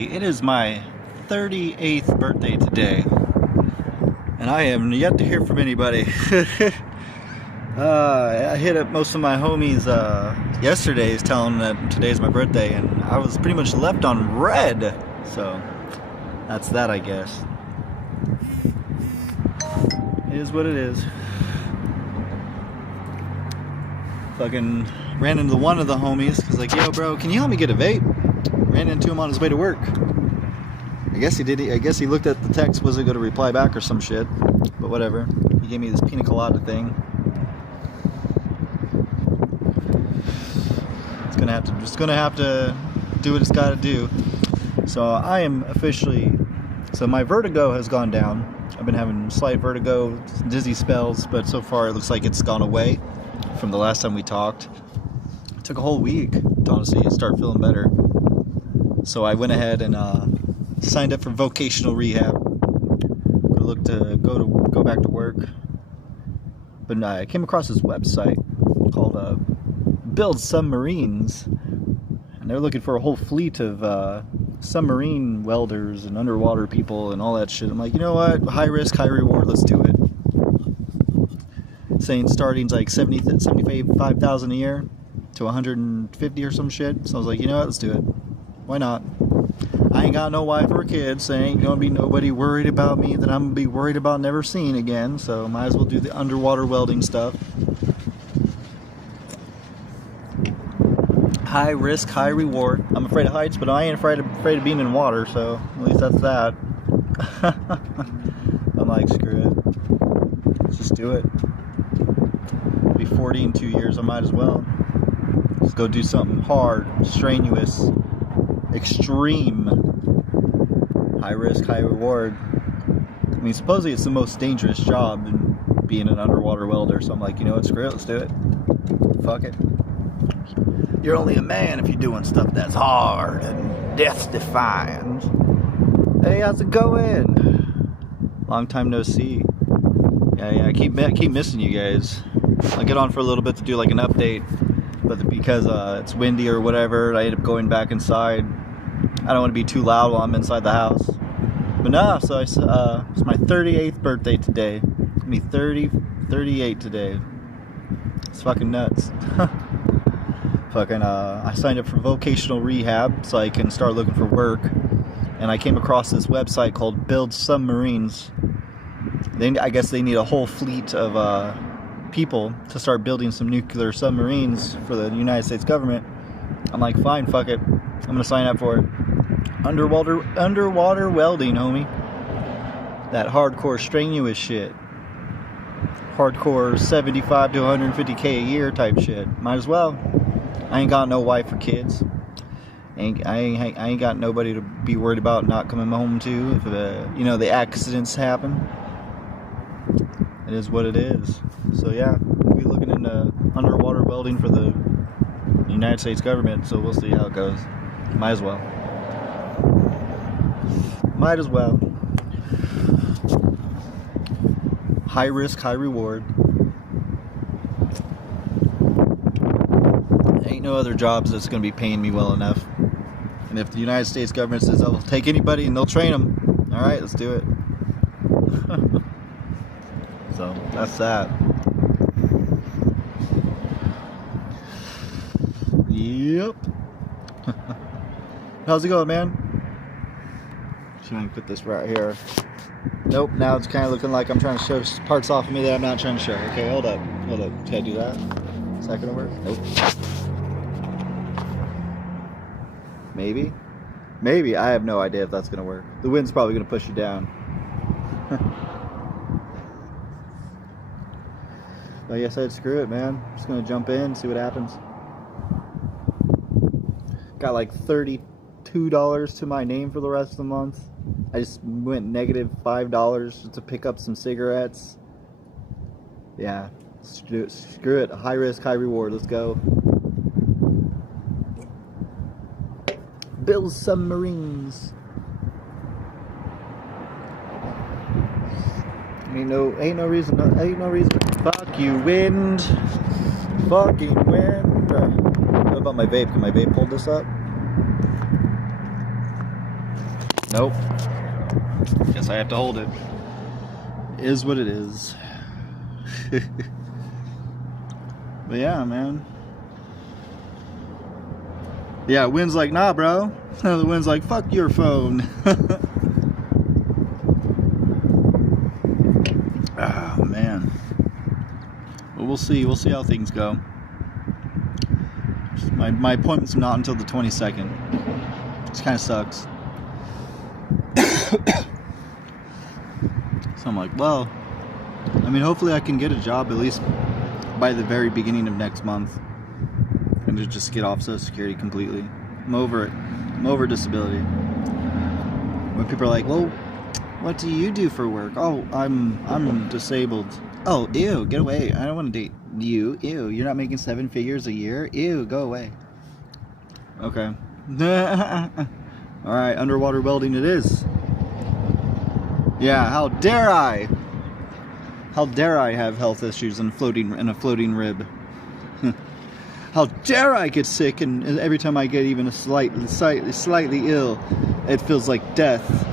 It is my 38th birthday today, and I am yet to hear from anybody. I hit up most of my homies yesterday, telling them that today's my birthday, and I was pretty much left on red. So that's that, I guess. It is what it is. Fucking ran into one of the homies because like, yo, bro, can you help me get a vape? Ran into him on his way to work. I guess he did. I guess he looked at the text, wasn't going to reply back or some shit. But whatever. He gave me this pina colada thing. It's gonna have to do what it's got to do. So I am officially. So my vertigo has gone down. I've been having slight vertigo, dizzy spells, but so far it looks like it's gone away from the last time we talked. It took a whole week to honestly start feeling better. So I went ahead and signed up for vocational rehab. Look to go back to work. But I came across this website called Build Submarines, and they're looking for a whole fleet of submarine welders and underwater people and all that shit. I'm like, you know what? High risk, high reward. Let's do it. Saying starting's like 75,000 a year to 150 or some shit. So I was like, you know what? Let's do it. Why not? I ain't got no wife or kids, so ain't gonna be nobody worried about me that I'm gonna be worried about never seeing again. So might as well do the underwater welding stuff. High risk, high reward. I'm afraid of heights, but I ain't afraid of being in water. So at least that's that. I'm like, screw it. Let's just do it. I'll be 40 in 2 years. I might as well. Let's go do something hard, strenuous, extreme. High risk, high reward. I mean, supposedly it's the most dangerous job in being an underwater welder. So I'm like, you know what, screw it, let's do it. Fuck it. You're only a man if you're doing stuff that's hard and death-defying. Hey, how's it going? Long time no see. Yeah, I keep missing you guys. I'll get on for a little bit to do like an update, but because it's windy or whatever, I end up going back inside. I don't want to be too loud while I'm inside the house. But no, so it's my 38th birthday today. It's me 38 today. It's fucking nuts. I signed up for vocational rehab so I can start looking for work. And I came across this website called Build Submarines. I guess they need a whole fleet of people to start building some nuclear submarines for the United States government. I'm like, fine, fuck it. I'm gonna sign up for it. Underwater welding, homie. That hardcore, strenuous shit. Hardcore 75 to 150k a year type shit. Might as well. I ain't got no wife or kids. I ain't got nobody to be worried about not coming home to if the accidents happen. It is what it is. So yeah, we'll be looking into underwater welding for the United States government. So we'll see how it goes. Might as well. Might as well. High risk, high reward. Ain't no other jobs that's going to be paying me well enough. And if the United States government says they'll take anybody and they'll train them, all right, let's do it. So that's that. Yep. How's it going, man? So I'm gonna put this right here. Nope, now it's kind of looking like I'm trying to show parts off of me that I'm not trying to show. Okay, hold up. Can I do that? Is that gonna work? Nope. Maybe. I have no idea if that's gonna work. The wind's probably gonna push you down. I guess I'd screw it, man. Just gonna jump in, see what happens. Got like $32 to my name for the rest of the month. I just went negative $5 to pick up some cigarettes. Yeah, screw it. High risk, high reward. Let's go. Build submarines. Ain't no reason. Fuck you, wind. Fucking wind. What about my vape? Can my vape hold this up? Nope. Guess I have to hold it. Is what it is. But yeah, man. Yeah, Wynn's like, nah, bro. The Wynn's like, fuck your phone. Oh, man. Well, we'll see. We'll see how things go. My appointment's not until the 22nd. Which kind of sucks. So I'm like, well, I mean, hopefully I can get a job at least by the very beginning of next month. And to just get off Social Security completely. I'm over it. I'm over disability. When people are like, well, what do you do for work? Oh, I'm disabled. Oh, ew, get away. I don't want to date you. Ew, you're not making 7 figures a year? Ew, go away. Okay. Alright, underwater welding it is. Yeah, how dare I? How dare I have health issues and a floating rib? How dare I get sick and every time I get even a slightly ill, it feels like death.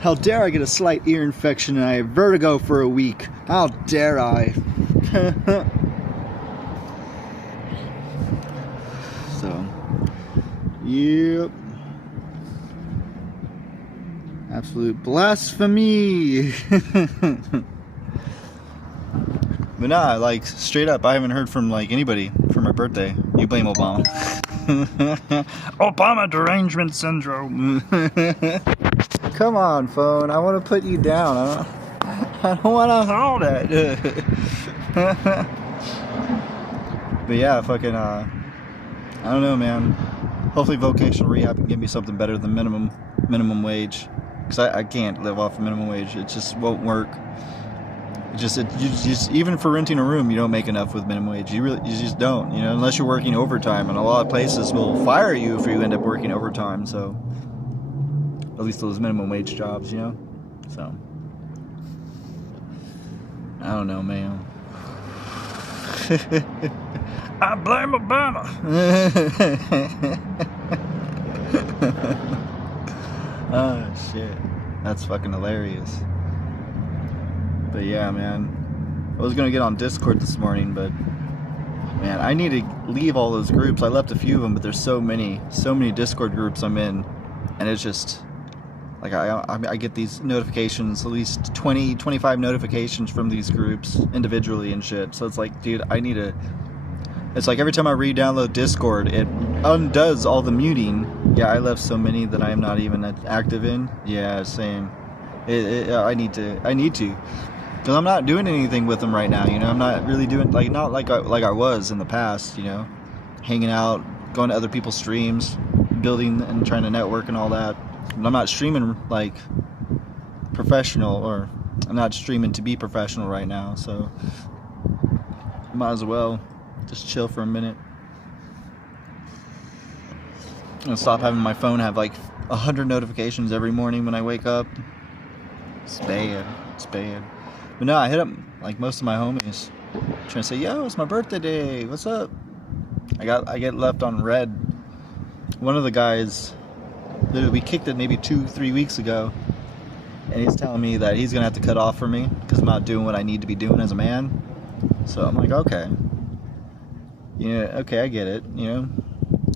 How dare I get a slight ear infection and I have vertigo for a week? How dare I? So, yep. Absolute blasphemy. But nah, like, straight up, I haven't heard from, like, anybody for my birthday. You blame Obama. Obama derangement syndrome. Come on, phone. I want to put you down. I don't want to hold it. But yeah, fucking, I don't know, man. Hopefully vocational rehab can give me something better than minimum wage. Because I can't live off of minimum wage. It just won't work. You just even for renting a room, you don't make enough with minimum wage. You just don't, you know, unless you're working overtime, and a lot of places will fire you if you end up working overtime. So at least those minimum wage jobs, you know. So I don't know, man. I blame Obama. Oh shit, that's fucking hilarious. But yeah, man, I was gonna get on Discord this morning, but man, I need to leave all those groups. I left a few of them, but there's so many Discord groups I'm in, and it's just like I get these notifications, at least 20, 25 notifications from these groups individually and shit. So it's like, dude, I need to. It's like every time I re-download Discord, it undoes all the muting. Yeah, I left so many that I am not even active in. Yeah, same. I need to. Because I'm not doing anything with them right now, you know. I'm not really doing, not like I was in the past, you know. Hanging out, going to other people's streams, building and trying to network and all that. But I'm not streaming, like, professional, or I'm not streaming to be professional right now, so might as well just chill for a minute. I'm gonna stop having my phone have, like, 100 notifications every morning when I wake up. It's bad. It's bad. But no, I hit up, like, most of my homies, trying to say, yo, it's my birthday day, what's up? I get left on red. One of the guys, we kicked it maybe 2-3 weeks ago, and he's telling me that he's gonna have to cut off for me because I'm not doing what I need to be doing as a man. So I'm like, okay, yeah, okay, I get it, you know.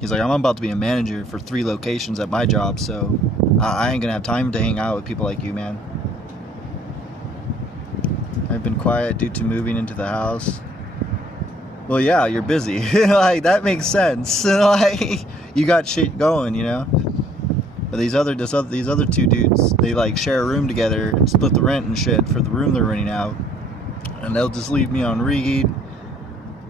He's like, I'm about to be a manager for 3 locations at my job, so I ain't gonna have time to hang out with people like you, man. I've been quiet due to moving into the house. Well, yeah, you're busy. Like, that makes sense. Like, you got shit going, you know. But these other 2 dudes, they, like, share a room together and split the rent and shit for the room they're renting out. And they'll just leave me on read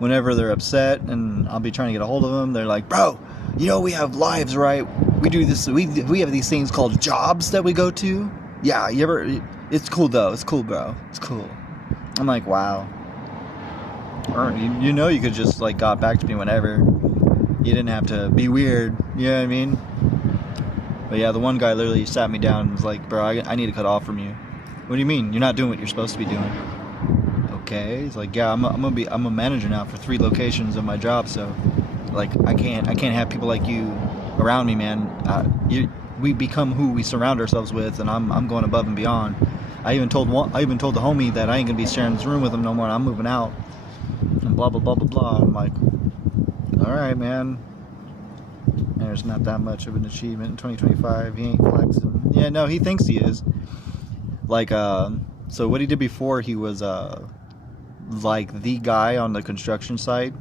whenever they're upset, and I'll be trying to get a hold of them. They're like, bro, you know we have lives, right? We do this. We have these things called jobs that we go to. Yeah, you ever? It's cool though. It's cool, bro. It's cool. I'm like, wow. Or you know, you could just, like, got back to me whenever. You didn't have to be weird. You know what I mean? But yeah, the one guy literally sat me down and was like, bro, I need to cut off from you. What do you mean? You're not doing what you're supposed to be doing. Okay. He's like, yeah, I'm a manager now for 3 locations of my job, so, like, I can't have people like you around me, man. we become who we surround ourselves with, and I'm going above and beyond. I even told the homie that I ain't gonna be sharing this room with him no more. I'm moving out, and blah blah blah blah blah. I'm like, all right, man. There's not that much of an achievement in 2025. He ain't flexing. Yeah, no, he thinks he is. Like, so what he did before, he was like the guy on the construction site,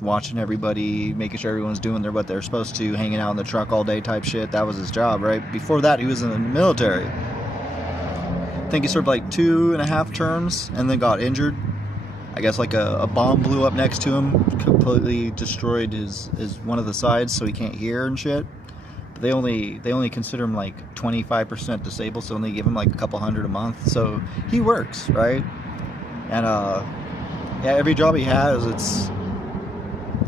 watching everybody, making sure everyone's doing what they're supposed to, hanging out in the truck all day type shit. That was his job, right? Before that, he was in the military. I think he served like 2.5 terms and then got injured. I guess like a bomb blew up next to him, completely destroyed his one of the sides, so he can't hear and shit. But they only consider him like 25% disabled, so only give him like a couple hundred a month. So he works, right? And yeah, every job he has, it's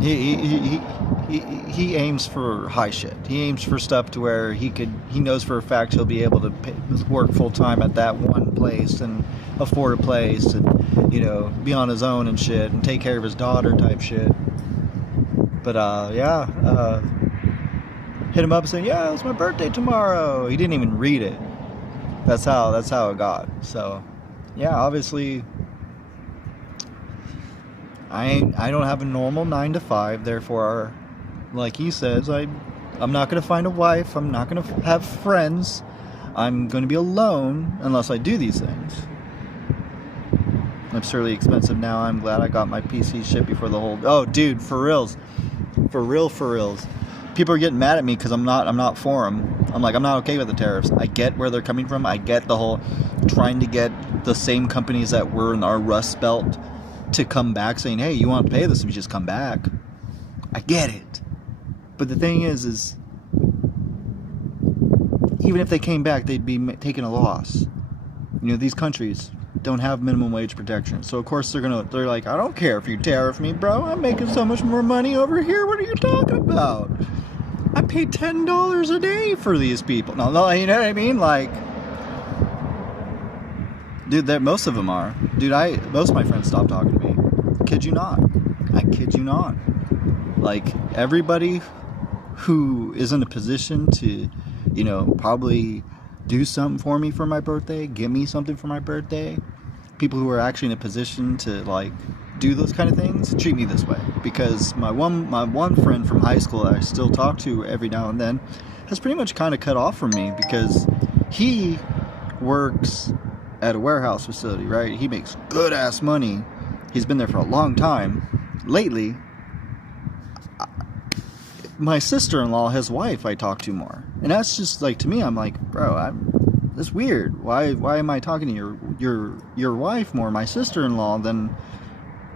he aims for high shit. He aims for stuff to where he knows for a fact he'll be able to work full time at that one place and afford a place and, you know, be on his own and shit and take care of his daughter type shit. But yeah, hit him up saying, yeah, it's my birthday tomorrow. He didn't even read it. That's how it got. So yeah, obviously I don't have a normal 9 to 5, therefore, like he says, I'm not going to find a wife, I'm not going to have friends, I'm going to be alone unless I do these things. Absurdly expensive now. I'm glad I got my PC shit before the whole... Oh, dude, for reals. For reals. People are getting mad at me because I'm not for them. I'm like, I'm not okay with the tariffs. I get where they're coming from. I get the whole trying to get the same companies that were in our Rust Belt to come back saying, hey, you want to pay this if you just come back. I get it. But the thing is even if they came back, they'd be taking a loss. You know, these countries don't have minimum wage protection. So of course they're like, I don't care if you tariff me, bro. I'm making so much more money over here. What are you talking about? I pay $10 a day for these people. No, you know what I mean? Like, dude, most of them are. Dude, most of my friends stopped talking to me. Kid you not. I kid you not. Like, everybody who is in a position to, you know, probably do something for me for my birthday, give me something for my birthday, people who are actually in a position to, like, do those kind of things, treat me this way. Because my one friend from high school that I still talk to every now and then has pretty much kind of cut off from me because he works at a warehouse facility, right? He makes good ass money. He's been there for a long time. Lately, my sister-in-law, his wife, I talk to more. And that's just like, to me, I'm like, bro, that's weird. Why am I talking to your wife more, my sister-in-law, than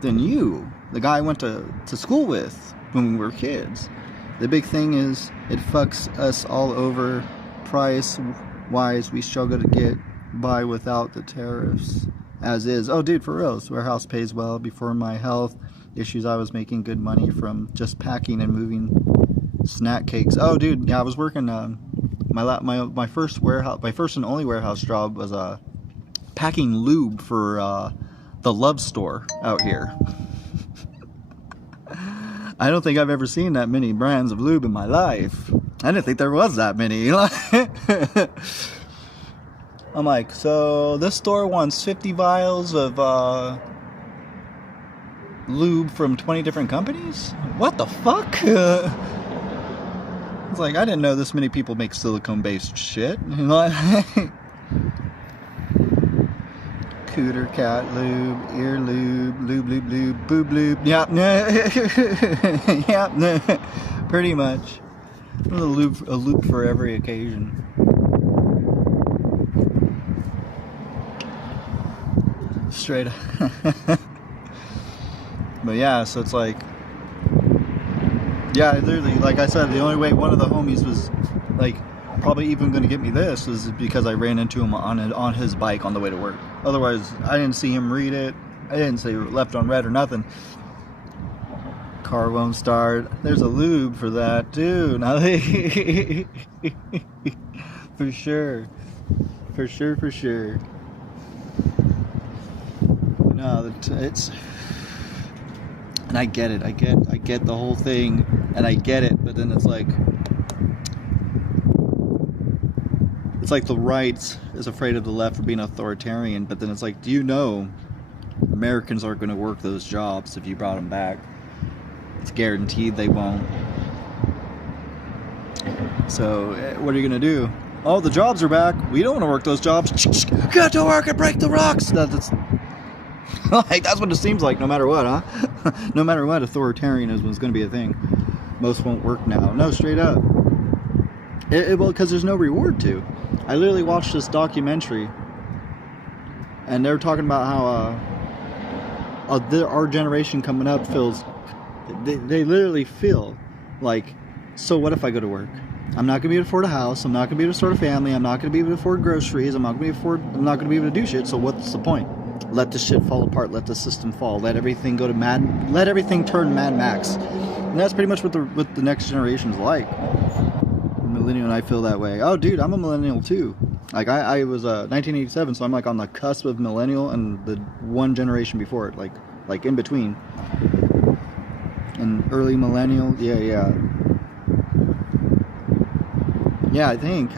you, the guy I went to school with when we were kids? The big thing is it fucks us all over. Price wise, we struggle to get by without the tariffs as is. Oh, dude, for real, this warehouse pays well. Before my health issues, I was making good money from just packing and moving snack cakes. Oh, dude, yeah, I was working my first warehouse, my first and only warehouse job was packing lube for the Love Store out here. I don't think I've ever seen that many brands of lube in my life. I didn't think there was that many. I'm like, so this store wants 50 vials of lube from 20 different companies? What the fuck? It's like, I didn't know this many people make silicone-based shit. Cooter, cat lube, ear lube, lube, boob lube. Yep. Yep. Pretty much. A lube for every occasion. Straight up. But yeah, so it's like, yeah, literally, like I said, the only way one of the homies was like probably even going to get me this is because I ran into him on his bike on the way to work. Otherwise, I didn't see him read it. I didn't say left on red or nothing. Car won't start. There's a lube for that too. Now, for sure. No, it's, and I get it. I get the whole thing, and I get it. But then it's like, it's like the right is afraid of the left for being authoritarian, but then it's like, do you know Americans aren't going to work those jobs if you brought them back? It's guaranteed they won't. So what are you going to do? Oh, the jobs are back. We don't want to work those jobs. Get to work and break the rocks. That's like, that's what it seems like, no matter what, huh? No matter what, authoritarianism is going to be a thing. Most won't work now. No, straight up. Well, because there's no reward to. I literally watched this documentary, and they were talking about how our generation coming up feels. They literally feel like, so what if I go to work? I'm not going to be able to afford a house. I'm not going to be able to start a family. I'm not going to be able to afford groceries. I'm not going to be able to do shit. So what's the point? Let the shit fall apart. Let the system fall. Let everything go to let everything turn Mad Max. And that's pretty much what the next generation's like. Millennial, and I feel that way. Oh, dude, I'm a millennial too. Like I was 1987, so I'm like on the cusp of millennial and the one generation before it, like in between. And early millennial, yeah. I think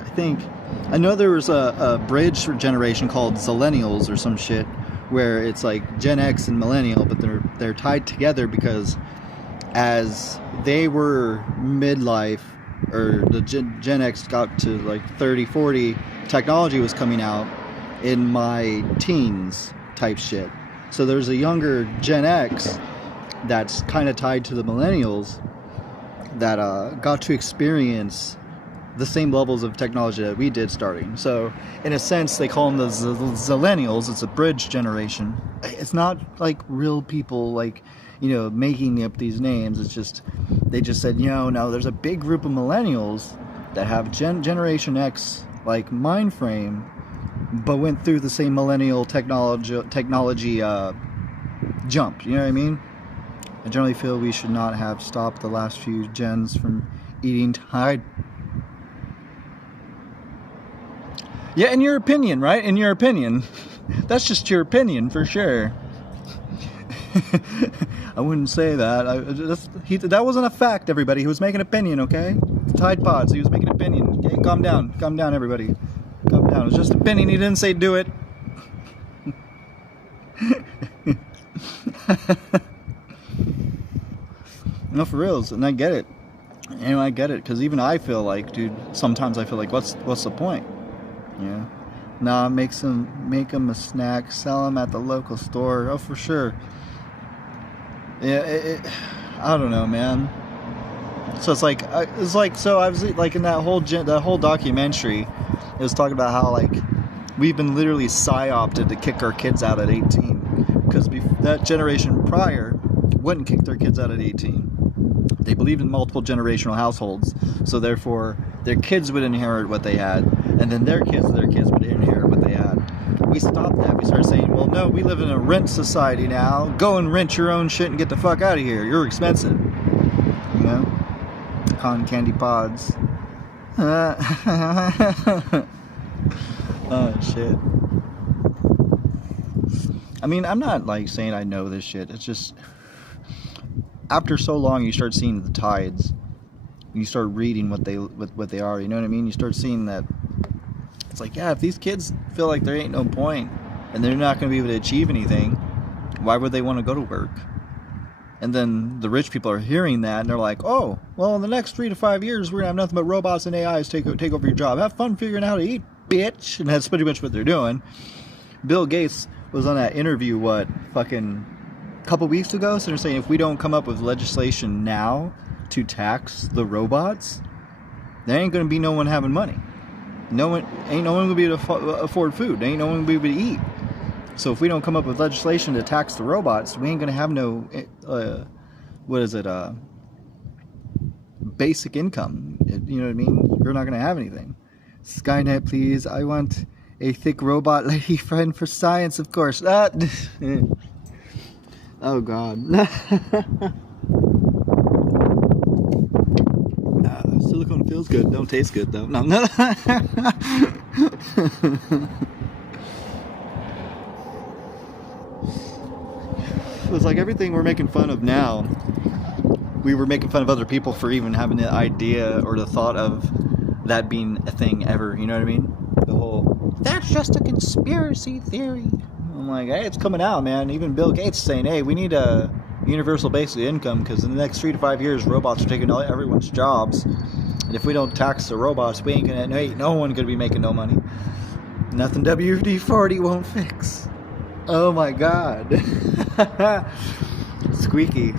I know there was a bridge generation called Zillennials or some shit, where it's like Gen X and millennial, but they're tied together because as they were midlife, or the Gen X got to like 30, 40, technology was coming out in my teens type shit. So there's a younger Gen X that's kind of tied to the millennials that got to experience the same levels of technology that we did starting. So in a sense, they call them the Zillennials. It's a bridge generation. It's not like real people, like, you know, making up these names. It's just, they just said, you know, no, there's a big group of millennials that have Generation X like mind frame, but went through the same millennial technology jump. You know what I mean? I generally feel we should not have stopped the last few gens from eating Tide. Yeah, in your opinion, right? In your opinion. That's just your opinion, for sure. I wouldn't say that. That wasn't a fact, everybody. He was making an opinion, okay? Tide Pods, he was making an opinion. Okay, calm down. Calm down, everybody. Calm down. It was just an opinion. He didn't say do it. No, for reals. And I get it. And I get it. Because even I feel like, dude, sometimes I feel like, what's the point? Yeah. Nah, make them a snack, sell them at the local store. Oh, for sure. Yeah, I don't know, man. So it's like I was like in that whole documentary, it was talking about how like we've been literally psyopted to kick our kids out at 18, because that generation prior wouldn't kick their kids out at 18. They believed in multiple generational households, so therefore their kids would inherit what they had, and then their kids would inherit what they had. We stopped that. We started saying, well, no, we live in a rent society now. Go and rent your own shit and get the fuck out of here. You're expensive. You know? Cotton candy pods. Oh, shit. I mean, I'm not like saying I know this shit. It's just, after so long, you start seeing the tides. You start reading what they are. You know what I mean? You start seeing that. It's like, yeah, if these kids feel like there ain't no point and they're not going to be able to achieve anything, why would they want to go to work? And then the rich people are hearing that and they're like, oh, well, in the next 3 to 5 years, we're going to have nothing but robots and AIs take over your job. Have fun figuring out how to eat, bitch. And that's pretty much what they're doing. Bill Gates was on that interview, fucking a couple weeks ago? So they're saying if we don't come up with legislation now to tax the robots, there ain't going to be no one having money. Ain't no one gonna be able to afford food. Ain't no one gonna be able to eat. So if we don't come up with legislation to tax the robots, we ain't gonna have no basic income. You know what I mean? We're not gonna have anything. Skynet, please. I want a thick robot lady friend for science, of course. Oh God. Silicone feels good, don't taste good though. No. It's like everything we're making fun of now, we were making fun of other people for even having the idea or the thought of that being a thing ever, you know what I mean? whole, that's just a conspiracy theory. I'm like, hey, it's coming out, man. Even Bill Gates is saying, hey, we need a universal basic income because in the next 3 to 5 years, robots are taking everyone's jobs. And if we don't tax the robots, we ain't gonna, ain't no one gonna be making no money. Nothing WD-40 won't fix. Oh my God. Squeaky.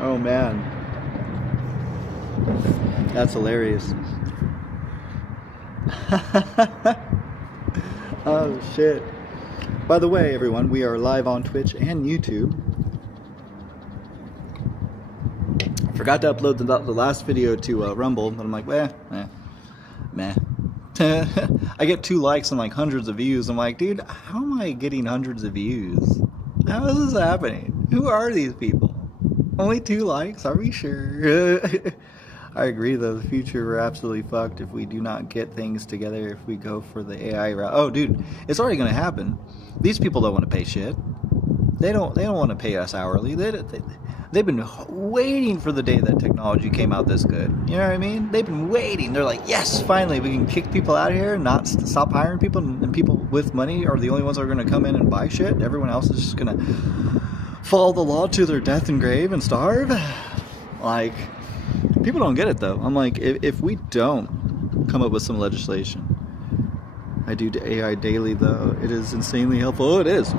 Oh man. That's hilarious. Oh shit. By the way, everyone, we are live on Twitch and YouTube. I forgot to upload the last video to Rumble, but I'm like, meh. I get 2 likes and like hundreds of views. I'm like, dude, how am I getting hundreds of views? How is this happening? Who are these people? Only 2 likes? Are we sure? I agree, though. The future, we're absolutely fucked if we do not get things together, if we go for the AI route. Oh, dude, it's already going to happen. These people don't want to pay shit. They don't want to pay us hourly. They've been waiting for the day that technology came out this good. You know what I mean? They've been waiting. They're like, yes, finally, we can kick people out of here and not stop hiring people, and people with money are the only ones that are going to come in and buy shit. Everyone else is just going to follow the law to their death and grave and starve. Like, people don't get it, though. I'm like, if we don't come up with some legislation, I do AI daily, though. It is insanely helpful. Oh, it is.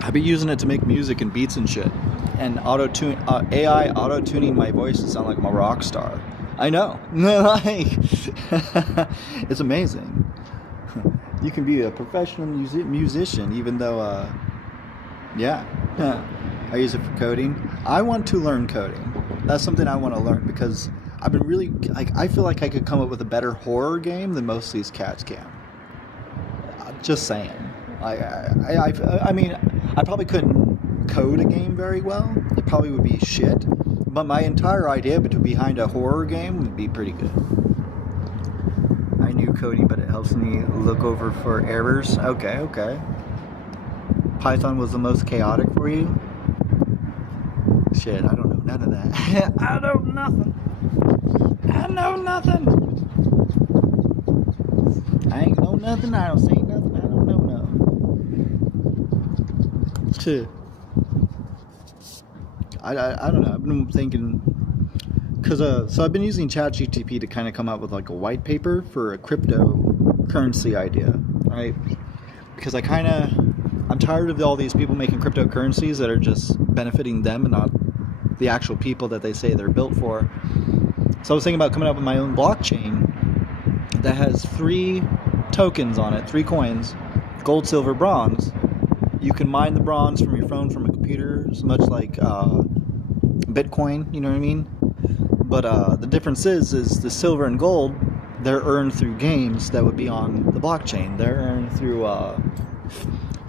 I've been using it to make music and beats and shit. And AI auto-tuning my voice to sound like I'm a rock star. I know. Like, it's amazing. You can be a professional musician, even though, yeah. I use it for coding. I want to learn coding. That's something I want to learn because I've been really, like, I feel like I could come up with a better horror game than most of these cats can. Just saying. I mean, I probably couldn't code a game very well. It probably would be shit. But my entire idea behind a horror game would be pretty good. I knew coding, but it helps me look over for errors. Okay. Python was the most chaotic for you? Shit, I don't know none of that. I know nothing. I ain't know nothing. I don't say nothing. I don't know nothing. Shit. I don't know. I've been thinking, so I've been using ChatGPT to kind of come up with like a white paper for a cryptocurrency idea, right? Because I'm tired of all these people making cryptocurrencies that are just benefiting them and not the actual people that they say they're built for. So I was thinking about coming up with my own blockchain that has 3 tokens on it, 3 coins, gold, silver, bronze. You can mine the bronze from your phone, from a computer, as much like Bitcoin, you know what I mean? But the difference is the silver and gold, they're earned through games that would be on the blockchain. They're earned through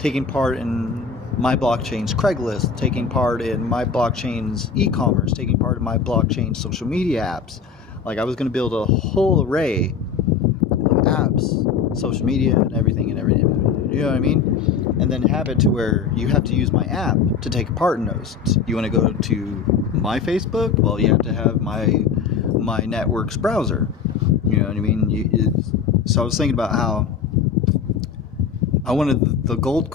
taking part in my blockchain's Craigslist, taking part in my blockchain's e-commerce, taking part in my blockchain's social media apps. Like, I was going to build a whole array of apps, social media and everything, you know what I mean? And then have it to where you have to use my app to take part in those. You want to go to my Facebook? Well, you have to have my network's browser. You know what I mean? So I was thinking about how I wanted the gold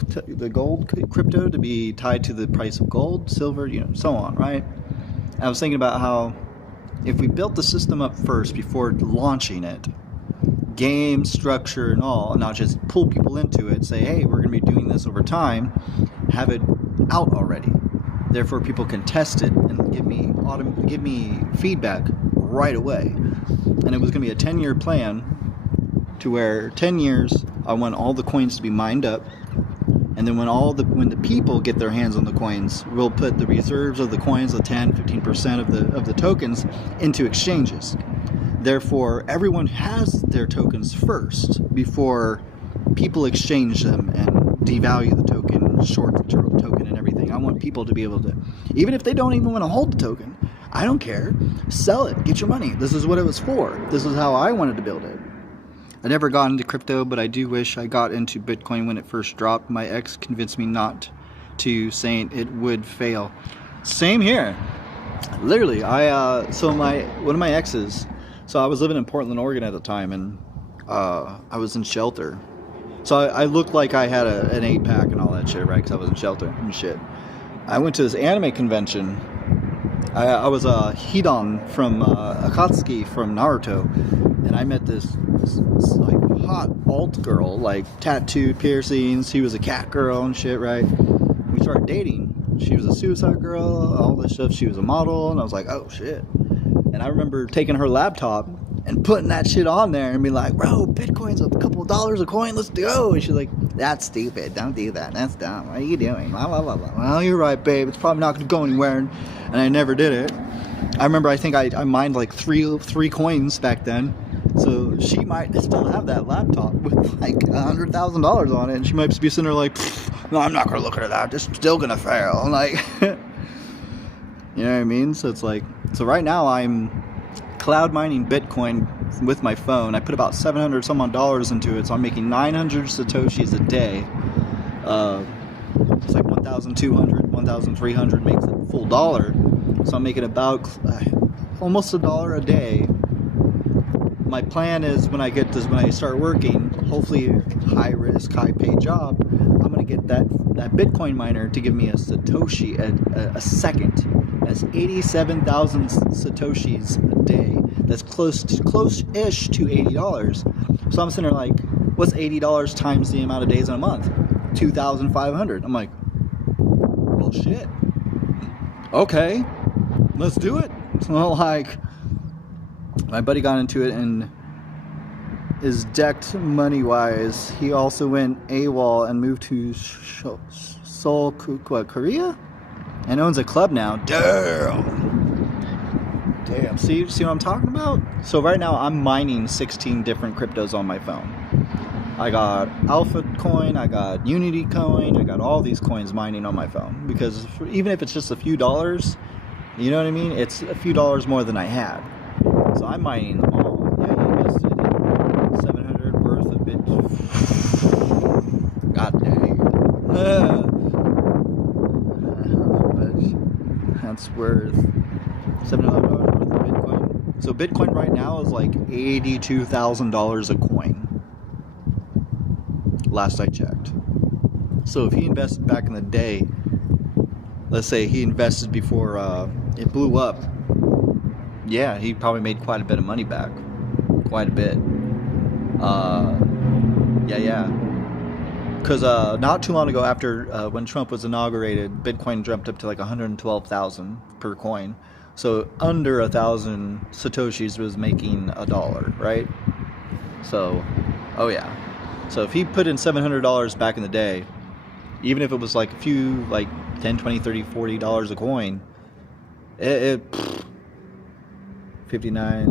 crypto to be tied to the price of gold, silver, so on, right? I was thinking about how if we built the system up first before launching it, game structure and all, and not just pull people into it, say, hey, we're going to be doing this over time, have it out already. Therefore, people can test it and give me feedback right away. And it was going to be a 10-year plan to where 10 years, I want all the coins to be mined up. And then when the people get their hands on the coins, we'll put the reserves of the coins, the 10, 15% of the tokens, into exchanges. Therefore, everyone has their tokens first before people exchange them and devalue the token, short the token and everything. I want people to be able to, even if they don't even want to hold the token, I don't care. Sell it. Get your money. This is what it was for. This is how I wanted to build it. I never got into crypto, but I do wish I got into Bitcoin when it first dropped. My ex convinced me not to, saying it would fail. Same here. Literally, so one of my exes, so I was living in Portland, Oregon at the time, and I was in shelter. So I looked like I had an 8-pack and all that shit, right? Because I was in shelter and shit. I went to this anime convention. I was a Hidan from Akatsuki from Naruto, and I met this like hot alt girl, like tattooed, piercings. She was a cat girl and shit, right? We started dating. She was a Suicide Girl, all this stuff. She was a model, and I was like, oh shit. And I remember taking her laptop and putting that shit on there and be like, bro, Bitcoin's a couple of dollars a coin, let's go. And she's like, that's stupid, don't do that, that's dumb, what are you doing, blah, blah, blah, blah. Well, you're right, babe, it's probably not going to go anywhere. And I never did it. I remember, I think I mined like three coins back then. So she might still have that laptop with like $100,000 on it, and she might be sitting there like, no, I'm not going to look at that, it's still going to fail. Like, you know what I mean? So it's like, so right now I'm cloud mining Bitcoin with my phone. I put about $700 some odd dollars into it, so I'm making 900 Satoshis a day. It's like 1,200, 1,300 makes a full dollar. So I'm making about almost $1 a day. My plan is when I start working, hopefully high risk, high paid job, I'm gonna get that Bitcoin miner to give me a Satoshi a second. That's 87,000 Satoshis a day. That's close-ish to $80. So I'm sitting there like, what's $80 times the amount of days in a month? 2,500. I'm like, well, shit. Okay, let's do it. So like, my buddy got into it and is decked money-wise. He also went AWOL and moved to Seoul, Korea? And owns a club now. Damn. See what I'm talking about? So right now I'm mining 16 different cryptos on my phone. I got Alpha Coin, I got Unity Coin, I got all these coins mining on my phone. Because even if it's just a few dollars, you know what I mean? It's a few dollars more than I had. So I'm mining them all. Yeah, he invested in 700 worth of Bitcoin. God dang. That's worth $700 worth of Bitcoin. So Bitcoin right now is like $82,000 a coin. Last I checked. So if he invested back in the day, let's say he invested before it blew up, yeah, he probably made quite a bit of money back. Quite a bit. Yeah. Because not too long ago, after when Trump was inaugurated, Bitcoin jumped up to like 112,000 per coin. So under 1,000 Satoshis was making $1, right? So, oh yeah. So if he put in $700 back in the day, even if it was like a few, like $10, $20, $30, $40 a coin, it 59,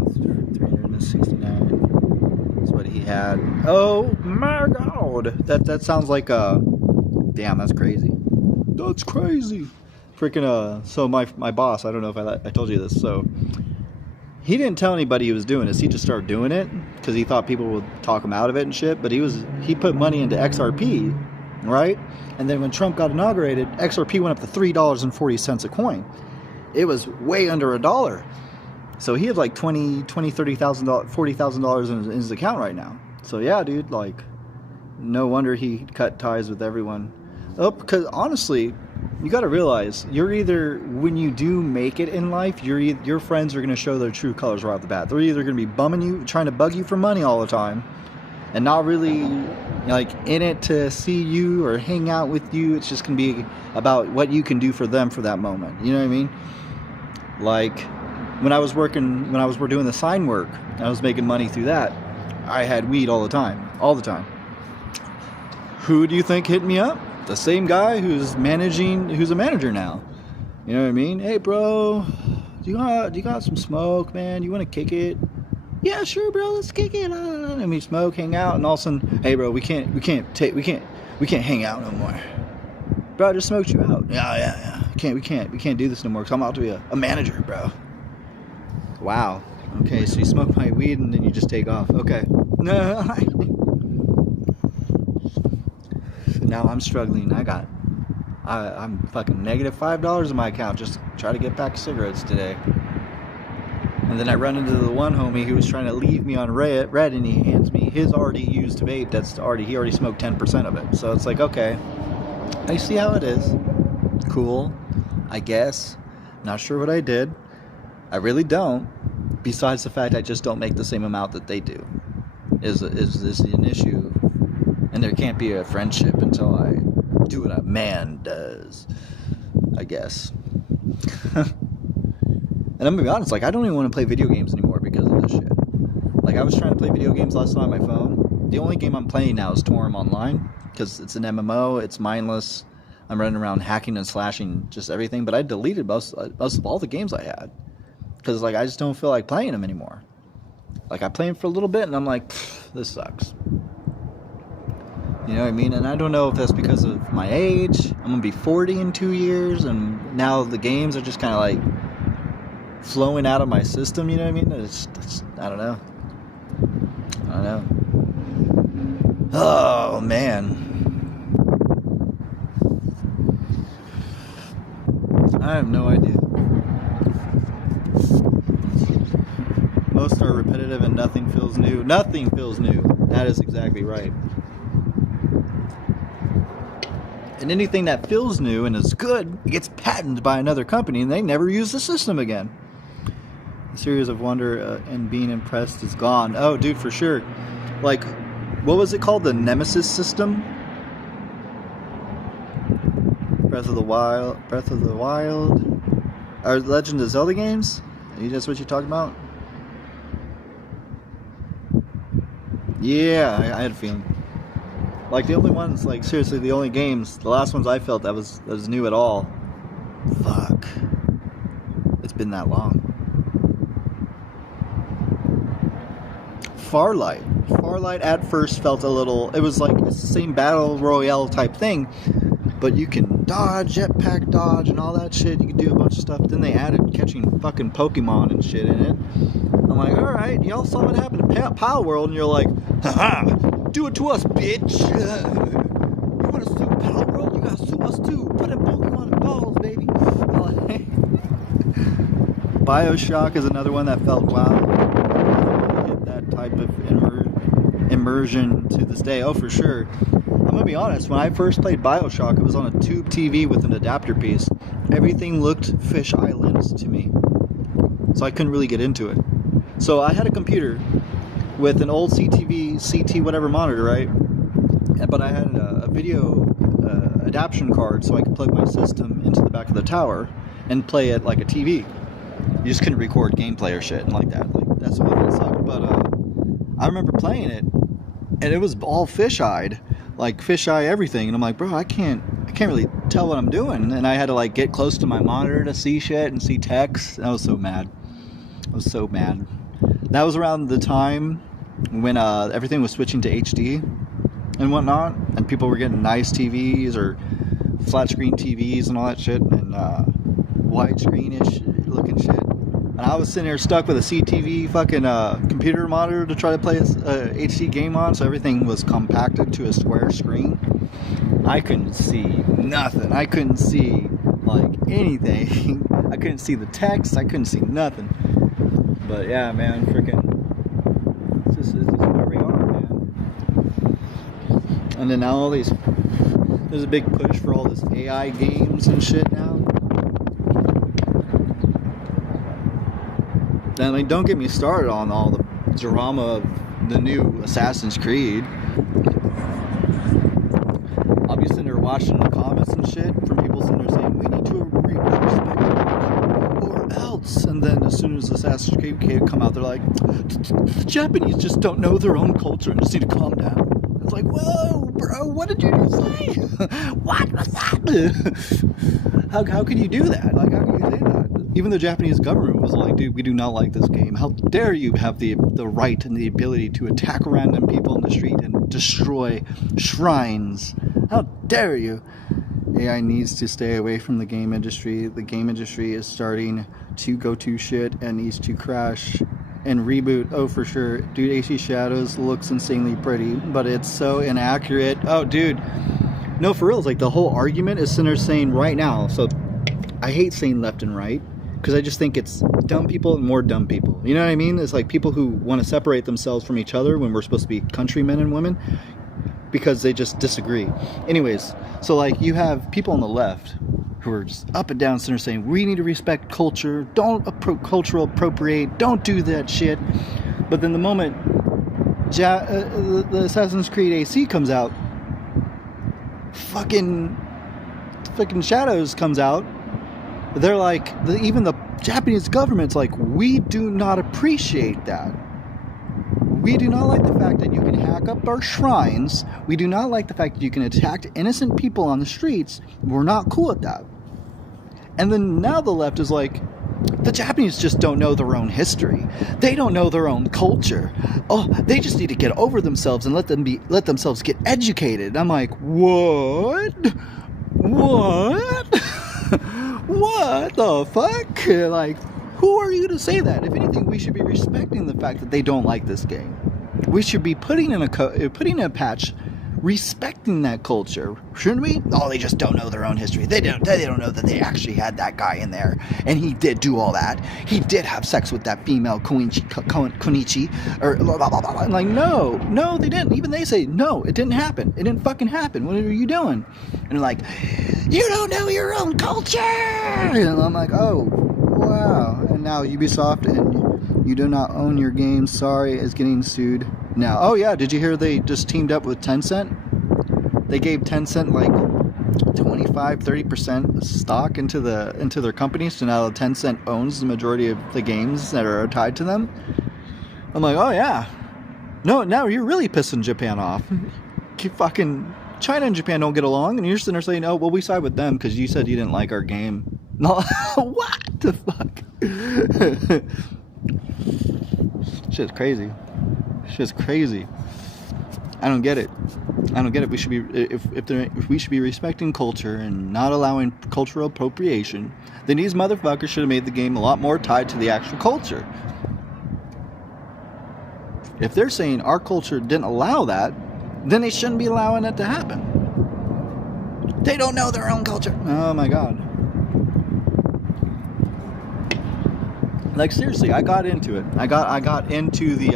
369 is what he had. Oh my god, that sounds like damn, that's crazy. That's crazy. Freaking so my boss, I don't know if I told you this, so he didn't tell anybody he was doing this. He just started doing it because he thought people would talk him out of it and shit. But he put money into XRP, right? And then when Trump got inaugurated, XRP went up to $3.40 a coin. It was way under $1. So he had like $20,000, $30,000, $40,000 in his account right now. So yeah, dude, like, no wonder he cut ties with everyone. Oh, because honestly, you got to realize, you're either, when you do make it in life, your friends are going to show their true colors right off the bat. They're either going to be bumming you, trying to bug you for money all the time, and not really like in it to see you or hang out with you. It's just going to be about what you can do for them for that moment. You know what I mean? Like when I was doing the sign work, I was making money through that. I had weed all the time. Who do you think hit me up? The same guy who's a manager now. You know what I mean? Hey bro, do you got some smoke, man? You want to kick it? Yeah, sure, bro. Let's kick it. And we smoke, hang out, and all of a sudden, hey bro, we can't hang out no more. Bro, I just smoked you out. Yeah. We can't do this no more because I'm about to be a manager, bro. Wow. Okay, so you smoke my weed and then you just take off. Okay. No. Now I'm struggling. I got I'm fucking negative $5 in my account just to try to get back cigarettes today. And then I run into the one homie who was trying to leave me on red, and he hands me his already used vape he already smoked 10% of it. So it's like, okay, I see how it is. Cool, I guess. Not sure what I did. I really don't. Besides the fact I just don't make the same amount that they do. Is an issue. And there can't be a friendship until I do what a man does, I guess. And I'm gonna be honest, like, I don't even want to play video games anymore because of this shit. Like, I was trying to play video games last night on my phone. The only game I'm playing now is Torim Online, because it's an MMO, it's mindless. I'm running around hacking and slashing just everything, but I deleted most of all the games I had. Because, like, I just don't feel like playing them anymore. Like, I play them for a little bit, and I'm like, this sucks. You know what I mean? And I don't know if that's because of my age. I'm going to be 40 in 2 years, and now the games are just kind of, like, flowing out of my system, you know what I mean? I don't know. Oh, man. I have no idea. Most are repetitive and nothing feels new. Nothing feels new. That is exactly right. And anything that feels new and is good gets patented by another company, and they never use the system again. The series of wonder and being impressed is gone. Oh, dude, for sure. Like, what was it called? The Nemesis system? Breath of the Wild. Or Legend of Zelda games? That's what you're talking about? Yeah, I had a feeling. Like, the only ones, like, seriously, the only games, the last ones I felt that was new at all. Fuck. It's been that long. Farlight at first felt a little, it was like, it's the same battle royale type thing, but you can dodge, jetpack dodge, and all that shit. You can do a bunch of stuff. Then they added catching fucking Pokemon and shit in it. I'm like, alright, y'all saw what happened to Pal World, and you're like, haha, do it to us, bitch. You wanna sue Pal World? You gotta sue us too. Put in Pokemon and balls, baby. Bioshock is another one that felt wow. Type of immersion to this day. Oh, for sure. I'm gonna be honest, when I first played Bioshock, it was on a tube TV with an adapter piece. Everything looked Fish Islands to me, so I couldn't really get into it. So I had a computer with an old CT whatever monitor, right? But I had a video adaptation card, so I could plug my system into the back of the tower and play it like a TV. You just couldn't record gameplay or shit like that. Like, that's why that sucked. But I remember playing it, and it was all fisheye, like fisheye everything. And I'm like, bro, I can't really tell what I'm doing. And I had to like get close to my monitor to see shit and see text. And I was so mad. That was around the time when everything was switching to HD and whatnot, and people were getting nice TVs or flat screen TVs and all that shit, and widescreenish looking shit. And I was sitting there stuck with a CTV fucking computer monitor to try to play a HD game on, so everything was compacted to a square screen. I couldn't see nothing. I couldn't see, like, anything. I couldn't see the text. I couldn't see nothing. But yeah, man, freaking, it's just where we are, man. And then now there's a big push for all this AI games and shit now. I mean, don't get me started on all the drama of the new Assassin's Creed. I'll be sitting there watching the comments and shit from people sitting there saying, we need to respect or else. And then as soon as Assassin's Creed come out, they're like, the Japanese just don't know their own culture and just need to calm down. It's like, whoa, bro, what did you just say? What was that? How can you do that? Like, how can you say that? Even the Japanese government was like, dude, we do not like this game. How dare you have the right and the ability to attack random people in the street and destroy shrines? How dare you? AI needs to stay away from the game industry. The game industry is starting to go to shit and needs to crash and reboot. Oh, for sure. Dude, AC Shadows looks insanely pretty, but it's so inaccurate. Oh, dude. No, for real, it's like the whole argument is sitting there saying right now. So I hate saying left and right because I just think it's dumb people and more dumb people. You know what I mean? It's like people who want to separate themselves from each other when we're supposed to be countrymen and women because they just disagree. Anyways, so like you have people on the left who are just up and down sitting there saying we need to respect culture, don't cultural appropriate, don't do that shit. But then the moment the Assassin's Creed AC comes out, fucking Shadows comes out, they're like, even the Japanese government's like, we do not appreciate that. We do not like the fact that you can hack up our shrines. We do not like the fact that you can attack innocent people on the streets. We're not cool with that. And then now the left is like, the Japanese just don't know their own history. They don't know their own culture. Oh, they just need to get over themselves and let themselves get educated. I'm like, what? What? What the fuck? Like, who are you to say that? If anything, we should be respecting the fact that they don't like this game. We should be putting in a patch respecting that culture, shouldn't we? Oh, they just don't know their own history. They don't know that they actually had that guy in there, and he did do all that. He did have sex with that female Konichi, or blah, blah, blah, blah. I'm like, no, they didn't. Even they say, no, it didn't happen. It didn't fucking happen. What are you doing? And they're like, you don't know your own culture. And I'm like, oh, wow. And now Ubisoft and you do not own your game, sorry, is getting sued. Now, oh yeah, did you hear they just teamed up with Tencent? They gave Tencent like 25-30% stock into their company, so now Tencent owns the majority of the games that are tied to them. I'm like, oh yeah. No, now you're really pissing Japan off. Fucking China and Japan don't get along, and you're sitting there saying, oh, well, we side with them because you said you didn't like our game. No, what the fuck? Shit's crazy. Shit's crazy. I don't get it. We should be if we should be respecting culture and not allowing cultural appropriation, then these motherfuckers should have made the game a lot more tied to the actual culture. If they're saying our culture didn't allow that, then they shouldn't be allowing it to happen. They don't know their own culture. Oh my god. Like seriously, I got into it. I got into the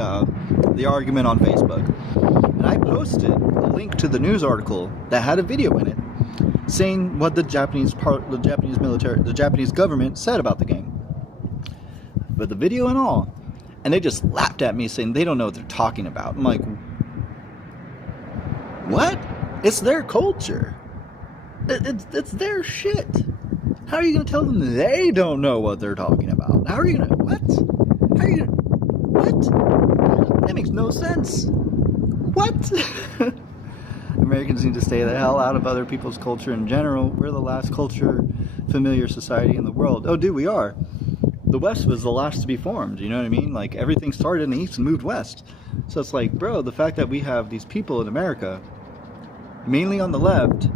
argument on Facebook, and I posted a link to the news article that had a video in it saying what the Japanese government said about the game, but the video and all, and they just laughed at me saying they don't know what they're talking about. I'm like, what? It's their culture. It's their shit. How are you going to tell them they don't know what they're talking about? How are you going to... What? How are you going to... What? That makes no sense. What? Americans need to stay the hell out of other people's culture in general. We're the last culture familiar society in the world. Oh, dude, we are. The West was the last to be formed, you know what I mean? Like, everything started in the East and moved West. So it's like, bro, the fact that we have these people in America, mainly on the left,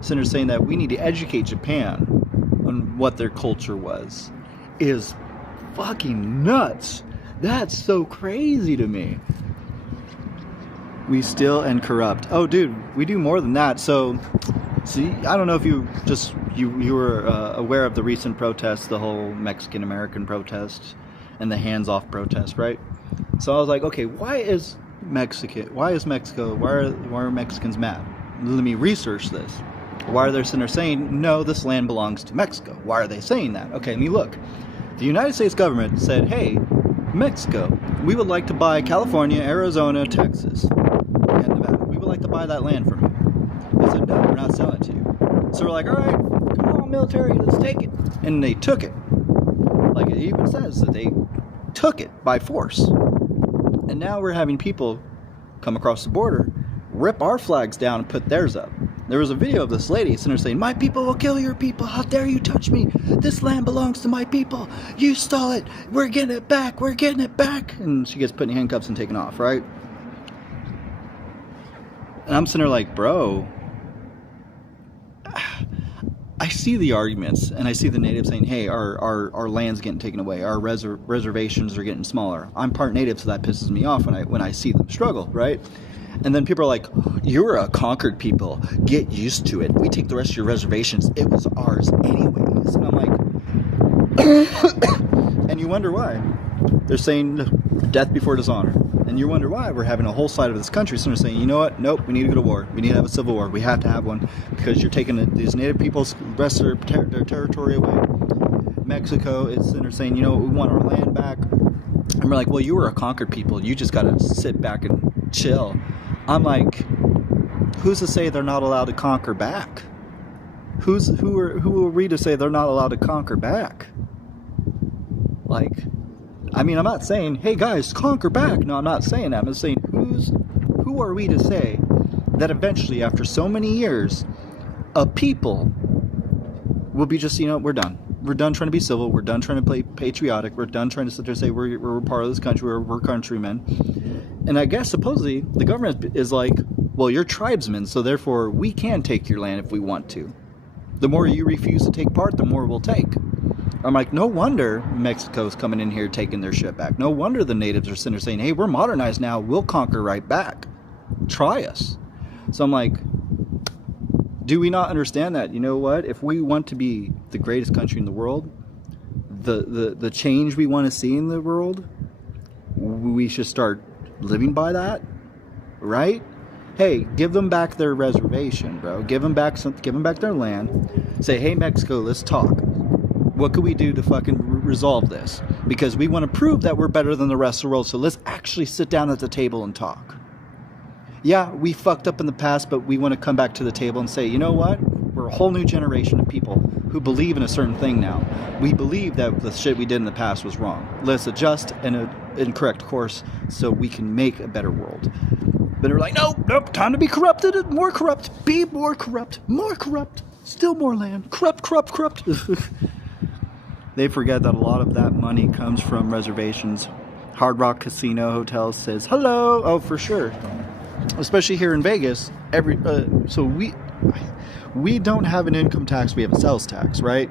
sitting there saying that we need to educate Japan on what their culture was, is fucking nuts. That's so crazy to me. We steal and corrupt. Oh, dude, we do more than that. So see, I don't know if you were aware of the recent protests, the whole Mexican-American protest and the hands-off protest, right? So I was like, okay, why are Mexicans mad? Let me research this. Why are they sitting there saying, no, this land belongs to Mexico? Why are they saying that? Okay, let me look. The United States government said, hey, Mexico, we would like to buy California, Arizona, Texas, and Nevada. We would like to buy that land from you. They said, no, we're not selling it to you. So we're like, all right, come on, military, let's take it. And they took it. Like it even says that they took it by force. And now we're having people come across the border, rip our flags down and put theirs up. There was a video of this lady sitting there saying, my people will kill your people. How dare you touch me? This land belongs to my people. You stole it. We're getting it back. We're getting it back. And she gets put in handcuffs and taken off, right? And I'm sitting there like, bro, I see the arguments, and I see the natives saying, hey, our land's getting taken away. Our reservations are getting smaller. I'm part native, so that pisses me off when I see them struggle, right? And then people are like, you're a conquered people. Get used to it. We take the rest of your reservations. It was ours anyways. And I'm like, and you wonder why. They're saying death before dishonor. And you wonder why we're having a whole side of this country. So they're saying, you know what? Nope, we need to go to war. We need to have a civil war. We have to have one because you're taking these native people's rest of their territory away. Mexico is they're saying, you know, we want our land back. And we're like, well, you were a conquered people. You just got to sit back and chill. I'm like, who's to say they're not allowed to conquer back? Who are we to say they're not allowed to conquer back? Like, I mean, I'm not saying, hey guys, conquer back. No, I'm not saying that. I'm saying, who are we to say that eventually, after so many years, a people will be just, you know, we're done. We're done trying to be civil. We're done trying to play patriotic. We're done trying to sit there and say we're part of this country. We're countrymen. And I guess supposedly the government is like, well, you're tribesmen, so therefore we can take your land if we want to. The more you refuse to take part, the more we'll take. I'm like, no wonder Mexico's coming in here taking their shit back. No wonder the natives are sitting there saying, hey, we're modernized now. We'll conquer right back. Try us. So I'm like, do we not understand that? You know what? If we want to be the greatest country in the world, the change we want to see in the world, we should start living by that, right? Hey, give them back their reservation, bro. Give them back their land. Say, hey, Mexico, let's talk. What could we do to fucking resolve this? Because we want to prove that we're better than the rest of the world. So let's actually sit down at the table and talk. Yeah, we fucked up in the past, but we want to come back to the table and say, you know what? We're a whole new generation of people who believe in a certain thing now. We believe that the shit we did in the past was wrong. Let's adjust and correct course so we can make a better world. But they're like, nope, time to be corrupted, more corrupt, be more corrupt, still more land, corrupt. They forget that a lot of that money comes from reservations. Hard Rock Casino Hotel says, hello, oh, for sure. Especially here in Vegas, so we don't have an income tax, we have a sales tax, right?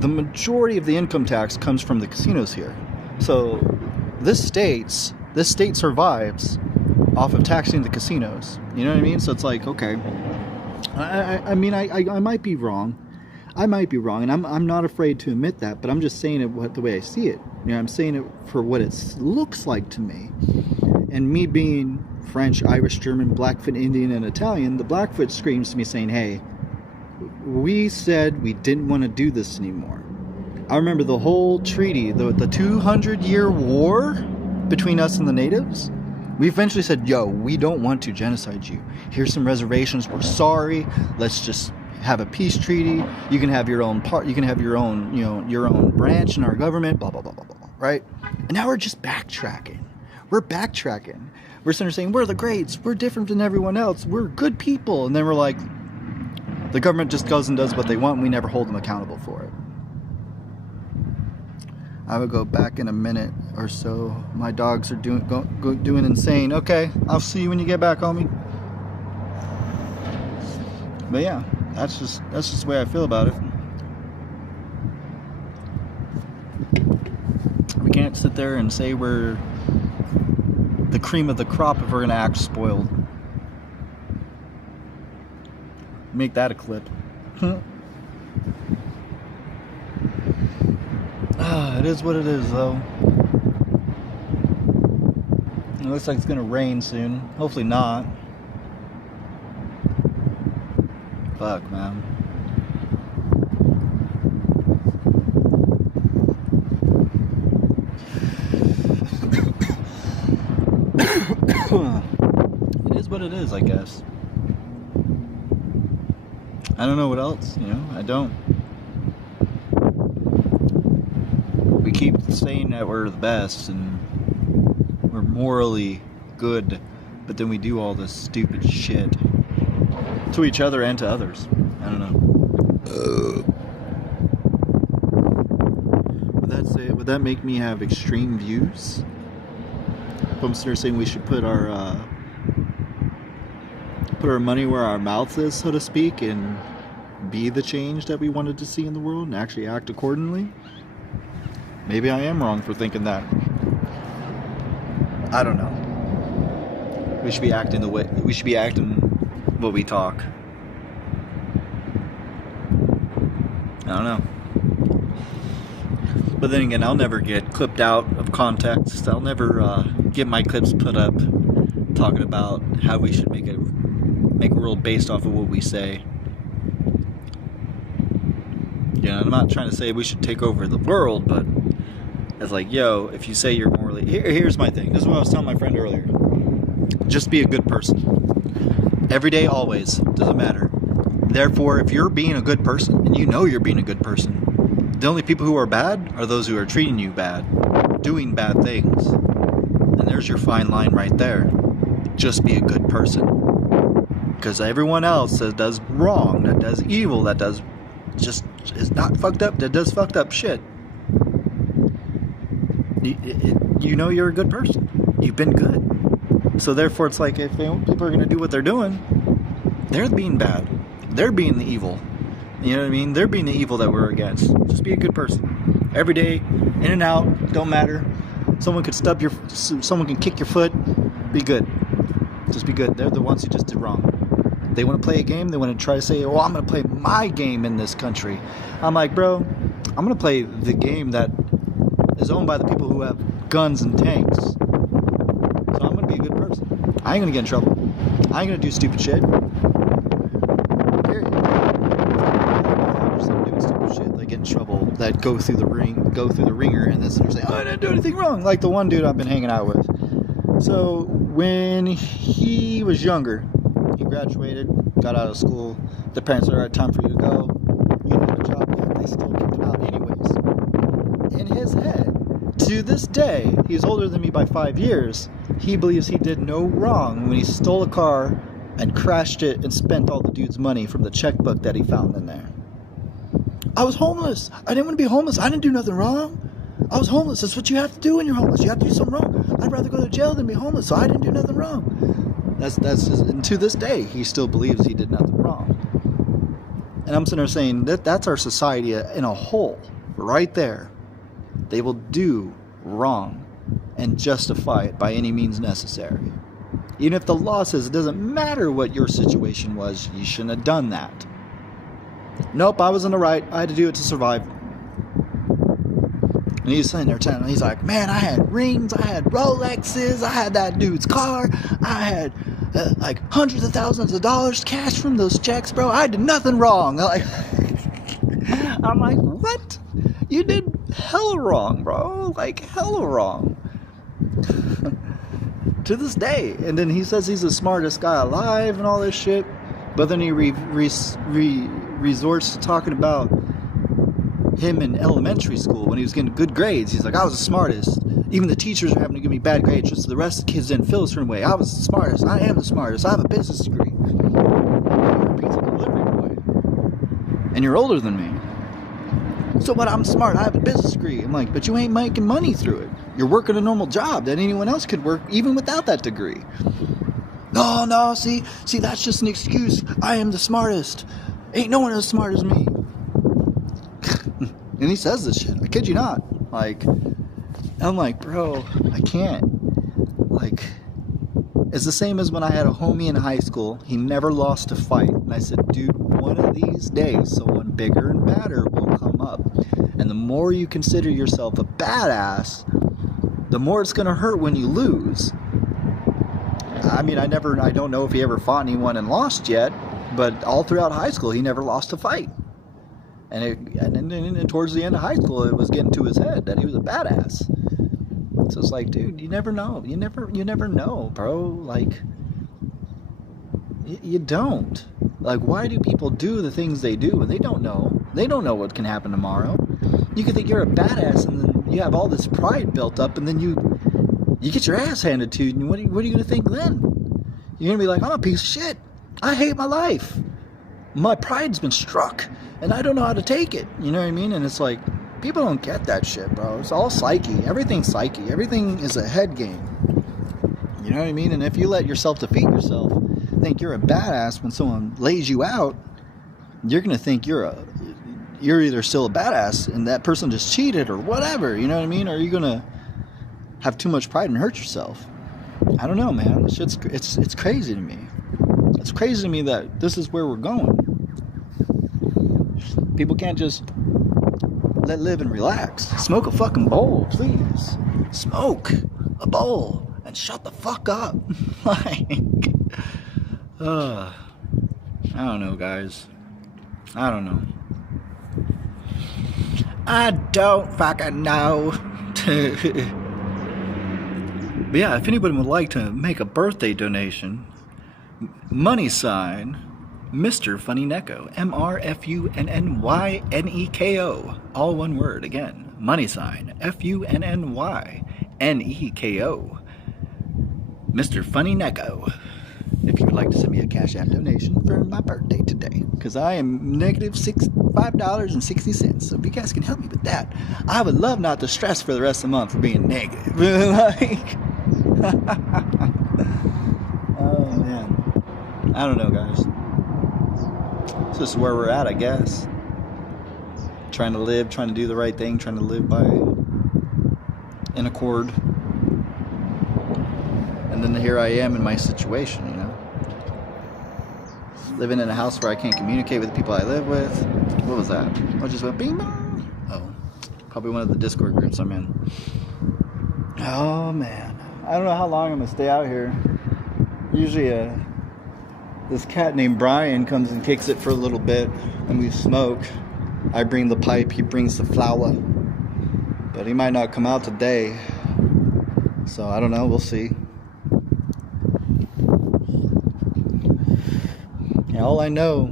The majority of the income tax comes from the casinos here. So this state survives off of taxing the casinos. You know what I mean? So it's like, okay, I mean, I might be wrong. And I'm not afraid to admit that, but I'm just saying it the way I see it. You know, I'm saying it for what it looks like to me. And me being French, Irish, German, Blackfoot, Indian, and Italian, the Blackfoot screams to me saying, hey, we said we didn't want to do this anymore. I remember the whole treaty, the 200-year war between us and the natives. We eventually said, yo, we don't want to genocide you. Here's some reservations. We're sorry. Let's just have a peace treaty. You can have your own part. You can have your own, you know, your own branch in our government, blah, blah, blah, blah, blah, right? And now we're just backtracking. We're sitting there saying, we're the greats. We're different than everyone else. We're good people. And then we're like, the government just goes and does what they want, and we never hold them accountable for it. I will go back in a minute or so. My dogs are doing insane. Okay, I'll see you when you get back, homie. But yeah, that's just the way I feel about it. We can't sit there and say we're the cream of the crop if we're gonna act spoiled. Make that a clip. It is what it is, though. It looks like it's gonna rain soon. Hopefully not. Fuck, man. It is what it is, I guess. I don't know what else, you know, I don't. We keep saying that we're the best and we're morally good, but then we do all this stupid shit to each other and to others. I don't know. Would that make me have extreme views? If I'm saying we should put our money where our mouth is, so to speak, and be the change that we wanted to see in the world and actually act accordingly? Maybe I am wrong for thinking that. I don't know. We should be acting what we talk. I don't know. But then again, I'll never get clipped out of context. I'll never get my clips put up talking about how we should make a world based off of what we say. I'm not trying to say we should take over the world, but it's like, yo, if you say you're morally... Here's my thing. This is what I was telling my friend earlier. Just be a good person. Every day, always. Doesn't matter. Therefore, if you're being a good person, and you know you're being a good person, the only people who are bad are those who are treating you bad, doing bad things. And there's your fine line right there. Just be a good person. Because everyone else that does wrong, that does evil, that does just is not fucked up, that does fucked up shit. You know you're a good person. You've been good. So therefore it's like, if people are going to do what they're doing, they're being bad. They're being the evil. You know what I mean? They're being the evil that we're against. Just be a good person. Every day, in and out, don't matter. Someone could someone can kick your foot. Be good. Just be good. They're the ones who just did wrong. They want to play a game. They want to try to say, oh, I'm going to play my game in this country. I'm like, bro, I'm going to play the game that is owned by the people who have guns and tanks. So I'm going to be a good person. I ain't going to get in trouble. I ain't going to do stupid shit. Period. Some doing stupid shit, they get in trouble, that go through the ringer, and then they're saying, oh, I didn't do anything wrong. Like the one dude I've been hanging out with. So when he was younger, he graduated, got out of school. The parents said, all right, time for you to go. You don't have a job yet. They still kicked him out anyways. In his head, to this day, he's older than me by 5 years. He believes he did no wrong when he stole a car and crashed it and spent all the dude's money from the checkbook that he found in there. I was homeless. I didn't want to be homeless. I didn't do nothing wrong. I was homeless. That's what you have to do when you're homeless. You have to do something wrong. I'd rather go to jail than be homeless, so I didn't do nothing wrong. And to this day, he still believes he did nothing wrong. And I'm sitting there saying that's our society in a whole, right there. They will do wrong and justify it by any means necessary. Even if the law says it doesn't matter what your situation was, you shouldn't have done that. Nope, I was in the right. I had to do it to survive. And he's sitting there telling me, he's like, man, I had rings, I had Rolexes, I had that dude's car, I had like hundreds of thousands of dollars cash from those checks, bro. I did nothing wrong. I'm like, what? You did hella wrong, bro. Like, hella wrong. To this day. And then he says he's the smartest guy alive and all this shit. But then he resorts to talking about him in elementary school when he was getting good grades. He's like, I was the smartest. Even the teachers are having to give me bad grades just so the rest of the kids didn't feel a certain way. I was the smartest. I am the smartest. I have a business degree. You're a pizza delivery boy. And you're older than me. So what? I'm smart. I have a business degree. I'm like, but you ain't making money through it. You're working a normal job that anyone else could work even without that degree. No, see, that's just an excuse. I am the smartest. Ain't no one as smart as me. And he says this shit. I kid you not. Like, I'm like, bro, I can't. Like, it's the same as when I had a homie in high school. He never lost a fight. And I said, dude, one of these days, someone bigger and badder will come up. And the more you consider yourself a badass, the more it's going to hurt when you lose. I mean, I don't know if he ever fought anyone and lost yet, but all throughout high school, he never lost a fight. And then towards the end of high school, it was getting to his head that he was a badass. So it's like, dude, you never know. You never know, bro. Like, you don't. Like, why do people do the things they do when they don't know? They don't know what can happen tomorrow. You can think you're a badass, and then you have all this pride built up, and then you get your ass handed to you, and what are you going to think then? You're going to be like, I'm a piece of shit. I hate my life. My pride's been struck, and I don't know how to take it. You know what I mean? And it's like, people don't get that shit, bro. It's all psyche. Everything's psyche. Everything is a head game. You know what I mean? And if you let yourself defeat yourself, think you're a badass when someone lays you out, you're going to think you're either still a badass and that person just cheated or whatever. You know what I mean? Or are you going to have too much pride and hurt yourself? I don't know, man. It's crazy to me. It's crazy to me that this is where we're going. People can't just live and relax. Smoke a fucking bowl, please. Smoke a bowl and shut the fuck up. Like, I don't know, guys. I don't know. I don't fucking know. But yeah, if anybody would like to make a birthday donation, money sign Mr. Funny Neko, MrFUNNYNEKO, all one word. Again, money sign FUNNYNEKO, Mr. Funny Neko. If you would like to send me a Cash App donation for my birthday today, because I am negative $5.60. So if you guys can help me with that, I would love not to stress for the rest of the month for being negative. Like, oh man, I don't know, guys. This is where we're at, I guess. Trying to live, trying to do the right thing, trying to live by in accord. And then here I am in my situation, you know. Living in a house where I can't communicate with the people I live with. What was that? I just went bing bong. Oh, probably one of the Discord groups I'm in. Oh man, I don't know how long I'm gonna stay out here. Usually this cat named Brian comes and kicks it for a little bit and we smoke. I bring the pipe, he brings the flour. But he might not come out today. So I don't know, we'll see. And all I know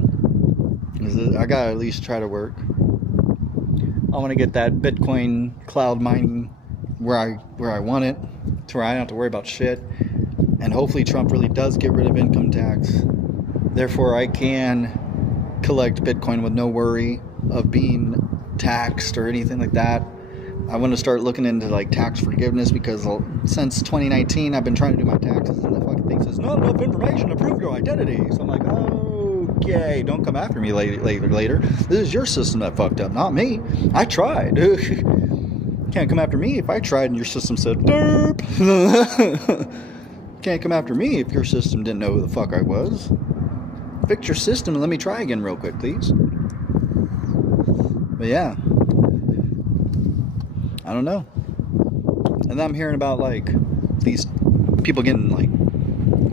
is that I gotta at least try to work. I want to get that Bitcoin cloud mining where I want it, to where I don't have to worry about shit. And hopefully Trump really does get rid of income tax. Therefore, I can collect Bitcoin with no worry of being taxed or anything like that. I want to start looking into like tax forgiveness, because since 2019 I've been trying to do my taxes and the fucking thing says not enough information to prove your identity. So I'm like, okay, don't come after me later. This is your system that fucked up, not me. I tried. Can't come after me if I tried and your system said derp. Can't come after me if your system didn't know who the fuck I was. Fix your system and let me try again real quick, please. But yeah, I don't know. And then I'm hearing about like these people getting like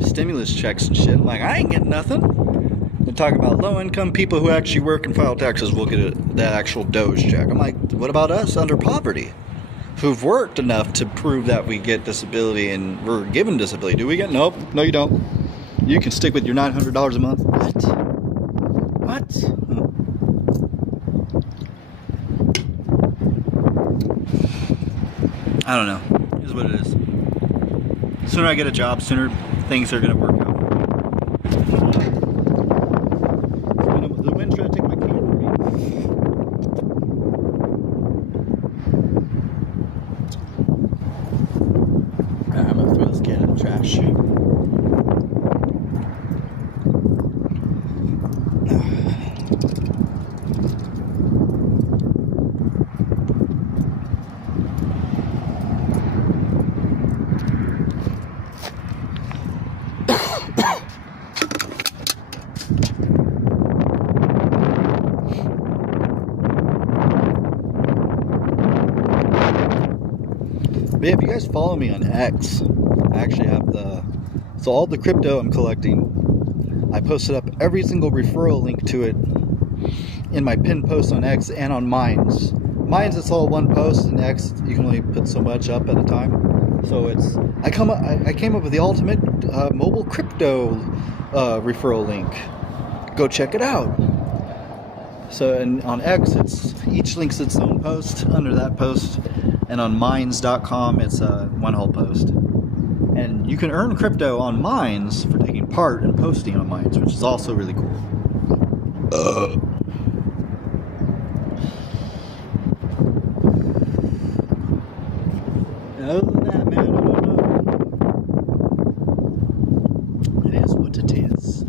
stimulus checks and shit. I'm like, I ain't getting nothing. They're talking about low income people who actually work and file taxes will get that actual Doge check. I'm like, what about us under poverty, who've worked enough to prove that we get disability and we're given disability? Do we get? Nope. No, you don't. You can stick with your $900 a month. What? I don't know. It is what it is. The sooner I get a job, sooner things are gonna work out. The wind trying to take my can from me. I'm gonna throw this can in the trash. But yeah, if you guys follow me on X, I actually have so all the crypto I'm collecting, I posted up every single referral link to it in my pinned post on X and on Minds. Minds, it's all one post, and X, you can only put so much up at a time. So I came up with the ultimate mobile crypto referral link. Go check it out. So, and on X, each link's its own post under that post, and on Minds.com, it's one whole post. And you can earn crypto on Minds for taking part in posting on Minds, which is also really cool. And other than that, man, I don't know. It is what it is.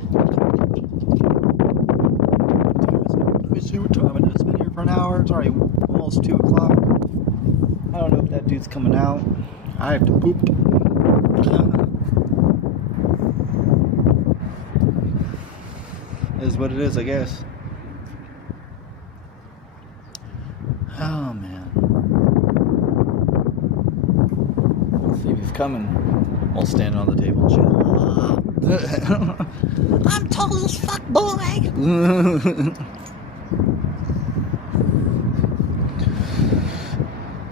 Let me see what time it is. It's been here for an hour. It's already almost 2 o'clock. I don't know if that dude's coming out. I have to poop. is what it is, I guess. Oh, man. Let's see if he's coming. While standing on the table and shit. I'm tall as fuck, boy.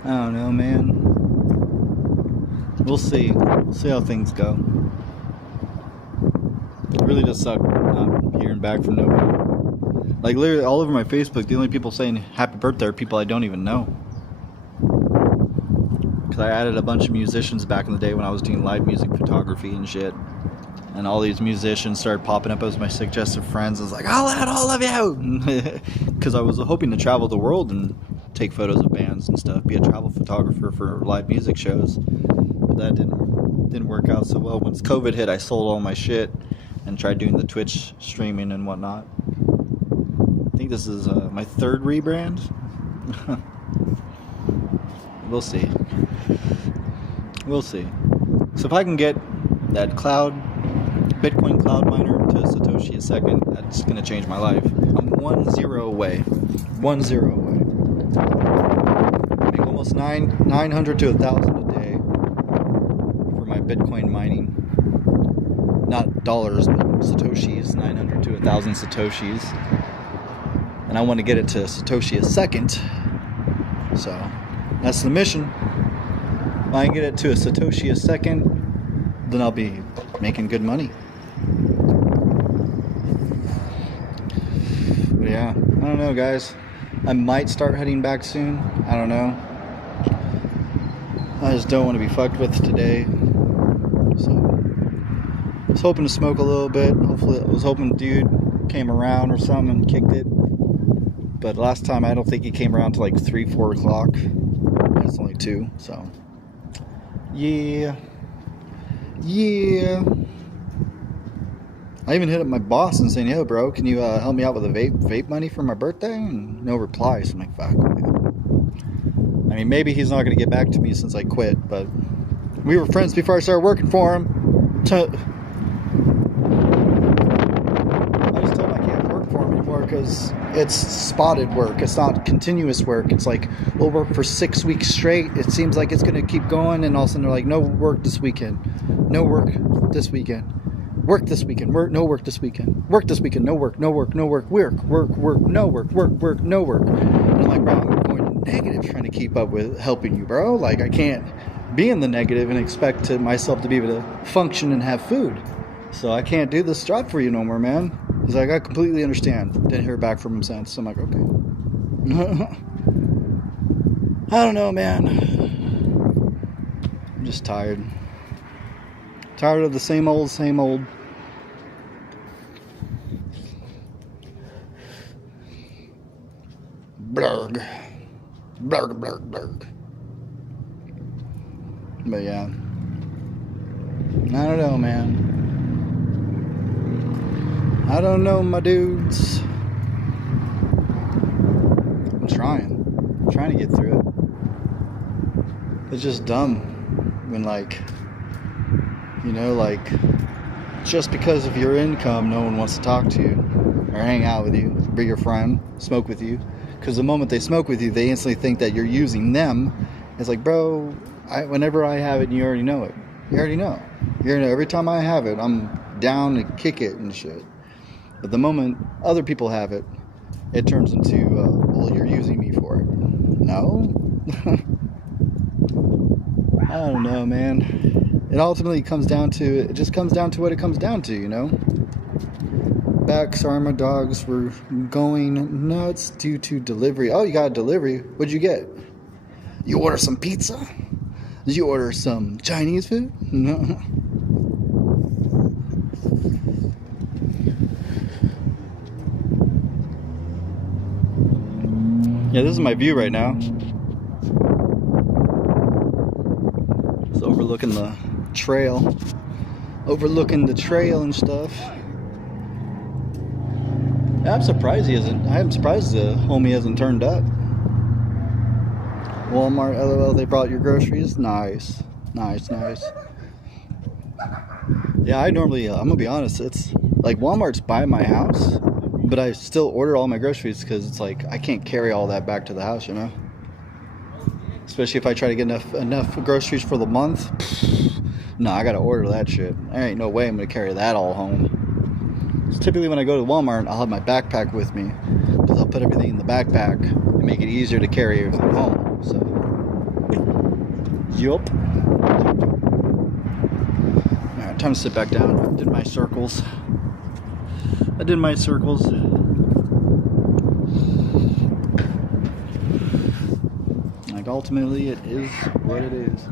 I don't know, man. We'll see. We'll see how things go. It really does suck not hearing back from nobody. Like, literally all over my Facebook, the only people saying happy birthday are people I don't even know. Because I added a bunch of musicians back in the day when I was doing live music photography and shit. And all these musicians started popping up as my suggested friends. I was like, I'll add all of you! Because I was hoping to travel the world and take photos of bands and stuff, be a travel photographer for live music shows. But that didn't work out so well. Once COVID hit, I sold all my shit and tried doing the Twitch streaming and whatnot. I think this is my third rebrand. We'll see. We'll see. So if I can get that Bitcoin cloud miner to Satoshi a second, that's going to change my life. I'm 1-0 away. 1-0 away. I make almost 900 to 1,000 a day for my Bitcoin mining. Not dollars, but Satoshis. 900 to 1,000 Satoshis. And I want to get it to Satoshi a second. So that's the mission. If I can get it to a Satoshi a second, then I'll be making good money. But yeah, I don't know, guys. I might start heading back soon. I don't know. I just don't want to be fucked with today. So I was hoping to smoke a little bit. Hopefully, I was hoping dude came around or something and kicked it. But last time, I don't think he came around till like 3, 4 o'clock. It's only 2, so yeah. I even hit up my boss and saying, yo, bro, can you help me out with a vape money for my birthday? And no reply, so I'm like, fuck, man. I mean, maybe he's not going to get back to me since I quit, but we were friends before I started working for him. I just told him I can't work for him anymore because it's spotted work. It's not continuous work. It's like, we'll work for 6 weeks straight. It seems like it's going to keep going, and all of a sudden they're like, no work this weekend. No work this weekend. Work this weekend. No work this weekend. Work this weekend. No work. No work. No work. Work. No work. Work. No work. And I'm like, bro, I'm going negative trying to keep up with helping you, bro. Like, I can't be in the negative and expect myself to be able to function and have food. So I can't do this job for you no more, man. He's like, I completely understand. Didn't hear back from him since. So I'm like, okay. I don't know, man. I'm just tired. Tired of the same old, same old. Blurg. Blurg, blurg, blurg. But yeah. I don't know, man. I don't know, my dudes. I'm trying to get through it. It's just dumb when, like, you know, like, just because of your income, no one wants to talk to you or hang out with you, be your friend, smoke with you. Because the moment they smoke with you, they instantly think that you're using them. It's like, bro, whenever I have it, you already know it. You already know. You already know. Every time I have it, I'm down to kick it and shit. But the moment other people have it, it turns into, well, you're using me for it. No? I don't know, man. It ultimately comes down to, it just comes down to what it comes down to, you know? Sorry, my dogs were going nuts due to delivery. Oh, you got a delivery. What'd you get? You order some pizza? Did you order some Chinese food? No. Yeah, this is my view right now. It's overlooking the trail. Overlooking the trail and stuff. I'm surprised he hasn't. I'm surprised the homie hasn't turned up. Walmart, LOL, they brought your groceries. Nice. Yeah, I normally, I'm gonna be honest, it's like Walmart's by my house, But I still order all my groceries because it's like I can't carry all that back to the house, you know? Especially if I try to get enough groceries for the month. No, I gotta order that shit. There ain't no way I'm gonna carry that all home. So typically when I go to Walmart, I'll have my backpack with me because I'll put everything in the backpack and make it easier to carry everything home. So, yup. Alright, time to sit back down. I did my circles. Like, ultimately, it is what it is.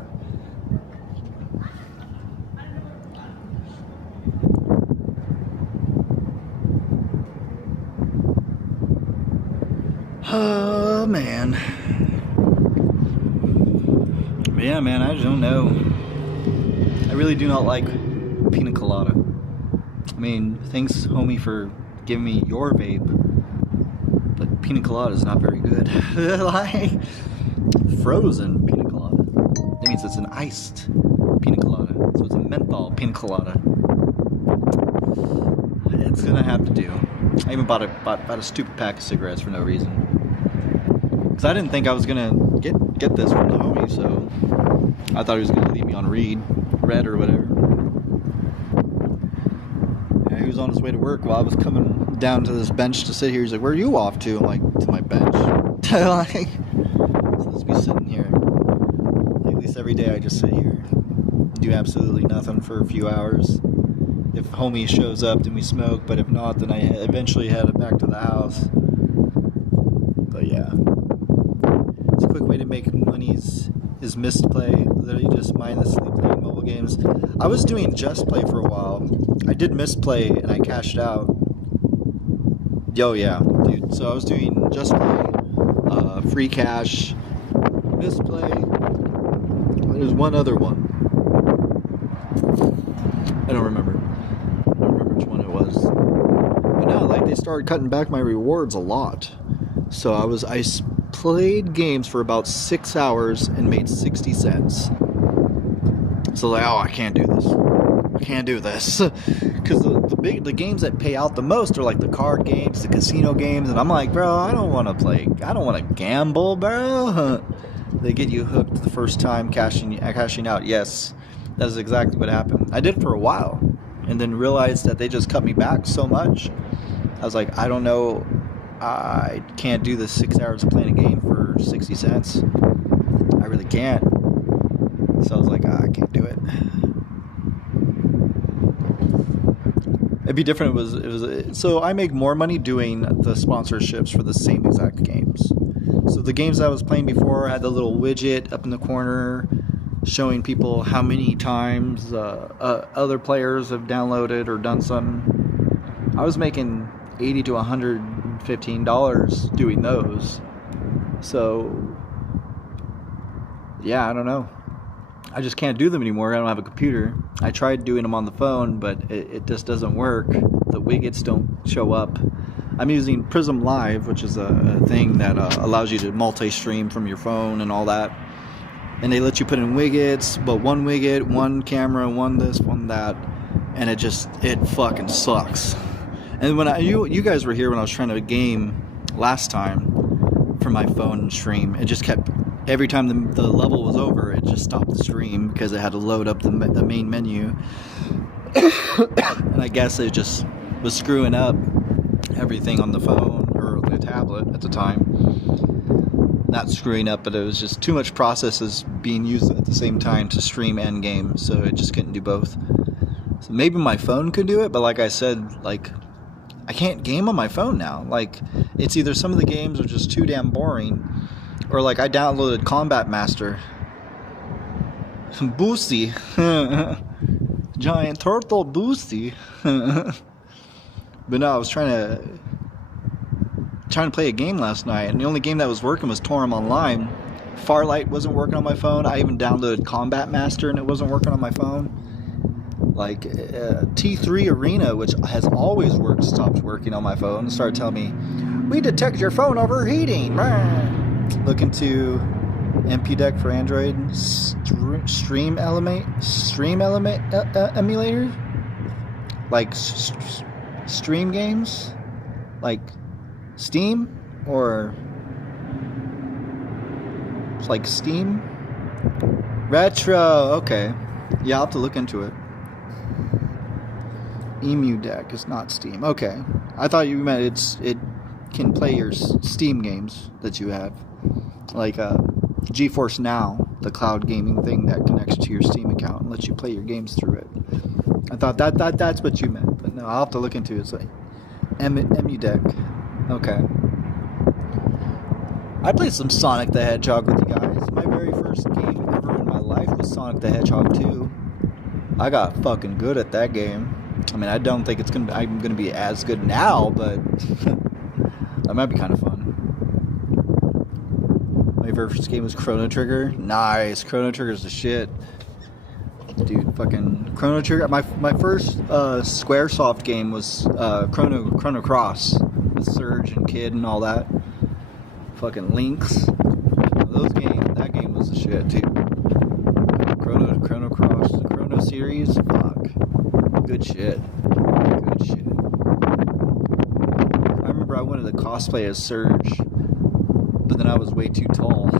Oh, man. But yeah, man, I just don't know. I really do not like pina colada. I mean, thanks, homie, for giving me your vape. But pina colada is not very good. Like, frozen pina colada. That means it's an iced pina colada. So it's a menthol pina colada. It's gonna have to do. I even bought a stupid pack of cigarettes for no reason. Because I didn't think I was gonna get this from the homie, so I thought he was gonna leave me on red or whatever. Yeah, he was on his way to work while I was coming down to this bench to sit here. He's like, "Where are you off to?" I'm like, "To my bench." Like, so let's be sitting here. At least every day I just sit here, do absolutely nothing for a few hours. If homie shows up, then we smoke, but if not, then I eventually head back to the house. But yeah, it's a quick way to make money is missed play. Literally just mindlessly playing mobile games. I was doing just play for a while. I did misplay and I cashed out. Yo, yeah, dude. So I was doing just play, free cash, misplay. There's one other one. I don't remember which one it was. But no, like, they started cutting back my rewards a lot. So I played games for about 6 hours and made 60 cents. So like, oh, I can't do this. Because the games that pay out the most are like the card games, the casino games, and I'm like, bro, I don't want to gamble, bro. They get you hooked the first time cashing out. Yes, that is exactly what happened. I did for a while, and then realized that they just cut me back so much. I was like, I don't know, I can't do the 6 hours of playing a game for 60 cents. I really can't. So I was like, I can't do it. It'd be different. So I make more money doing the sponsorships for the same exact games. So the games I was playing before had the little widget up in the corner showing people how many times other players have downloaded or done something. I was making $80 to $115 doing those. So yeah, I don't know. I just can't do them anymore. I don't have a computer. I tried doing them on the phone, but it just doesn't work. The widgets don't show up. I'm using Prism Live, which is a thing that allows you to multi-stream from your phone and all that. And they let you put in widgets, but one widget, one camera, one this, one that, and it fucking sucks. And when you guys were here when I was trying to game last time from my phone and stream, it just kept. Every time the level was over, it just stopped the stream because it had to load up the main menu. And I guess it just was screwing up everything on the phone or the tablet at the time. Not screwing up, but it was just too much processes being used at the same time to stream and game, so it just couldn't do both. So maybe my phone could do it, but like I said, like, I can't game on my phone now. Like, it's either some of the games are just too damn boring, or like I downloaded Combat Master. Boosty. Giant turtle Boosty. But no, I was trying to play a game last night, and the only game that was working was Torum Online. Farlight wasn't working on my phone. I even downloaded Combat Master and it wasn't working on my phone. Like T3 Arena, which has always worked, stopped working on my phone. Started telling me, "We detect your phone overheating." Look into MP Deck for Android, Stream Element emulator, like stream games, Like Steam or it's like Steam? Retro, okay. Yeah, I'll have to look into it. Emu Deck is not Steam. Okay. I thought you meant it can play your Steam games that you have. Like GeForce Now, the cloud gaming thing that connects to your Steam account and lets you play your games through it. I thought that's what you meant, but no, I'll have to look into it. It's like Emu Deck. Okay. I played some Sonic the Hedgehog with you guys. My very first game ever in my life was Sonic the Hedgehog 2. I got fucking good at that game. I mean, I don't think I'm gonna be as good now, but that might be kind of fun. My very first game was Chrono Trigger. Nice, Chrono Trigger's the shit, dude. Fucking Chrono Trigger. My first SquareSoft game was Chrono Cross with Surge and Kid and all that. Fucking Lynx. That game was the shit too. Chrono Cross, the Chrono series. Fuck. Good shit. Good shit. I remember I wanted to cosplay as Surge, but then I was way too tall.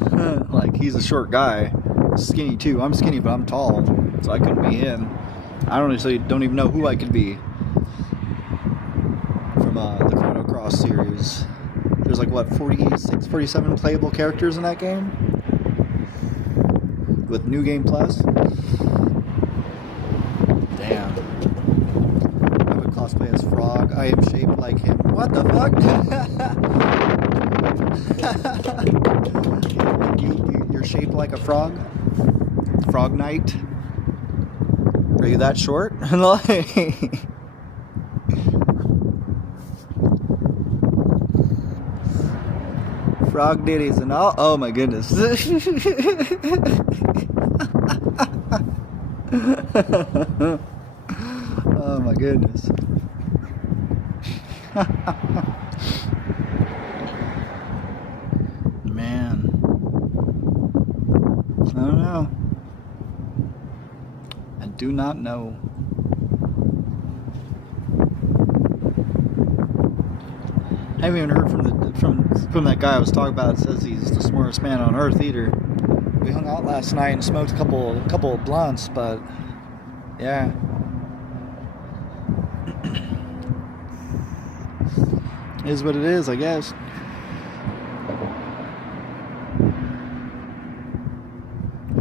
Like, he's a short guy. Skinny too. I'm skinny, but I'm tall, so I couldn't be him. I don't even know who I could be from the Chrono Cross series. There's like, what, 46, 47 playable characters in that game? With New Game Plus? Damn. I would cosplay as Frog. I am shaped like him. What the fuck? You're shaped like a frog? Frog Knight? Are you that short? Frog ditties and all. Oh my goodness. Oh my goodness. Man. I don't know. I do not know. I haven't even heard from that guy I was talking about. It says he's the smartest man on earth either. We hung out last night and smoked a couple of blunts, but yeah. It is what it is, I guess.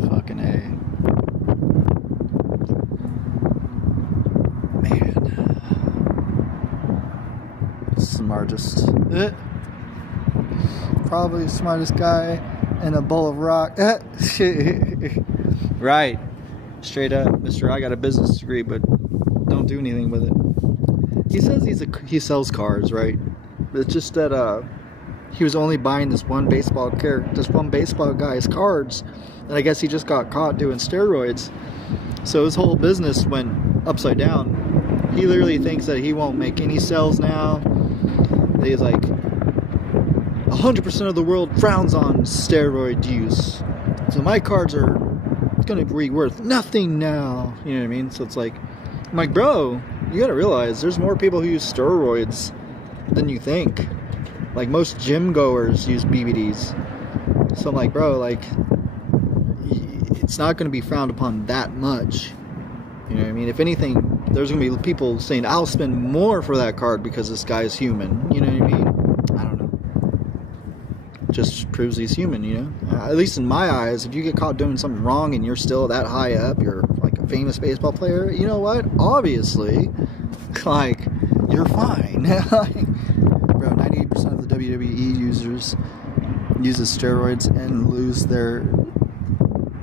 Fucking A. Man. Smartest. Probably the smartest guy in a bowl of rock. Right. Straight up, Mr. I got a business degree, but don't do anything with it. He says he sells cars, right? But it's just that he was only buying this one baseball guy's cards, and I guess he just got caught doing steroids. So his whole business went upside down. He literally thinks that he won't make any sales now. He's like, 100% of the world frowns on steroid use, so my cards are gonna be worth nothing now. You know what I mean? So it's like, I'm like, bro, you gotta realize there's more people who use steroids than you think. Like, most gym goers use BBDs. So I'm like, bro, like, it's not gonna be frowned upon that much. You know what I mean? If anything, there's gonna be people saying, I'll spend more for that card because this guy is human. You know what I mean? I don't know. Just proves he's human, you know? At least in my eyes, if you get caught doing something wrong and you're still that high up, you're like a famous baseball player, you know what? Obviously, like, you're fine. Bro, 98% of the WWE users uses steroids and lose their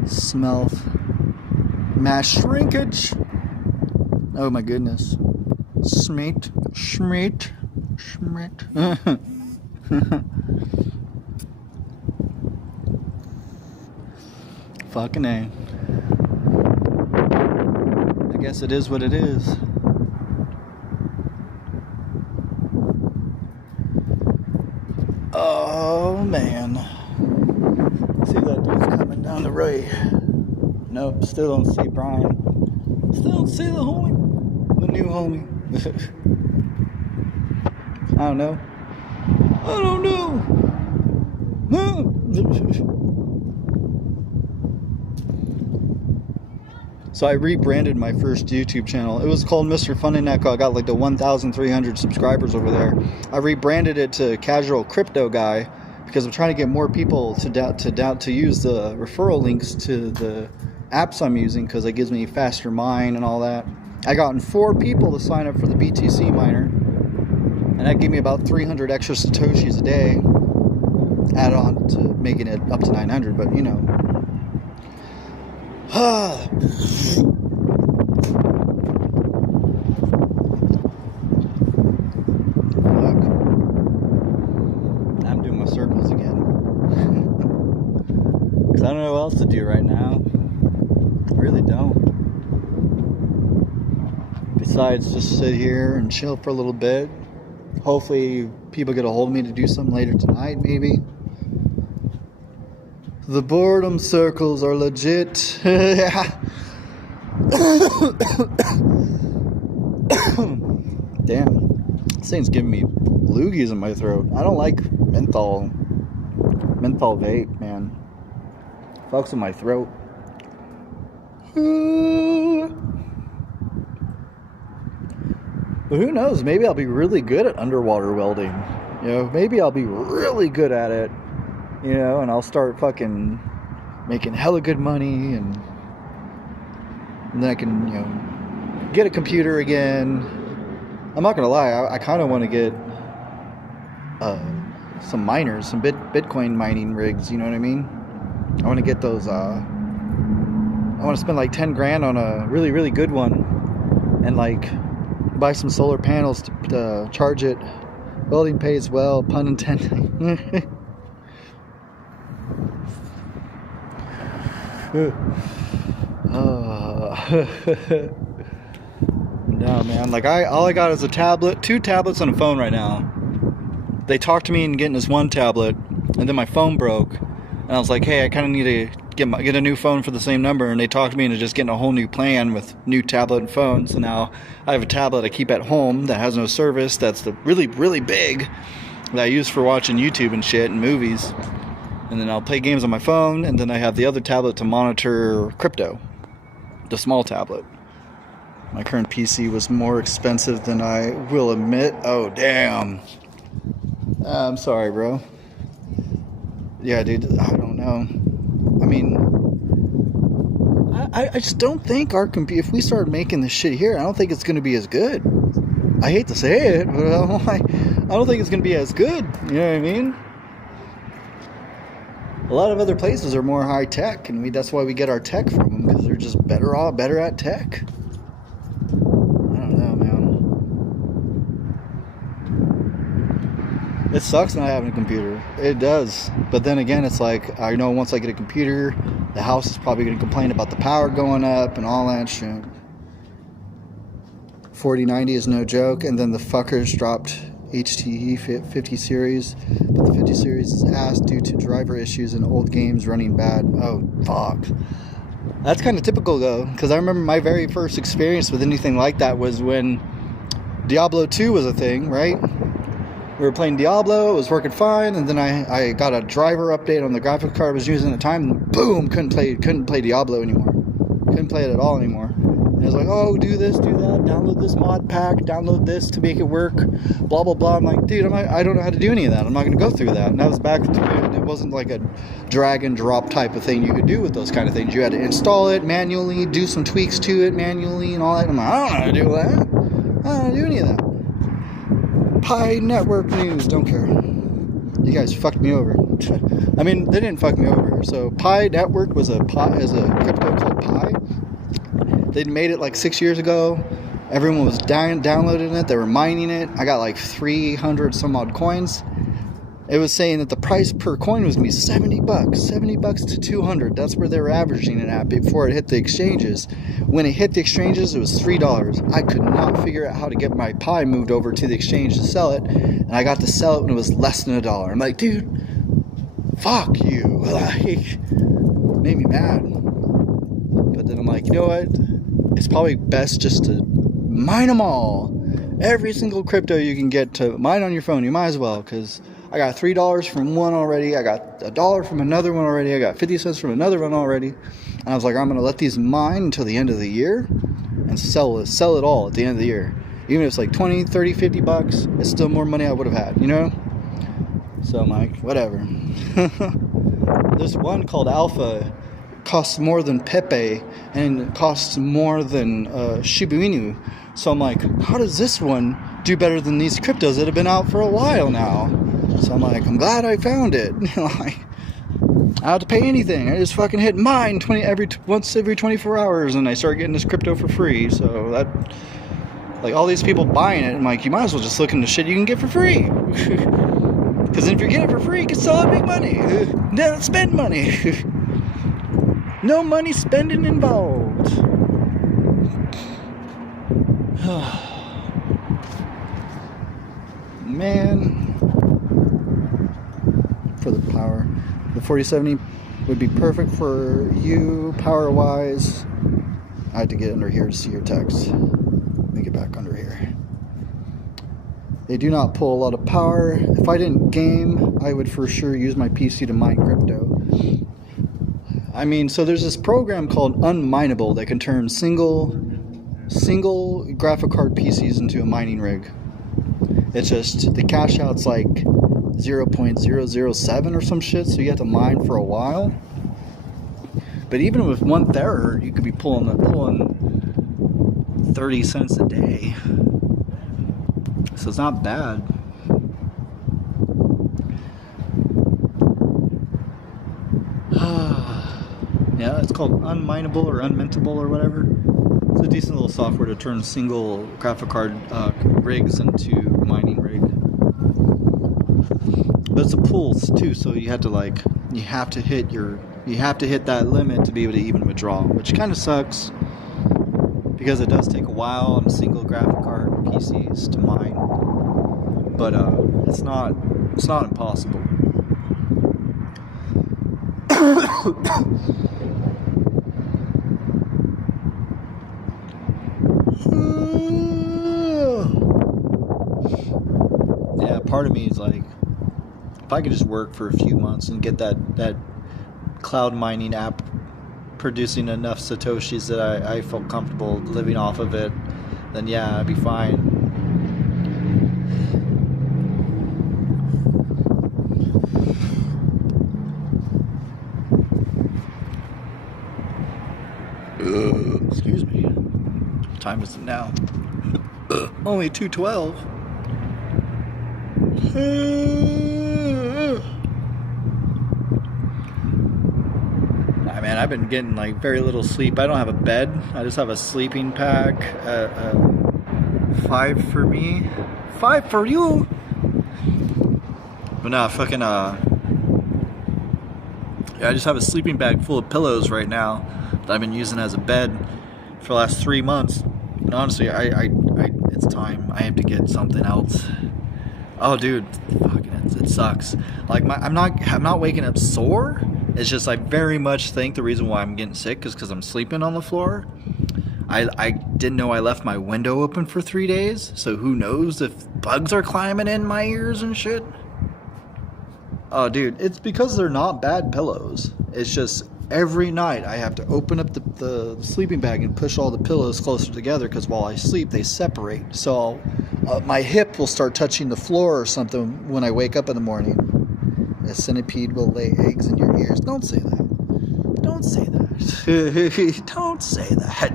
smell. Mass shrinkage. Oh my goodness. Schmeat. Fucking A. I guess it is what it is. Oh man. See if that dude's coming down the road. Nope, still don't see Brian. Still don't see the homie. The new homie. I don't know. I don't know. So I rebranded my first YouTube channel. It was called Mr. Fun and Echo. I got like the 1,300 subscribers over there. I rebranded it to Casual Crypto Guy because I'm trying to get more people to use the referral links to the apps I'm using because it gives me faster mine and all that. I gotten 4 people to sign up for the BTC miner, and that gave me about 300 extra Satoshis a day. Add on to making it up to 900, but you know. Look, I'm doing my circles again. Because I don't know what else to do right now. I really don't. Besides just sit here and chill for a little bit. Hopefully people get a hold of me to do something later tonight, maybe. The boredom circles are legit. Damn. This thing's giving me loogies in my throat. I don't like menthol vape, man. Fucks in my throat. But who knows? Maybe I'll be really good at underwater welding. You know, maybe I'll be really good at it. You know, and I'll start fucking making hella good money, and then I can, you know, get a computer again. I'm not gonna lie, I kind of want to get some miners, some Bitcoin mining rigs. You know what I mean? I want to get those. I want to spend like 10 grand on a really, really good one, and like buy some solar panels to charge it. Welding pays well, pun intended. No, man, like all I got is a tablet, 2 tablets and a phone right now. They talked to me into getting this one tablet, and then my phone broke, and I was like, hey, I kind of need to get a new phone for the same number, and they talked me into just getting a whole new plan with new tablet and phone. So now I have a tablet I keep at home that has no service, that's the really, really big, that I use for watching YouTube and shit and movies. And then I'll play games on my phone, and then I have the other tablet to monitor crypto, the small tablet. My current PC was more expensive than I will admit. Oh, damn. I'm sorry, bro. Yeah, dude, I don't know. I mean, I just don't think our computer, if we start making this shit here, I don't think it's going to be as good. I hate to say it, but I don't think it's going to be as good. You know what I mean? A lot of other places are more high tech, and that's why we get our tech from them, because they're just better at tech. I don't know, man. It sucks not having a computer. It does. But then again, it's like, I know once I get a computer, the house is probably going to complain about the power going up and all that shit. 4090 is no joke, and then the fuckers dropped HTE 50 series, but the 50 series is ass due to driver issues and old games running bad. Oh, fuck. That's kind of typical, though, because I remember my very first experience with anything like that was when Diablo 2 was a thing, right? We were playing Diablo, it was working fine, and then I got a driver update on the graphics card I was using at the time, and boom, couldn't play Diablo anymore. Couldn't play it at all anymore. And it was like, oh, do this, do that, download this mod pack, download this to make it work, blah, blah, blah. I'm like, dude, I don't know how to do any of that. I'm not going to go through that. And that was back to, it wasn't like a drag and drop type of thing you could do with those kind of things. You had to install it manually, do some tweaks to it manually and all that. I'm like, I don't know how to do that. I don't know how to do any of that. Pi Network News, don't care. You guys fucked me over. I mean, they didn't fuck me over. So Pi Network is a crypto called Pi. They made it like 6 years ago. Everyone was downloading it. They were mining it. I got like 300 some odd coins. It was saying that the price per coin was going to be $70. $70 to 200. That's where they were averaging it at before it hit the exchanges. When it hit the exchanges, it was $3. I could not figure out how to get my Pi moved over to the exchange to sell it. And I got to sell it when it was less than $1. I'm like, dude, fuck you. Like, made me mad. But then I'm like, you know what? It's probably best just to mine them all. Every single crypto you can get to mine on your phone, you might as well, because I got $3 from one already. I got $1 from another one already. I got 50 cents from another one already. And I was like, I'm going to let these mine until the end of the year and sell it all at the end of the year. Even if it's like 20, 30, 50 bucks, it's still more money I would have had, you know? So I'm like, whatever. This one called Alpha costs more than Pepe and costs more than Shiba Inu. So I'm like, how does this one do better than these cryptos that have been out for a while now? So I'm like, I'm glad I found it. Like, I don't have to pay anything. I just fucking hit mine once every 24 hours, and I start getting this crypto for free. So that, like, all these people buying it, I'm like, you might as well just look into shit you can get for free. Because if you're getting it for free, you can sell it, make money. Don't spend money. No money spending involved. Man, for the power, the 4070 would be perfect for you power wise. I had to get under here to see your text. Let me get back under here. They do not pull a lot of power. If I didn't game, I would for sure use my PC to mine crypto. I mean, so there's this program called Unmineable that can turn single graphic card PCs into a mining rig. It's just the cash out's like 0.007 or some shit, so you have to mine for a while. But even with 1 terahertz, you could be pulling 30 cents a day. So it's not bad. Yeah, it's called Unmineable or Unmintable or whatever. It's a decent little software to turn single graphic card rigs into mining rig. But it's a pools too, so you have to hit that limit to be able to even withdraw, which kind of sucks because it does take a while on single graphic card PCs to mine. But it's not impossible. Yeah, part of me is like, if I could just work for a few months and get that cloud mining app producing enough satoshis that I felt comfortable living off of it, then yeah, I'd be fine. Excuse me. What time is it now? Only 2:12. Nah, man, I've been getting like very little sleep. I don't have a bed. I just have a sleeping pack. 5 for me, 5 for you. But nah, fucking yeah, I just have a sleeping bag full of pillows right now that I've been using as a bed for the last 3 months. And honestly, it's time. I have to get something else. Oh, dude, fucking it sucks. Like I'm not waking up sore. It's just I very much think the reason why I'm getting sick is because I'm sleeping on the floor. I didn't know I left my window open for 3 days, so who knows if bugs are climbing in my ears and shit. Oh, dude, it's because they're not bad pillows. It's just every night I have to open up the sleeping bag and push all the pillows closer together because while I sleep, they separate. So my hip will start touching the floor or something when I wake up in the morning. A centipede will lay eggs in your ears. Don't say that. Don't say that. Don't say that.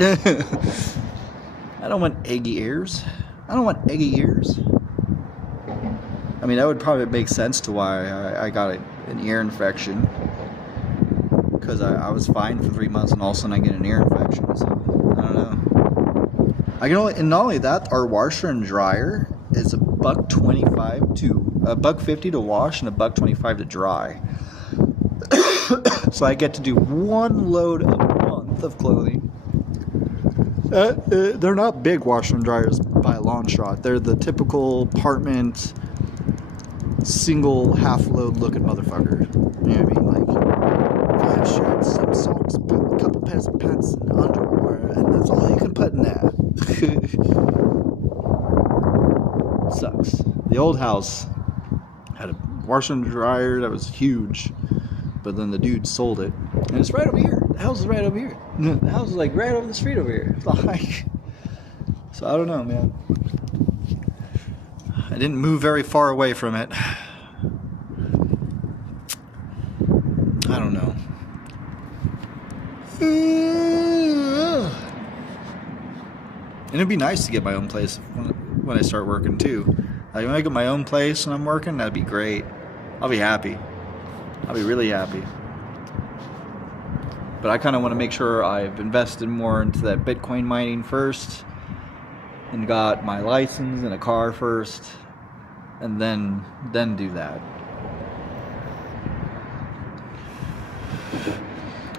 I don't want eggy ears. I don't want eggy ears. I mean, that would probably make sense to why I got an ear infection. Because I was fine for 3 months and all of a sudden I get an ear infection. So, I don't know. And not only that, our washer and dryer is $1.50 to wash and $1.25 to dry. So I get to do 1 load a month of clothing. They're not big washer and dryers by a long shot. They're the typical apartment single half load looking motherfucker. You know what I mean? Like 5 shirts, some socks, a couple pairs of pants and underwear, and that's all you can put in there. Sucks. The old house had a washer and dryer that was huge, but then the dude sold it, and it's right over here. The house is right over here. The house is like right over the street over here. It's like, so I don't know, man. I didn't move very far away from it. I don't know. And it'd be nice to get my own place when I start working too. Like when I get my own place and I'm working, that'd be great. I'll be happy. I'll be really happy. But I kind of want to make sure I've invested more into that Bitcoin mining first, and got my license and a car first, and then do that.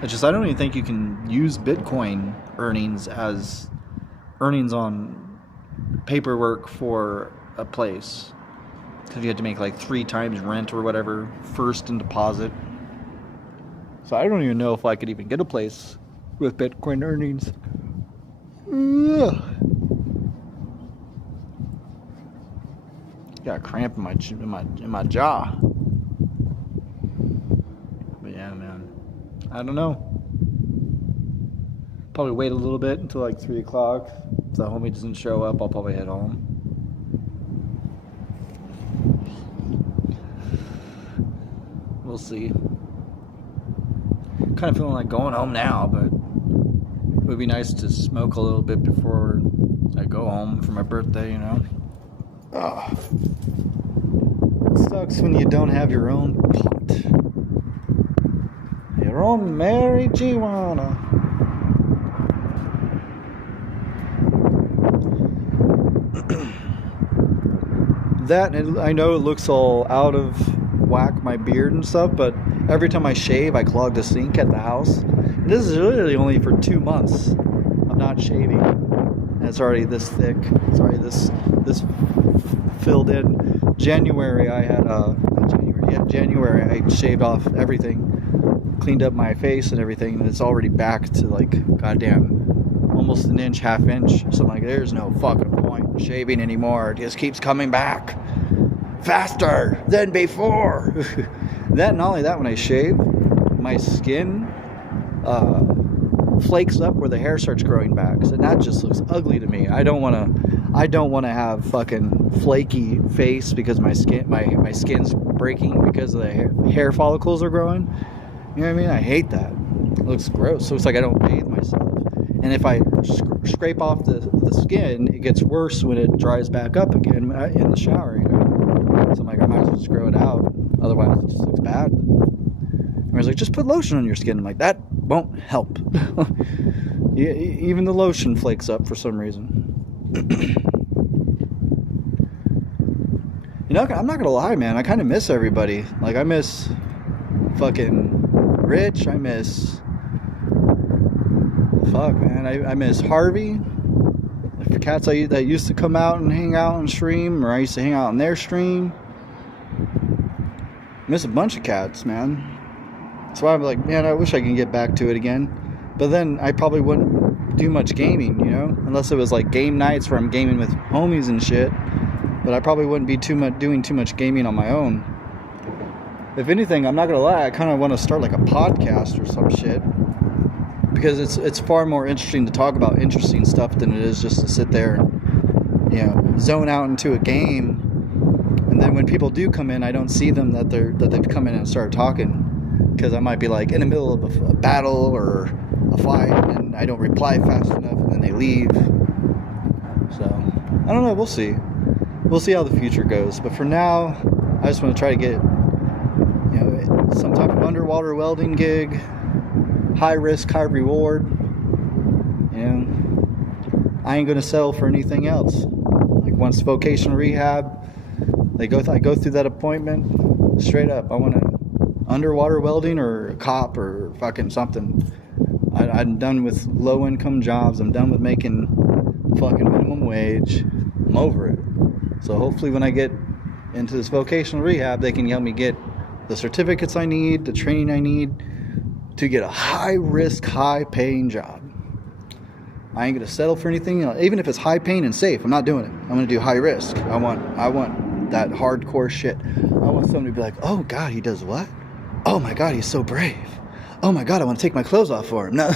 It's just, I don't even think you can use Bitcoin earnings as earnings on paperwork for a place, because you had to make like 3 times rent or whatever first in deposit. So I don't even know if I could even get a place with Bitcoin earnings. Ugh. Got a cramp in my jaw. But yeah, man, I don't know. Probably wait a little bit until like 3 o'clock. If the homie doesn't show up, I'll probably head home. We'll see. Kind of feeling like going home now, but it would be nice to smoke a little bit before I go home for my birthday, you know? Oh. It sucks when you don't have your own pot. Your own marijuana. That, and I know it looks all out of whack, my beard and stuff, but every time I shave, I clog the sink at the house. And this is literally only for 2 months of not shaving, and it's already this thick. It's already this filled in. January I had January I shaved off everything, cleaned up my face and everything, and it's already back to like goddamn almost an inch, half inch. So I'm like, there's no fucking point in shaving anymore. It just keeps coming back faster than before. That, not only that, when I shave, my skin flakes up where the hair starts growing back, so that just looks ugly to me. I don't want to have fucking flaky face because my skin's breaking because of the hair follicles are growing. You know what I mean? I hate that. It looks gross. Looks like I don't bathe myself. And if I scrape off the skin, it gets worse when it dries back up again in the shower, you know? So I'm like, I might as well just grow it out. Otherwise, it just looks bad. And I was like, just put lotion on your skin. I'm like, that won't help. Even the lotion flakes up for some reason. You know, I'm not gonna lie, man. I kind of miss everybody. Like, I miss fucking Rich. I miss... Fuck, man. I miss Harvey. The cats that used to come out and hang out and stream, or I used to hang out on their stream. Miss a bunch of cats, man. So I'm like, man, I wish I could get back to it again. But then I probably wouldn't do much gaming, you know, unless it was like game nights where I'm gaming with homies and shit. But I probably wouldn't be doing too much gaming on my own. If anything, I'm not gonna lie, I kind of want to start like a podcast or some shit, because it's far more interesting to talk about interesting stuff than it is just to sit there and, you know, zone out into a game. And then when people do come in, I don't see them that they've come in and started talking, because I might be like in the middle of a battle or a fight and I don't reply fast enough, and then they leave. So I don't know. We'll see. We'll see how the future goes. But for now, I just want to try to get, you know, some type of underwater welding gig, high risk, high reward. You know, I ain't gonna settle for anything else. Like once vocational rehab, I go through that appointment, straight up, I want to underwater welding or a cop or fucking something. I'm done with low income jobs. I'm done with making fucking minimum wage. I'm over it. So hopefully when I get into this vocational rehab, they can help me get the certificates I need, the training I need to get a high risk, high paying job. I ain't gonna settle for anything, even if it's high paying and safe. I'm not doing it. I'm gonna do high risk. I want that hardcore shit. I want somebody to be like, oh God, he does what? Oh my God, he's so brave. Oh my God, I want to take my clothes off for him. No.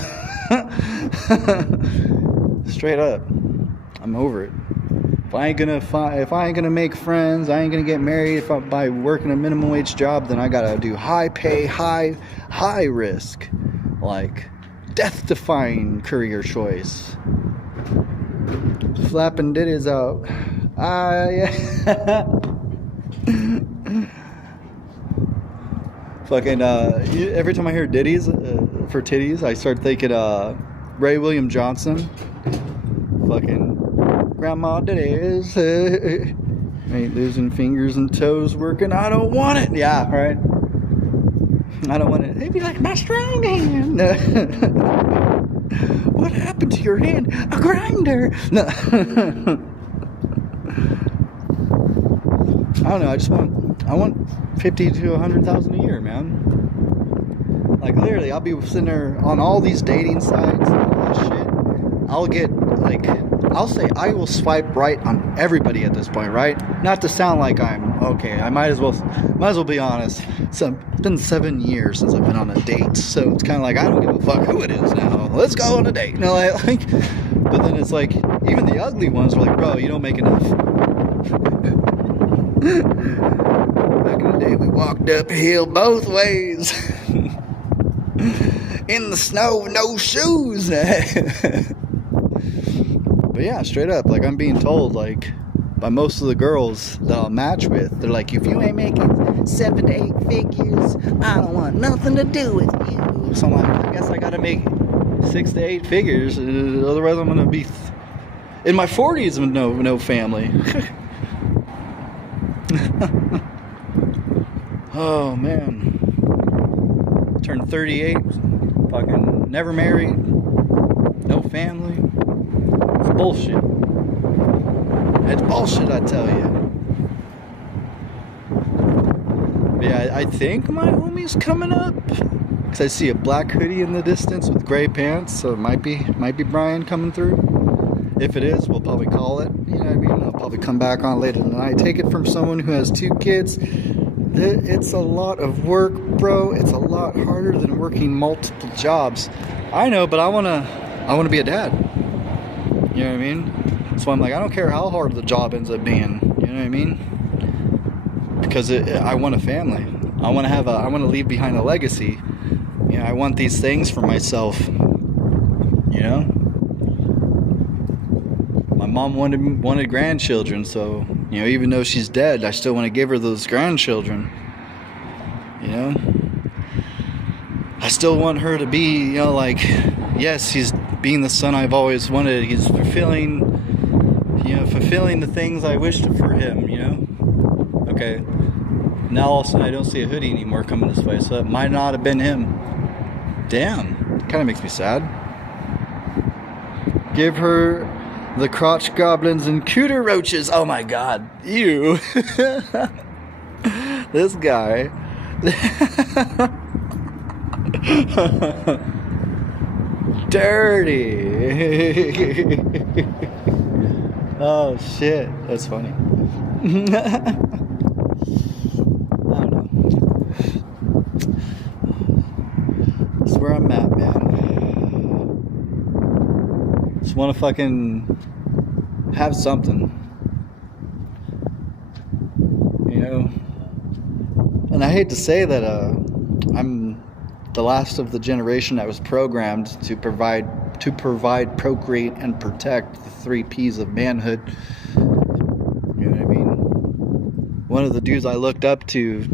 Straight up. I'm over it. If I ain't gonna make friends, I ain't gonna get married by working a minimum wage job, then I gotta do high pay, high risk, like death-defying career choice. Flapping ditties out. Yeah. Fucking every time I hear ditties for titties, I start thinking Ray William Johnson. Fucking grandma ditties. Ain't losing fingers and toes working. I don't want it. Yeah, right. I don't want it. It'd be like my strong hand. What happened to your hand? A grinder. No. I don't know. I want 50 to 100,000 a year, man. Like literally, I'll be sitting there on all these dating sites and all that shit. I'll say I will swipe right on everybody at this point, right? Not to sound like I'm okay. I might as well be honest. It's been 7 years since I've been on a date, so it's kind of like I don't give a fuck who it is now. Let's go on a date. You know, like, but then it's like even the ugly ones are like, bro, you don't make enough. Back in the day, we walked uphill both ways in the snow with no shoes. But yeah, straight up, like I'm being told, like by most of the girls that I'll match with, they're like, if you ain't making 7 to 8 figures, I don't want nothing to do with you. So I'm like, I guess I gotta make 6 to 8 figures, otherwise I'm gonna be in my 40s with no family. Oh man, turned 38, fucking never married, no family. It's bullshit. It's bullshit, I tell you. Yeah, I think my homie's coming up, because I see a black hoodie in the distance with gray pants, so it might be Brian coming through. If it is, we'll probably call it. You know what I mean? I'll probably come back on later tonight. Take it from someone who has 2 kids. It's a lot of work, bro. It's a lot harder than working multiple jobs. I know, but I wanna be a dad. You know what I mean? So I'm like, I don't care how hard the job ends up being. You know what I mean? Because I want a family. I want to leave behind a legacy. You know, I want these things for myself. You know? My mom wanted grandchildren, so, you know, even though she's dead, I still want to give her those grandchildren. You know? I still want her to be, you know, like, yes, he's being the son I've always wanted. He's fulfilling the things I wished for him, you know? Okay. Now all of a sudden I don't see a hoodie anymore coming this way, so that might not have been him. Damn. Kind of makes me sad. Give her the crotch goblins and cooter roaches. Oh my god. Ew. This guy. Dirty. Oh shit, that's funny. I don't know. That's where I'm at, man. Just want to fucking have something, you know. And I hate to say that I'm the last of the generation that was programmed to provide, procreate, and protect the 3 P's of manhood. You know what I mean? One of the dudes I looked up to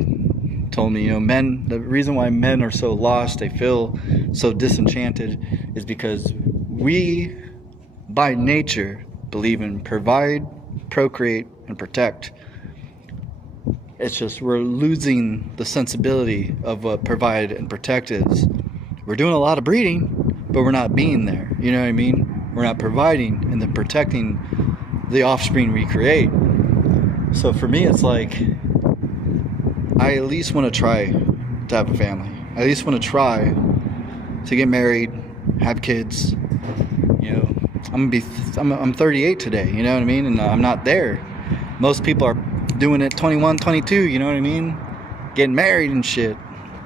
told me, you know, the reason why men are so lost, they feel so disenchanted, is because we, by nature, believe in provide, procreate, and protect. It's just we're losing the sensibility of what provide and protect is. We're doing a lot of breeding, but we're not being there. You know what I mean? We're not providing and then protecting the offspring we create. So for me, it's like, I at least want to try to have a family. I at least want to try to get married, have kids. You know, I'm 38 today. You know what I mean? And I'm not there. Most people are doing it 21, 22, you know what I mean? Getting married and shit.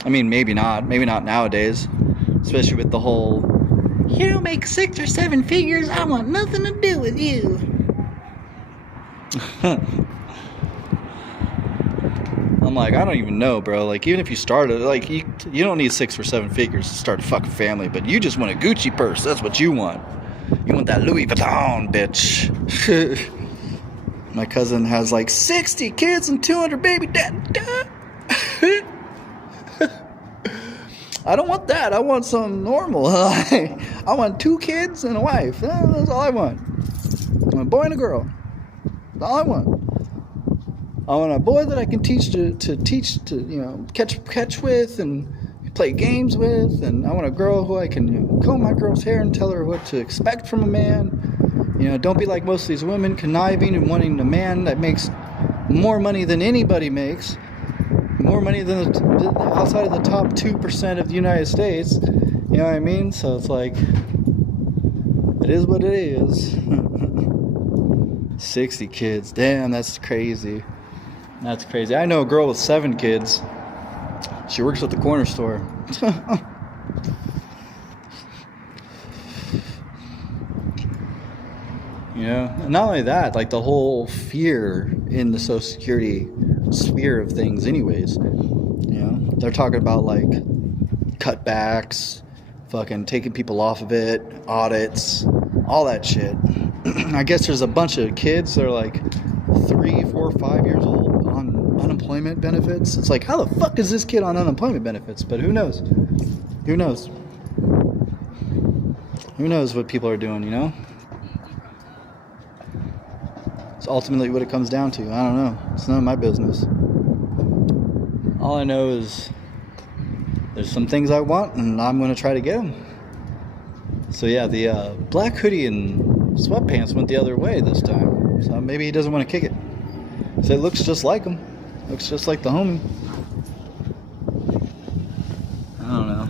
I mean, maybe not nowadays, especially with the whole, you don't make 6 or 7 figures, I want nothing to do with you. I'm like, I don't even know, bro. Like, even if you started, like, you don't need 6 or 7 figures to start a fucking family, but you just want a Gucci purse. That's what you want. You want that Louis Vuitton, bitch. My cousin has like 60 kids and 200 baby dad. I don't want that. I want something normal. I want 2 kids and a wife. That's all I want. I want a boy and a girl. That's all I want. I want a boy that I can teach to catch with and play games with, and I want a girl who I can comb my girl's hair and tell her what to expect from a man. Don't be like most of these women, conniving and wanting a man that makes more money than anybody makes, more money than outside of the top 2% of the United States. You know what I mean? So it's like, it is what it is. 60 kids, damn, that's crazy. That's crazy. I know a girl with 7 kids. She works at the corner store. And not only that, like the whole fear in the Social Security sphere of things anyways. They're talking about like cutbacks, fucking taking people off of it, audits, all that shit. I guess there's a bunch of kids that are like 3, 4, 5 years old on unemployment benefits. It's like, how the fuck is this kid on unemployment benefits? But who knows? Who knows? Who knows what people are doing, It's ultimately what it comes down to. I don't know. It's none of my business. All I know is there's some things I want, and I'm going to try to get them. So yeah, the black hoodie and sweatpants went the other way this time. So maybe he doesn't want to kick it. So it looks just like him. Looks just like the homie. I don't know.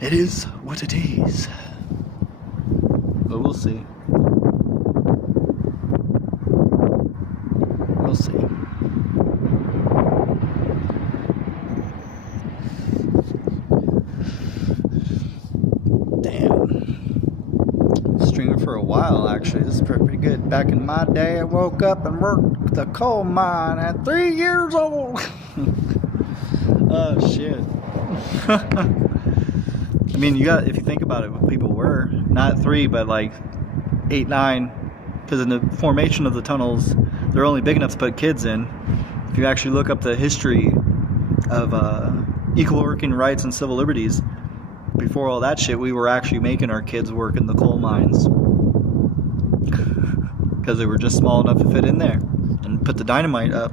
It is what it is. But we'll see. We'll see. For a while, actually. This is pretty good. Back in my day, I woke up and worked the coal mine at 3 years old. Oh shit. I mean, if you think about it, what people were not 3 but like 8, 9, because in the formation of the tunnels, they're only big enough to put kids in. If you actually look up the history of equal working rights and civil liberties, before all that shit, we were actually making our kids work in the coal mines because they were just small enough to fit in there and put the dynamite up.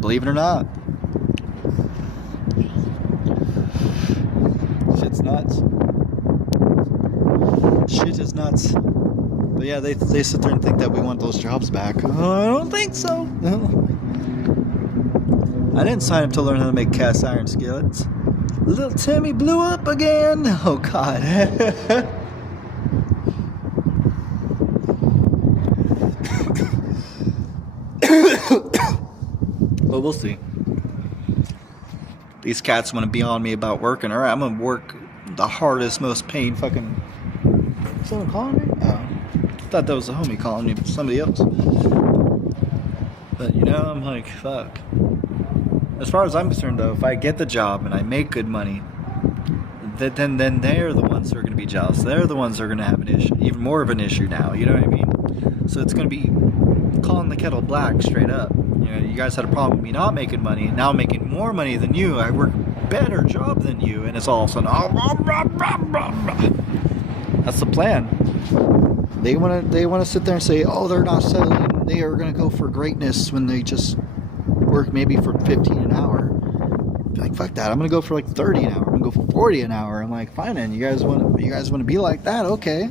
Believe it or not. Shit's nuts. Shit is nuts. But yeah, they sit there and think that we want those jobs back. Oh, I don't think so. No. I didn't sign up to learn how to make cast iron skillets. Little Timmy blew up again. Oh God. But we'll see. These cats want to be on me about working. Alright, I'm gonna work the hardest, most pain fucking. Is someone calling me? Oh. I thought that was a homie calling me, but somebody else. But I'm like, fuck. As far as I'm concerned, though, if I get the job and I make good money, then they're the ones who are going to be jealous. They're the ones who are going to have an issue, even more of an issue now. You know what I mean? So it's going to be calling the kettle black straight up. You guys had a problem with me not making money, and now I'm making more money than you. I work a better job than you, and it's all of a sudden, that's the plan. They want to sit there and say, oh, they're not settling. They are going to go for greatness when they just work maybe for 15 an hour. Like, fuck that. I'm gonna go for like 30 an hour. I'm gonna go for 40 an hour. I'm like, fine then. You guys want to be like that? Okay.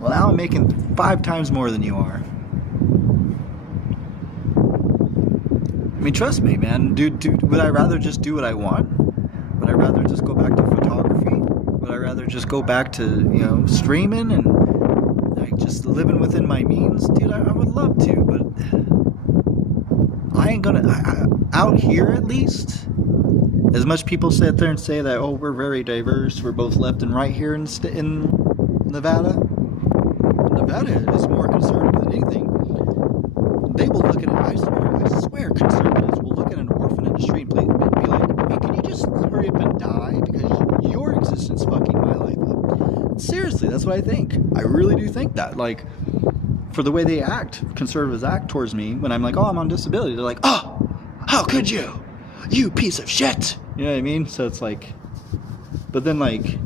Well, now I'm making 5 times more than you are. I mean, trust me, man. Dude, would I rather just do what I want? Would I rather just go back to photography? Would I rather just go back to streaming and like just living within my means, dude, I would love to, but I ain't gonna, out here at least, as much people sit there and say that, oh, we're very diverse, we're both left and right here in Nevada. Nevada is more conservative than anything. They will look at it, I swear conservatives will look at an orphan in the street and be like, hey, can you just hurry up and die? Because your existence fucking my life up. Seriously, that's what I think. I really do think that. Like, for the way they act, conservatives act towards me when I'm like, oh, I'm on disability. They're like, oh, how could you? You piece of shit. You know what I mean? So it's like, but then like,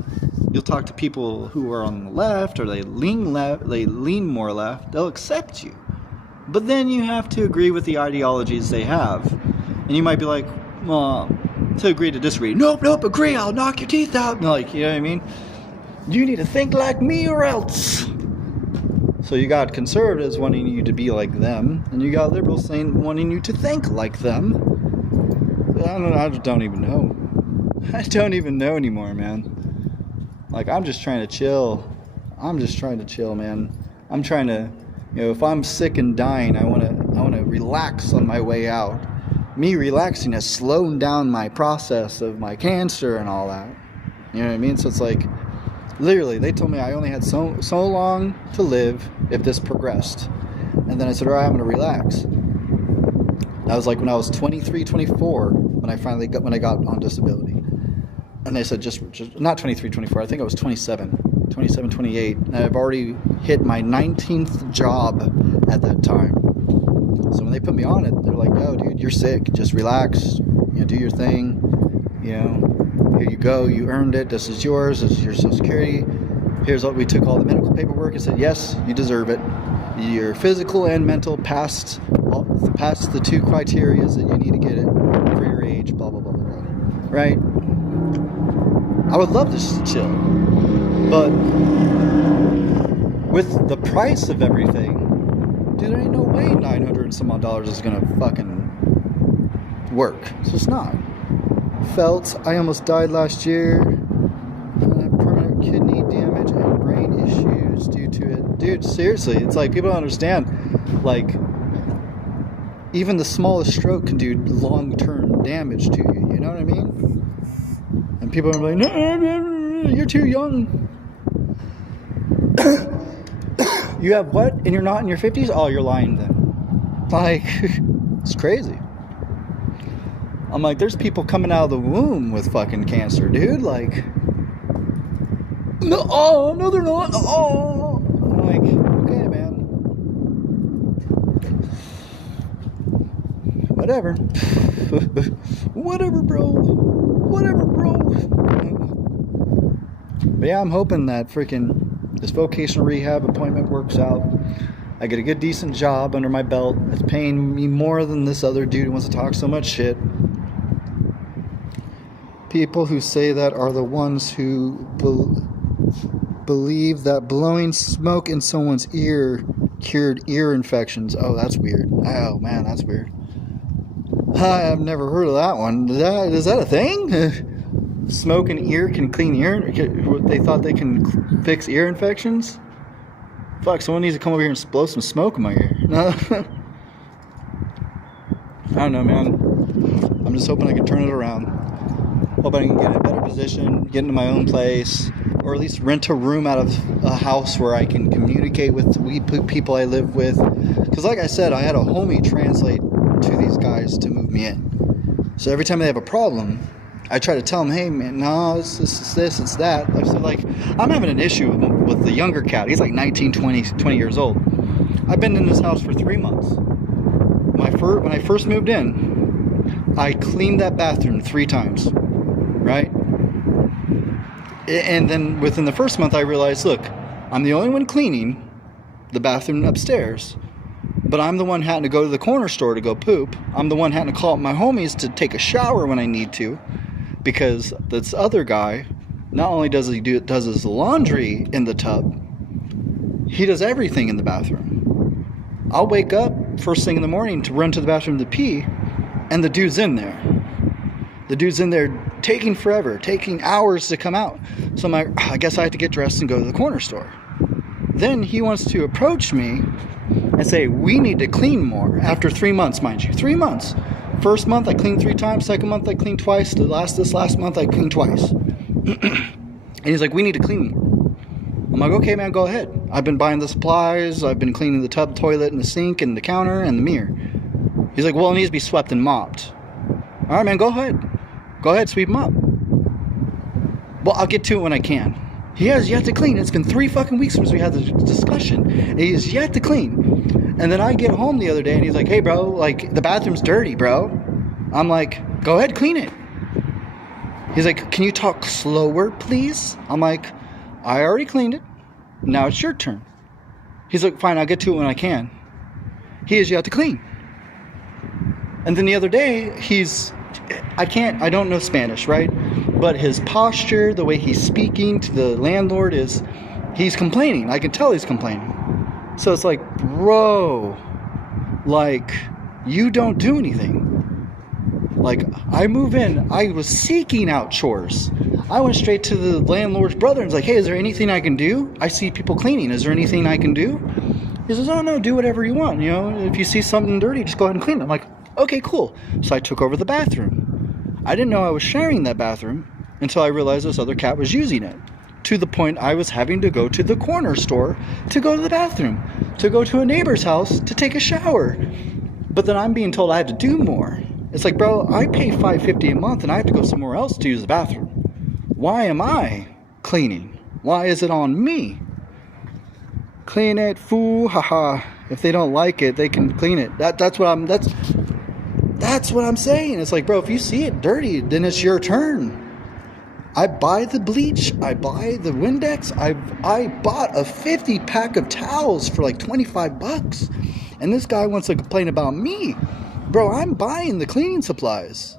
you'll talk to people who are on the left, or they lean more left, they'll accept you. But then you have to agree with the ideologies they have. And you might be like, well, to agree to disagree. Nope, agree, I'll knock your teeth out. And like, you know what I mean? You need to think like me or else. So you got conservatives wanting you to be like them, and you got liberals wanting you to think like them. I don't even know. I don't even know anymore, man. Like, I'm just trying to chill. Man. I'm trying to, if I'm sick and dying, I want to relax on my way out. Me relaxing has slowed down my process of my cancer and all that. You know what I mean? So it's like, literally, they told me I only had so long to live if this progressed. And then I said, all right, I'm going to relax. That was like when I was 23, 24, when I got on disability. And they said, just not 23, 24, I think I was 27, 28. And I've already hit my 19th job at that time. So when they put me on it, they're like, oh, dude, you're sick. Just relax. Do your thing. Here you go. You earned it. This is yours. This is your Social Security. Here's what we took all the medical paperwork and said, yes, you deserve it. Your physical and mental passed the two criterias that you need to get it for your age, blah, blah, blah, blah, blah. Right? I would love to chill. But with the price of everything, dude, there ain't no way $900 and some odd dollars is gonna fucking work. It's just not. I almost died last year. Permanent kidney damage and brain issues due to it. Dude, seriously, it's like people don't understand. Like, even the smallest stroke can do long-term damage to you. You know what I mean? And people are like, no, you're too young. You have what? And you're not in your 50s? Oh, you're lying then. Like, it's crazy. I'm like, there's people coming out of the womb with fucking cancer, dude. Like, no, they're not. Oh, I'm like, okay, man. Whatever. Whatever, bro. But yeah, I'm hoping that this vocational rehab appointment works out. I get a good, decent job under my belt. It's paying me more than this other dude who wants to talk so much shit. People who say that are the ones who believe that blowing smoke in someone's ear cured ear infections. Oh, that's weird. Oh, man, that's weird. I've never heard of that one. Is that a thing? Smoke in ear can clean ear? They thought they can fix ear infections? Fuck, someone needs to come over here and blow some smoke in my ear. No. I don't know, man. I'm just hoping I can turn it around. Hope I can get in a better position, get into my own place, or at least rent a room out of a house where I can communicate with the people I live with. Because like I said, I had a homie translate to these guys to move me in. So every time they have a problem, I try to tell them, hey man, no, it's this, it's that. So like, I'm having an issue with the younger cat. He's like 19, 20 years old. I've been in this house for 3 months. When I first moved in, I cleaned that bathroom 3 times, right? And then within the first month, I realized, look, I'm the only one cleaning the bathroom upstairs, but I'm the one having to go to the corner store to go poop. I'm the one having to call up my homies to take a shower when I need to, because this other guy, not only does his laundry in the tub, he does everything in the bathroom. I'll wake up first thing in the morning to run to the bathroom to pee, and the dude's in there. The dude's in there taking forever, taking hours to come out. So I'm like, I guess I have to get dressed and go to the corner store. Then he wants to approach me and say, we need to clean more. After 3 months, mind you. 3 months. First month, I cleaned 3 times. Second month, I cleaned twice. This last month, I cleaned twice. And he's like, we need to clean more. I'm like, okay, man, go ahead. I've been buying the supplies. I've been cleaning the tub, toilet, and the sink, and the counter, and the mirror. He's like, well, it needs to be swept and mopped. All right, man, go ahead. Go ahead, sweep them up. Well, I'll get to it when I can. He has yet to clean. It's been 3 fucking weeks since we had this discussion. And he is yet to clean. And then I get home the other day, and he's like, hey, bro, like, the bathroom's dirty, bro. I'm like, go ahead, clean it. He's like, can you talk slower, please? I'm like, I already cleaned it. Now it's your turn. He's like, fine, I'll get to it when I can. He is yet to clean. And then the other day, I don't know Spanish, right? But his posture, the way he's speaking to the landlord he's complaining. I can tell he's complaining. So it's like, bro, like, you don't do anything. Like, I move in, I was seeking out chores. I went straight to the landlord's brother and was like, hey, is there anything I can do? I see people cleaning. Is there anything I can do? He says, oh, no, do whatever you want. You know, if you see something dirty, just go ahead and clean it. I'm like, okay, cool. So I took over the bathroom. I didn't know I was sharing that bathroom until I realized this other cat was using it. To the point I was having to go to the corner store to go to the bathroom, to go to a neighbor's house to take a shower. But then I'm being told I have to do more. It's like, bro, I pay $5.50 a month and I have to go somewhere else to use the bathroom. Why am I cleaning? Why is it on me? Clean it, fool, haha. If they don't like it, they can clean it. That's what I'm saying. It's like, bro, if you see it dirty, then it's your turn. I buy the bleach, I buy the Windex, I bought a 50 pack of towels for like $25. And this guy wants to complain about me. Bro, I'm buying the cleaning supplies.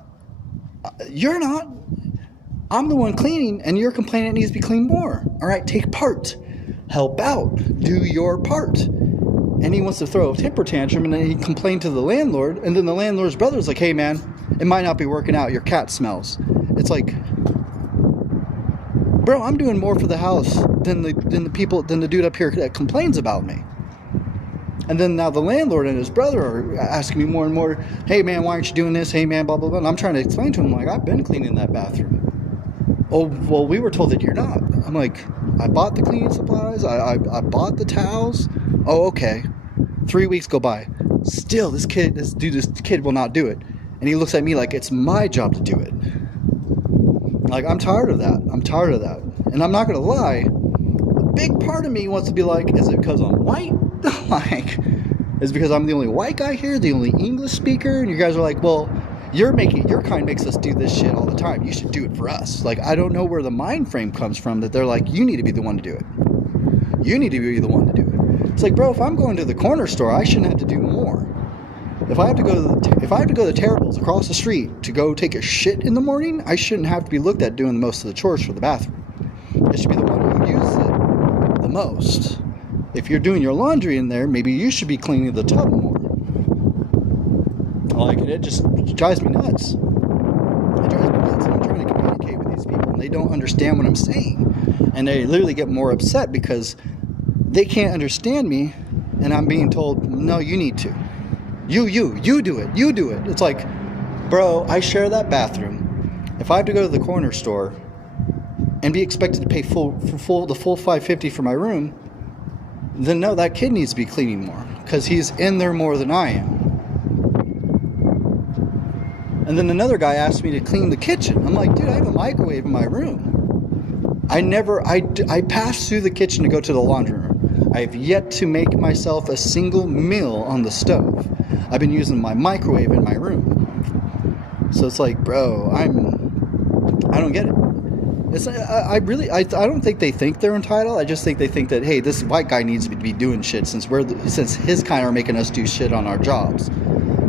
You're not. I'm the one cleaning, and you're complaining it needs to be cleaned more. All right, take part. Help out. Do your part. And he wants to throw a temper tantrum, and then he complained to the landlord, and then the landlord's brother's like, hey, man, it might not be working out. Your cat smells. It's like, bro, I'm doing more for the house than the dude up here that complains about me. And then now the landlord and his brother are asking me more and more, hey, man, why aren't you doing this? Hey, man, blah, blah, blah. And I'm trying to explain to him, like, I've been cleaning that bathroom. Oh, well, we were told that you're not. I'm like, I bought the cleaning supplies. I bought the towels. Oh, okay. 3 weeks go by. Still, this kid will not do it. And he looks at me like it's my job to do it. Like, I'm tired of that. And I'm not going to lie. A big part of me wants to be like, is it because I'm white? Like, is it because I'm the only white guy here, the only English speaker? And you guys are like, well, your kind makes us do this shit all the time. You should do it for us. Like, I don't know where the mind frame comes from that they're like, you need to be the one to do it. You need to be the one to do it. It's like, bro, if I'm going to the corner store, I shouldn't have to do more. If I have to go to the Terribles across the street to go take a shit in the morning, I shouldn't have to be looked at doing most of the chores for the bathroom. It should be the one who uses it the most. If you're doing your laundry in there, maybe you should be cleaning the tub more. Like, it just drives me nuts. It drives me nuts. I'm trying to communicate with these people, and they don't understand what I'm saying. And they literally get more upset because they can't understand me, and I'm being told, no, you need to. You do it. You do it. It's like, bro, I share that bathroom. If I have to go to the corner store and be expected to pay the full $5.50 for my room, then no, that kid needs to be cleaning more because he's in there more than I am. And then another guy asked me to clean the kitchen. I'm like, dude, I have a microwave in my room. I pass through the kitchen to go to the laundry room. I have yet to make myself a single meal on the stove. I've been using my microwave in my room. So it's like, bro, I don't get it. I don't think they think they're entitled. I just think they think that, hey, this white guy needs to be doing shit since his kind are making us do shit on our jobs.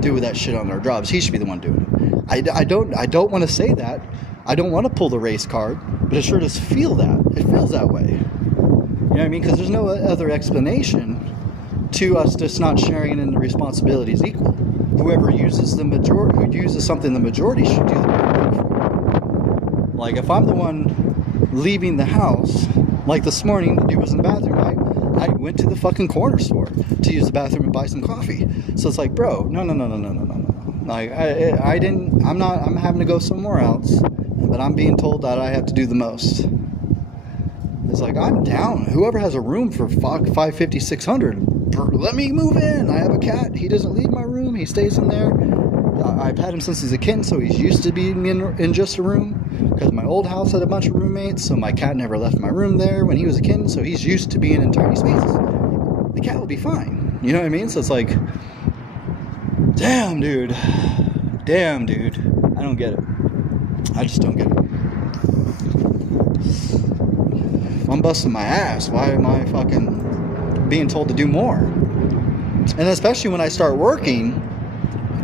Do that shit on our jobs. He should be the one doing it. I don't want to say that. I don't want to pull the race card, but it sure does feel that. It feels that way. You know what I mean? Because there's no other explanation to us just not sharing in the responsibilities equal. Whoever uses something the majority should do the work for. Like, if I'm the one leaving the house Like this morning, the dude was in the bathroom. I went to the fucking corner store to use the bathroom and buy some coffee. So it's like, bro, no. Like I'm having to go somewhere else, but I'm being told that I have to do the most. It's like, I'm down. Whoever has a room for $550, $600, let me move in. I have a cat. He doesn't leave my room. He stays in there. I've had him since he's a kitten, so he's used to being in just a room. Because my old house had a bunch of roommates, so my cat never left my room there when he was a kitten, so he's used to being in tiny spaces. The cat will be fine. You know what I mean? So it's like, damn, dude. I don't get it. I just don't get it. If I'm busting my ass, why am I fucking being told to do more? And especially when I start working,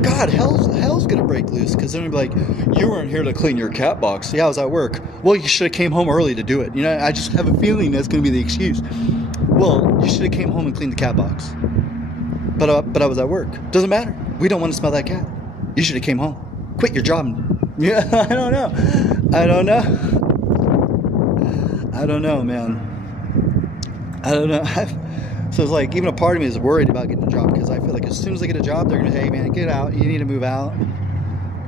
God, hell's gonna break loose, because they're gonna be like, you weren't here to clean your cat box. Yeah, I was at work. Well, you should have came home early to do it. You know, I just have a feeling that's gonna be the excuse. Well, you should have came home and cleaned the cat box. But I was at work. Doesn't matter. We don't want to smell that cat. You should have came home. Quit your job. Yeah, I don't know, man. I don't know. So it's like, even a part of me is worried about getting a job, because I feel like as soon as I get a job, they're going to say, hey, man, get out. You need to move out.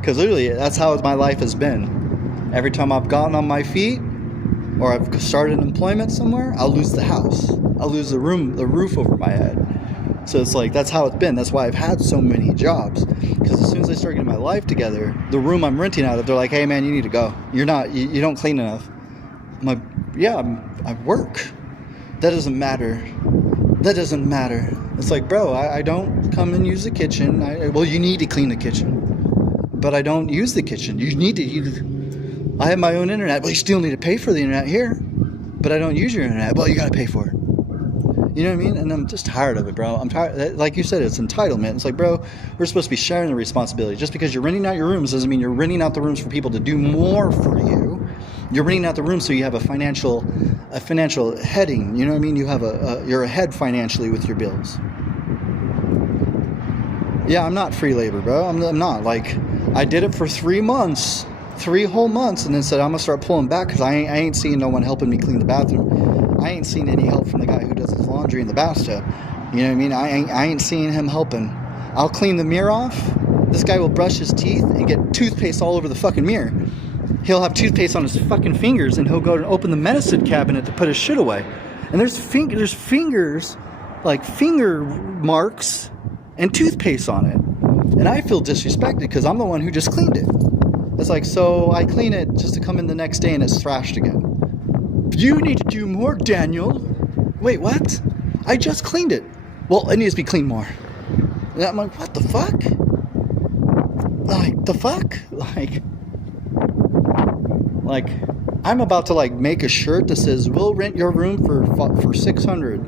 Because literally, that's how my life has been. Every time I've gotten on my feet, or I've started employment somewhere, I'll lose the house. I'll lose the roof over my head. So it's like, that's how it's been. That's why I've had so many jobs. Because as soon as I start getting my life together, the room I'm renting out of, they're like, hey, man, you need to go. You don't clean enough. I'm like, yeah, I work. That doesn't matter. It's like, bro, I don't come and use the kitchen. Well, you need to clean the kitchen. But I don't use the kitchen. I have my own internet. Well, you still need to pay for the internet here. But I don't use your internet. Well, you got to pay for it. You know what I mean? And I'm just tired of it, bro. I'm tired. Like you said, it's entitlement. It's like, bro, we're supposed to be sharing the responsibility. Just because you're renting out your rooms doesn't mean you're renting out the rooms for people to do more for you. You're renting out the rooms so you have a financial heading. You know what I mean? You have you're ahead financially with your bills. Yeah, I'm not free labor, bro. I'm not. Like, I did it for 3 months, 3 whole months, and then said I'm gonna start pulling back, because I ain't seeing no one helping me clean the bathroom. I ain't seen any help from the guy who does his laundry in the bathtub. You know what I mean? I ain't seeing him helping. I'll clean the mirror off. This guy will brush his teeth and get toothpaste all over the fucking mirror. He'll have toothpaste on his fucking fingers, and he'll go and open the medicine cabinet to put his shit away. And there's fingers, like finger marks and toothpaste on it. And I feel disrespected because I'm the one who just cleaned it. It's like, so I clean it just to come in the next day and it's thrashed again. You need to do more, Daniel. Wait, what? I just cleaned it. Well, it needs to be cleaned more. And I'm like, what the fuck? Like, the fuck? Like, I'm about to like make a shirt that says, we'll rent your room for $600.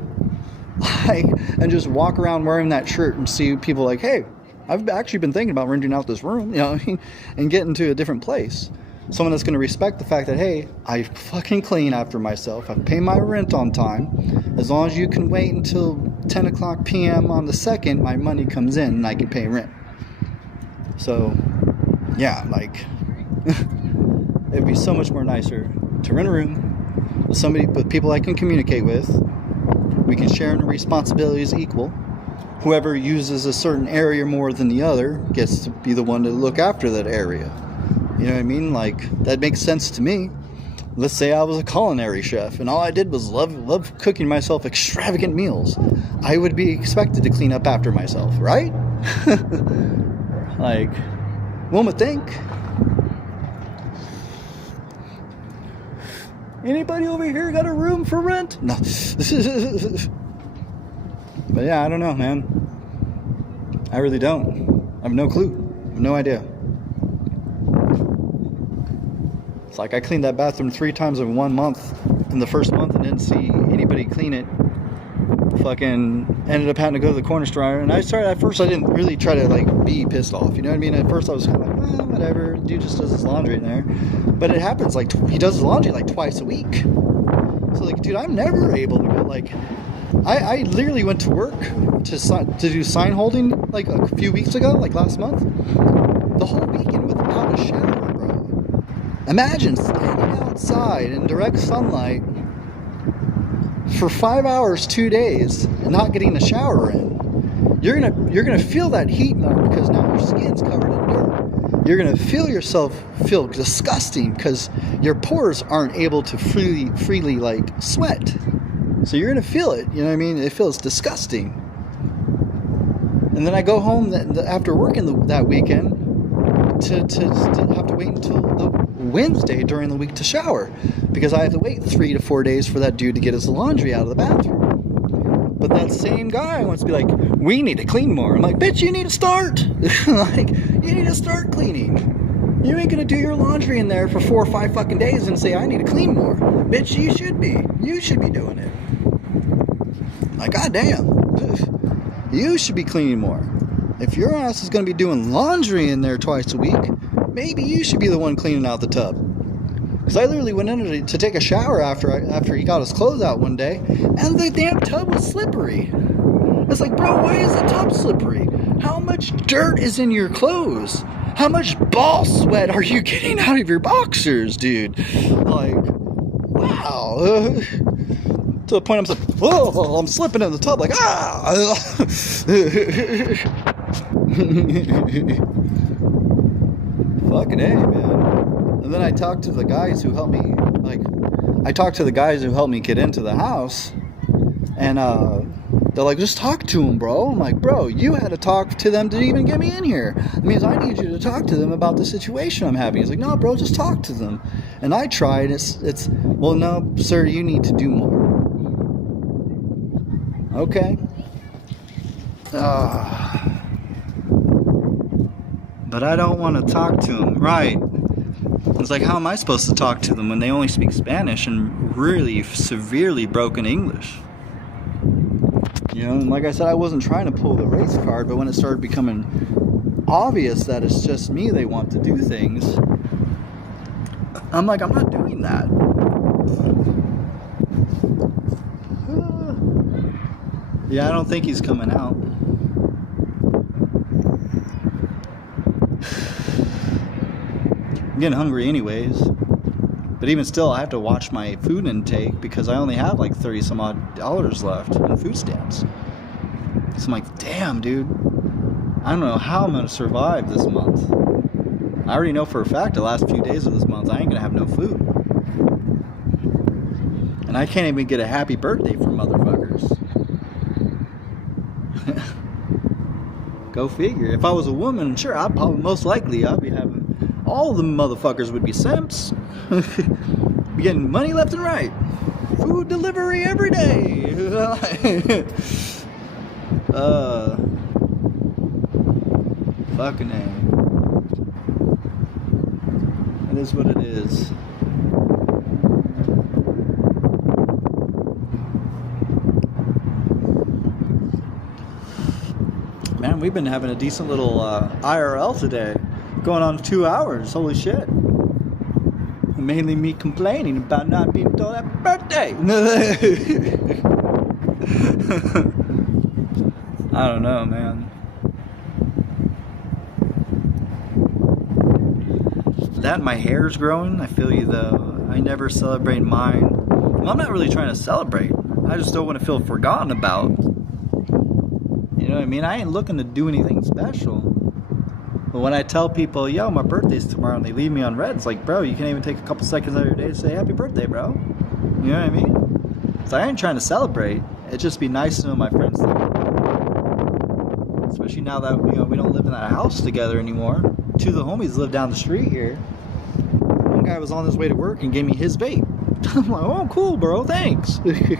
Like, and just walk around wearing that shirt and see people like, hey, I've actually been thinking about renting out this room, you know what I mean? And getting to a different place. Someone that's going to respect the fact that, hey, I fucking clean after myself. I pay my rent on time. As long as you can wait until 10 o'clock p.m. on the 2nd, my money comes in and I can pay rent. So, yeah, like, it'd be so much more nicer to rent a room with people I can communicate with. We can share in the responsibilities equal. Whoever uses a certain area more than the other gets to be the one to look after that area. You know what I mean? Like, that makes sense to me. Let's say I was a culinary chef and all I did was love cooking myself extravagant meals. I would be expected to clean up after myself, right? Like, one would think. Anybody over here got a room for rent? No. But yeah, I don't know, man. I really don't. I have no clue. I have no idea. It's like I cleaned that bathroom 3 times in 1 month. In the first month, and didn't see anybody clean it. Fucking ended up having to go to the corner store. And at first I didn't really try to like be pissed off. You know what I mean? At first I was kind of like, well, whatever. Dude just does his laundry in there. But it happens like he does his laundry like twice a week. So like, dude, I'm never able to go like. I literally went to work to do sign holding like a few weeks ago, like last month. The whole weekend without a shower, bro. Imagine standing outside in direct sunlight for 5 hours, 2 days, and not getting a shower in, you're gonna feel that heat more because now your skin's covered in dirt. You're gonna feel disgusting because your pores aren't able to freely like sweat. So you're gonna feel it. You know what I mean? It feels disgusting. And then I go home after working that weekend to have to wait until the Wednesday during the week to shower because I have to wait 3 to 4 days for that dude to get his laundry out of the bathroom. But that same guy wants to be like, we need to clean more. I'm like, bitch, you need to start. Like, you need to start cleaning. You ain't gonna do your laundry in there for 4 or 5 fucking days and say, I need to clean more. Bitch, you should be. You should be doing it. Like, goddamn. You should be cleaning more. If your ass is gonna be doing laundry in there twice a week, maybe you should be the one cleaning out the tub. Because I literally went in to take a shower after he got his clothes out one day, and the damn tub was slippery. It's like, bro, why is the tub slippery? How much dirt is in your clothes? How much ball sweat are you getting out of your boxers, dude? Like, wow. To the point I'm like, whoa, I'm slipping in the tub, like, ah! Fucking A, man. And then I talked to the guys who helped me, get into the house, and they're like, just talk to them, bro. I'm like, bro, you had to talk to them to even get me in here. That means I need you to talk to them about the situation I'm having. He's like, no, bro, just talk to them. And I tried. It's well, no, sir, you need to do more. Okay. But I don't want to talk to them. Right. It's like, how am I supposed to talk to them when they only speak Spanish and really severely broken English? You know, and like I said, I wasn't trying to pull the race card, but when it started becoming obvious that it's just me they want to do things, I'm like, I'm not doing that. Yeah, I don't think he's coming out. I'm getting hungry anyways. But even still, I have to watch my food intake because I only have like $30 some odd left in food stamps. So I'm like, damn, dude. I don't know how I'm going to survive this month. I already know for a fact the last few days of this month I ain't going to have no food. And I can't even get a happy birthday from motherfuckers. Go figure. If I was a woman, sure, I'd probably I'd be having... All the motherfuckers would be simps. Be getting money left and right. Food delivery every day. Fucking A. It is what it is. Man, we've been having a decent little IRL today. Going on 2 hours. Holy shit. Mainly me complaining about not being told happy birthday. I don't know, man. That my hair's growing. I feel you though. I never celebrate mine. Well, I'm not really trying to celebrate. I just don't want to feel forgotten about. You know what I mean? I ain't looking to do anything special. But when I tell people, yo, my birthday's tomorrow, and they leave me on red, it's like, bro, you can't even take a couple seconds out of your day to say happy birthday, bro. You know what I mean? So I ain't trying to celebrate. It'd just be nice to know my friends think about me. Especially now that, you know, we don't live in that house together anymore. Two of the homies live down the street here. One guy was on his way to work and gave me his vape. I'm like, oh, cool, bro, thanks. He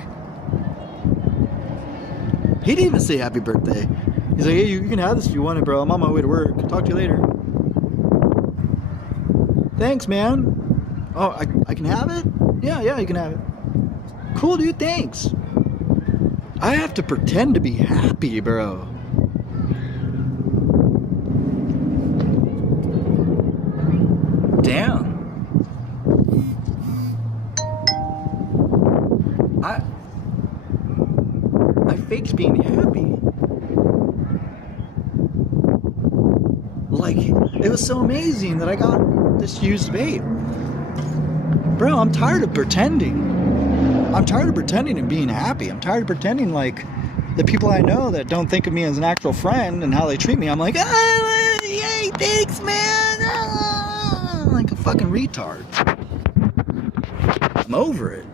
didn't even say happy birthday. He's like, hey, you can have this if you want it, bro. I'm on my way to work. Talk to you later. Thanks, man. Oh, I can have it? Yeah, you can have it. Cool, dude, thanks. I have to pretend to be happy, bro. Damn. I faked being happy. Like, it was so amazing that I got this used vape. Bro, I'm tired of pretending. I'm tired of pretending and being happy. I'm tired of pretending like the people I know that don't think of me as an actual friend and how they treat me. I'm like, yay, thanks, man. Like a fucking retard. I'm over it.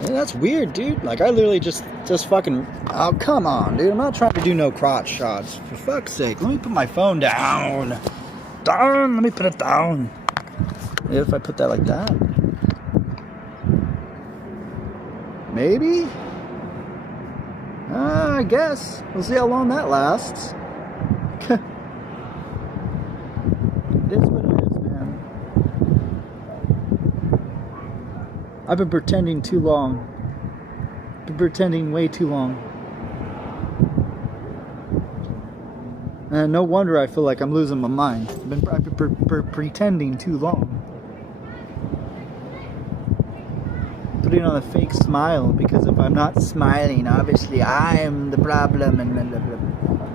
And that's weird, dude. Like, I literally just fucking... Oh, come on, dude. I'm not trying to do no crotch shots. For fuck's sake. Let me put my phone down. Down. Let me put it down. If I put that like that. Maybe? I guess. We'll see how long that lasts. It is what it is, man. I've been pretending too long. Been pretending way too long. And no wonder I feel like I'm losing my mind. I've been pretending too long. Putting on a fake smile, because if I'm not smiling, obviously I'm the problem, and blah, blah, blah.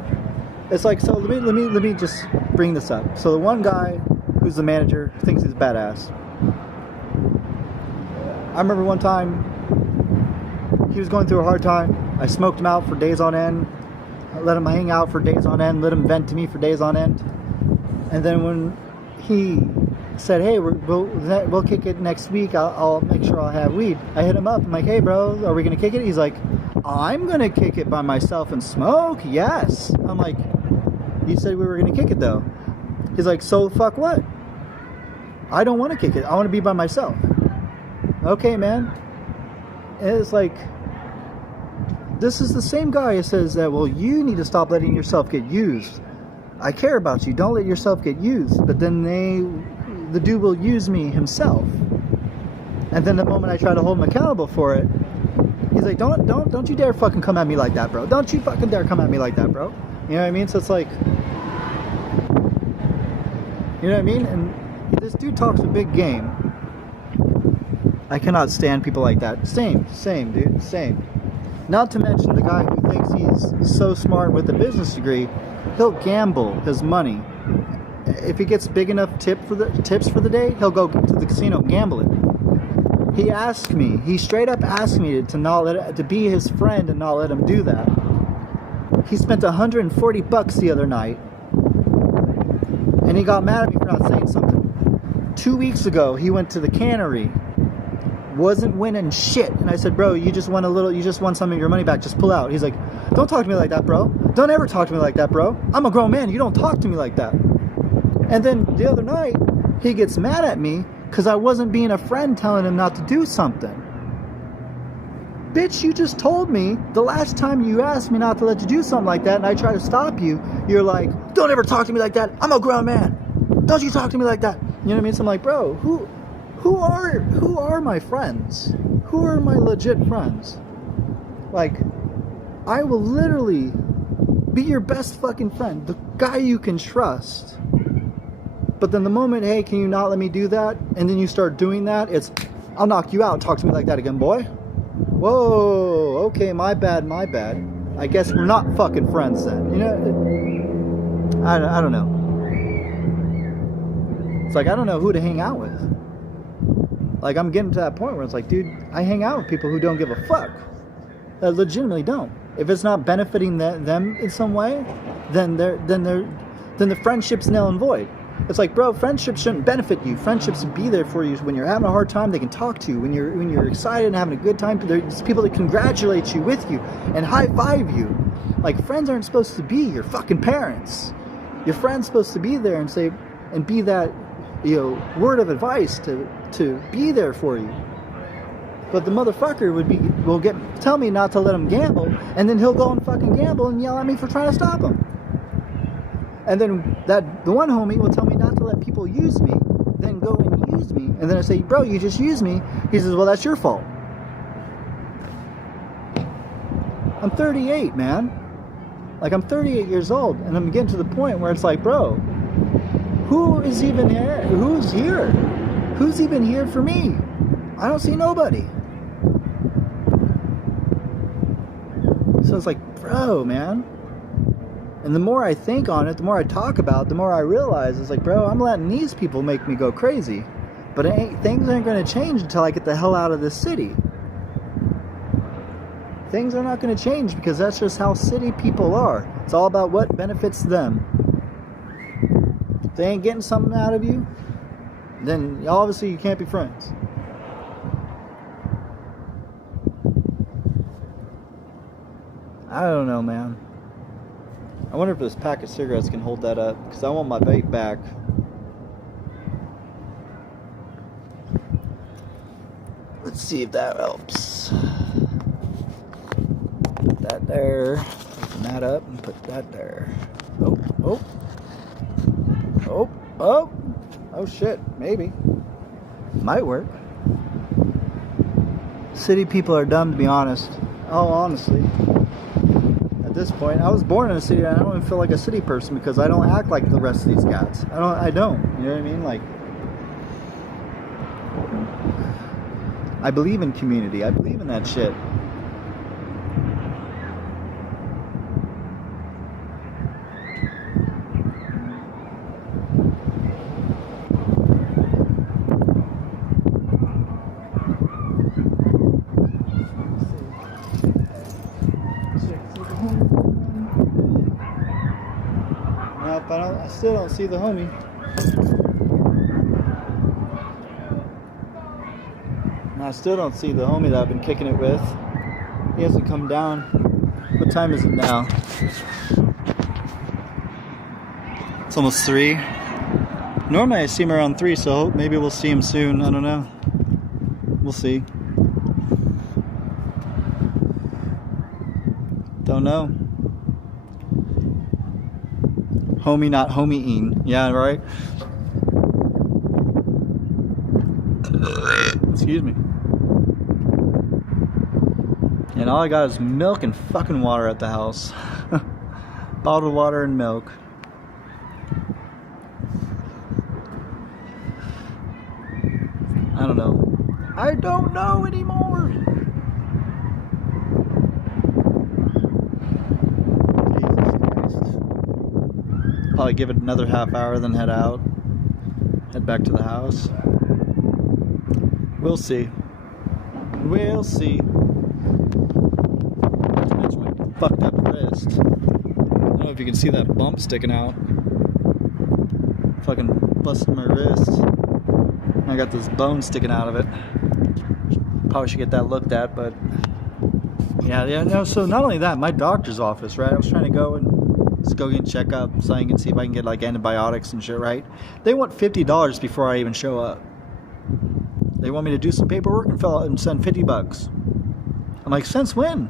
It's like, so let me just bring this up. So the one guy who's the manager thinks he's badass. I remember one time he was going through a hard time. I smoked him out for days on end. I let him hang out for days on end. Let him vent to me for days on end. And then when he said, hey, we'll kick it next week, I'll make sure I'll have weed, I hit him up. I'm like, hey bro, are we gonna kick it? He's like, I'm gonna kick it by myself and smoke, yes. I'm like, you said we were gonna kick it though. He's like, so fuck what? I don't want to kick it, I want to be by myself. Okay, man. And it's like, this is the same guy who says that, well, you need to stop letting yourself get used. I care about you, don't let yourself get used. But then the dude will use me himself. And then the moment I try to hold him accountable for it, he's like, don't you dare fucking come at me like that, bro. Don't you fucking dare come at me like that, bro. You know what I mean? So it's like, you know what I mean? And this dude talks a big game. I cannot stand people like that. Same, dude, same. Not to mention the guy who thinks he's so smart with a business degree, he'll gamble his money. If he gets big enough tips for the day, he'll go to the casino and gamble it. He straight up asked me to be his friend and not let him do that. He spent $140 the other night, and he got mad at me for not saying something. 2 weeks ago, he went to the cannery, wasn't winning shit, and I said, bro, you just won some of your money back, just pull out. He's like, don't talk to me like that, bro. Don't ever talk to me like that, bro. I'm a grown man, you don't talk to me like that. And then the other night, he gets mad at me because I wasn't being a friend telling him not to do something. Bitch, you just told me the last time you asked me not to let you do something like that and I try to stop you, you're like, don't ever talk to me like that. I'm a grown man. Don't you talk to me like that. You know what I mean? So I'm like, bro, who are my friends? Who are my legit friends? Like, I will literally be your best fucking friend, the guy you can trust. But then the moment, hey, can you not let me do that? And then you start doing that, it's, I'll knock you out. Talk to me like that again, boy. Whoa, okay, my bad. I guess we're not fucking friends then. You know, I don't know. It's like, I don't know who to hang out with. Like, I'm getting to that point where it's like, dude, I hang out with people who don't give a fuck. That legitimately don't. If it's not benefiting them in some way, then the friendship's null and void. It's like, bro, friendships shouldn't benefit you. Friendships should be there for you when you're having a hard time. They can talk to you when you're excited and having a good time. There's people that congratulate you with you and high five you. Like, friends aren't supposed to be your fucking parents. Your friend's supposed to be there and say and be that, you know, word of advice to be there for you. But the motherfucker will tell me not to let him gamble, and then he'll go and fucking gamble and yell at me for trying to stop him. And then the one homie will tell me not to let people use me, then go and use me. And then I say, bro, you just used me. He says, well, that's your fault. I'm 38, man. Like, I'm 38 years old, and I'm getting to the point where it's like, bro, who is even here? Who's here? Who's even here for me? I don't see nobody. So it's like, bro, man. And the more I think on it, the more I talk about it, the more I realize it's like, bro, I'm letting these people make me go crazy. But things aren't going to change until I get the hell out of this city. Things are not going to change because that's just how city people are. It's all about what benefits them. If they ain't getting something out of you, then obviously you can't be friends. I don't know, man. I wonder if this pack of cigarettes can hold that up, because I want my vape back. Let's see if that helps. Put that there. Open that up and put that there. Oh, oh. Oh, oh. Oh shit, maybe. Might work. City people are dumb, to be honest. Oh, honestly. At this point, I was born in a city and I don't even feel like a city person because I don't act like the rest of these guys. I don't. You know what I mean? Like, I believe in community. I believe in that shit. Nope, I still don't see the homie. I still don't see the homie that I've been kicking it with. He hasn't come down. What time is it now? It's almost 3. Normally I see him around 3, so maybe we'll see him soon. I don't know. We'll see. Don't know. Homie, not homie-ing. Yeah, right? Excuse me. And all I got is milk and fucking water at the house. Bottled water and milk. I don't know. I don't know anymore. Jesus Christ. Probably give it another half hour, then head out. Head back to the house. We'll see. We'll see. That's my fucked up wrist. I don't know if you can see that bump sticking out. Fucking busted my wrist. I got this bone sticking out of it. Probably should get that looked at, but yeah. No. So not only that, my doctor's office, right? I was trying to go and just go get a checkup so I can see if I can get like antibiotics and shit, right? They want $50 before I even show up. They want me to do some paperwork and fill out and send $50. I'm like, since when?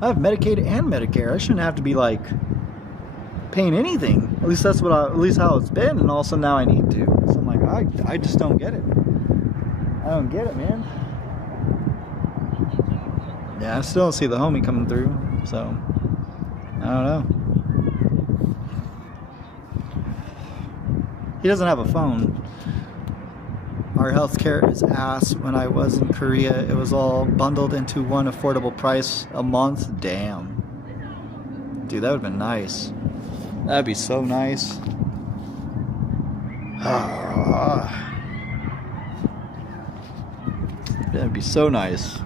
I have Medicaid and Medicare. I shouldn't have to be like paying anything. At least that's what at least how it's been, and all of a sudden now I need to. So I'm like, I just don't get it. I don't get it, man. Yeah, I still don't see the homie coming through, so I don't know. He doesn't have a phone. Our healthcare is ass. When I was in Korea, it was all bundled into one affordable price a month. Damn. Dude, that would have been nice. That'd be so nice. That'd be so nice.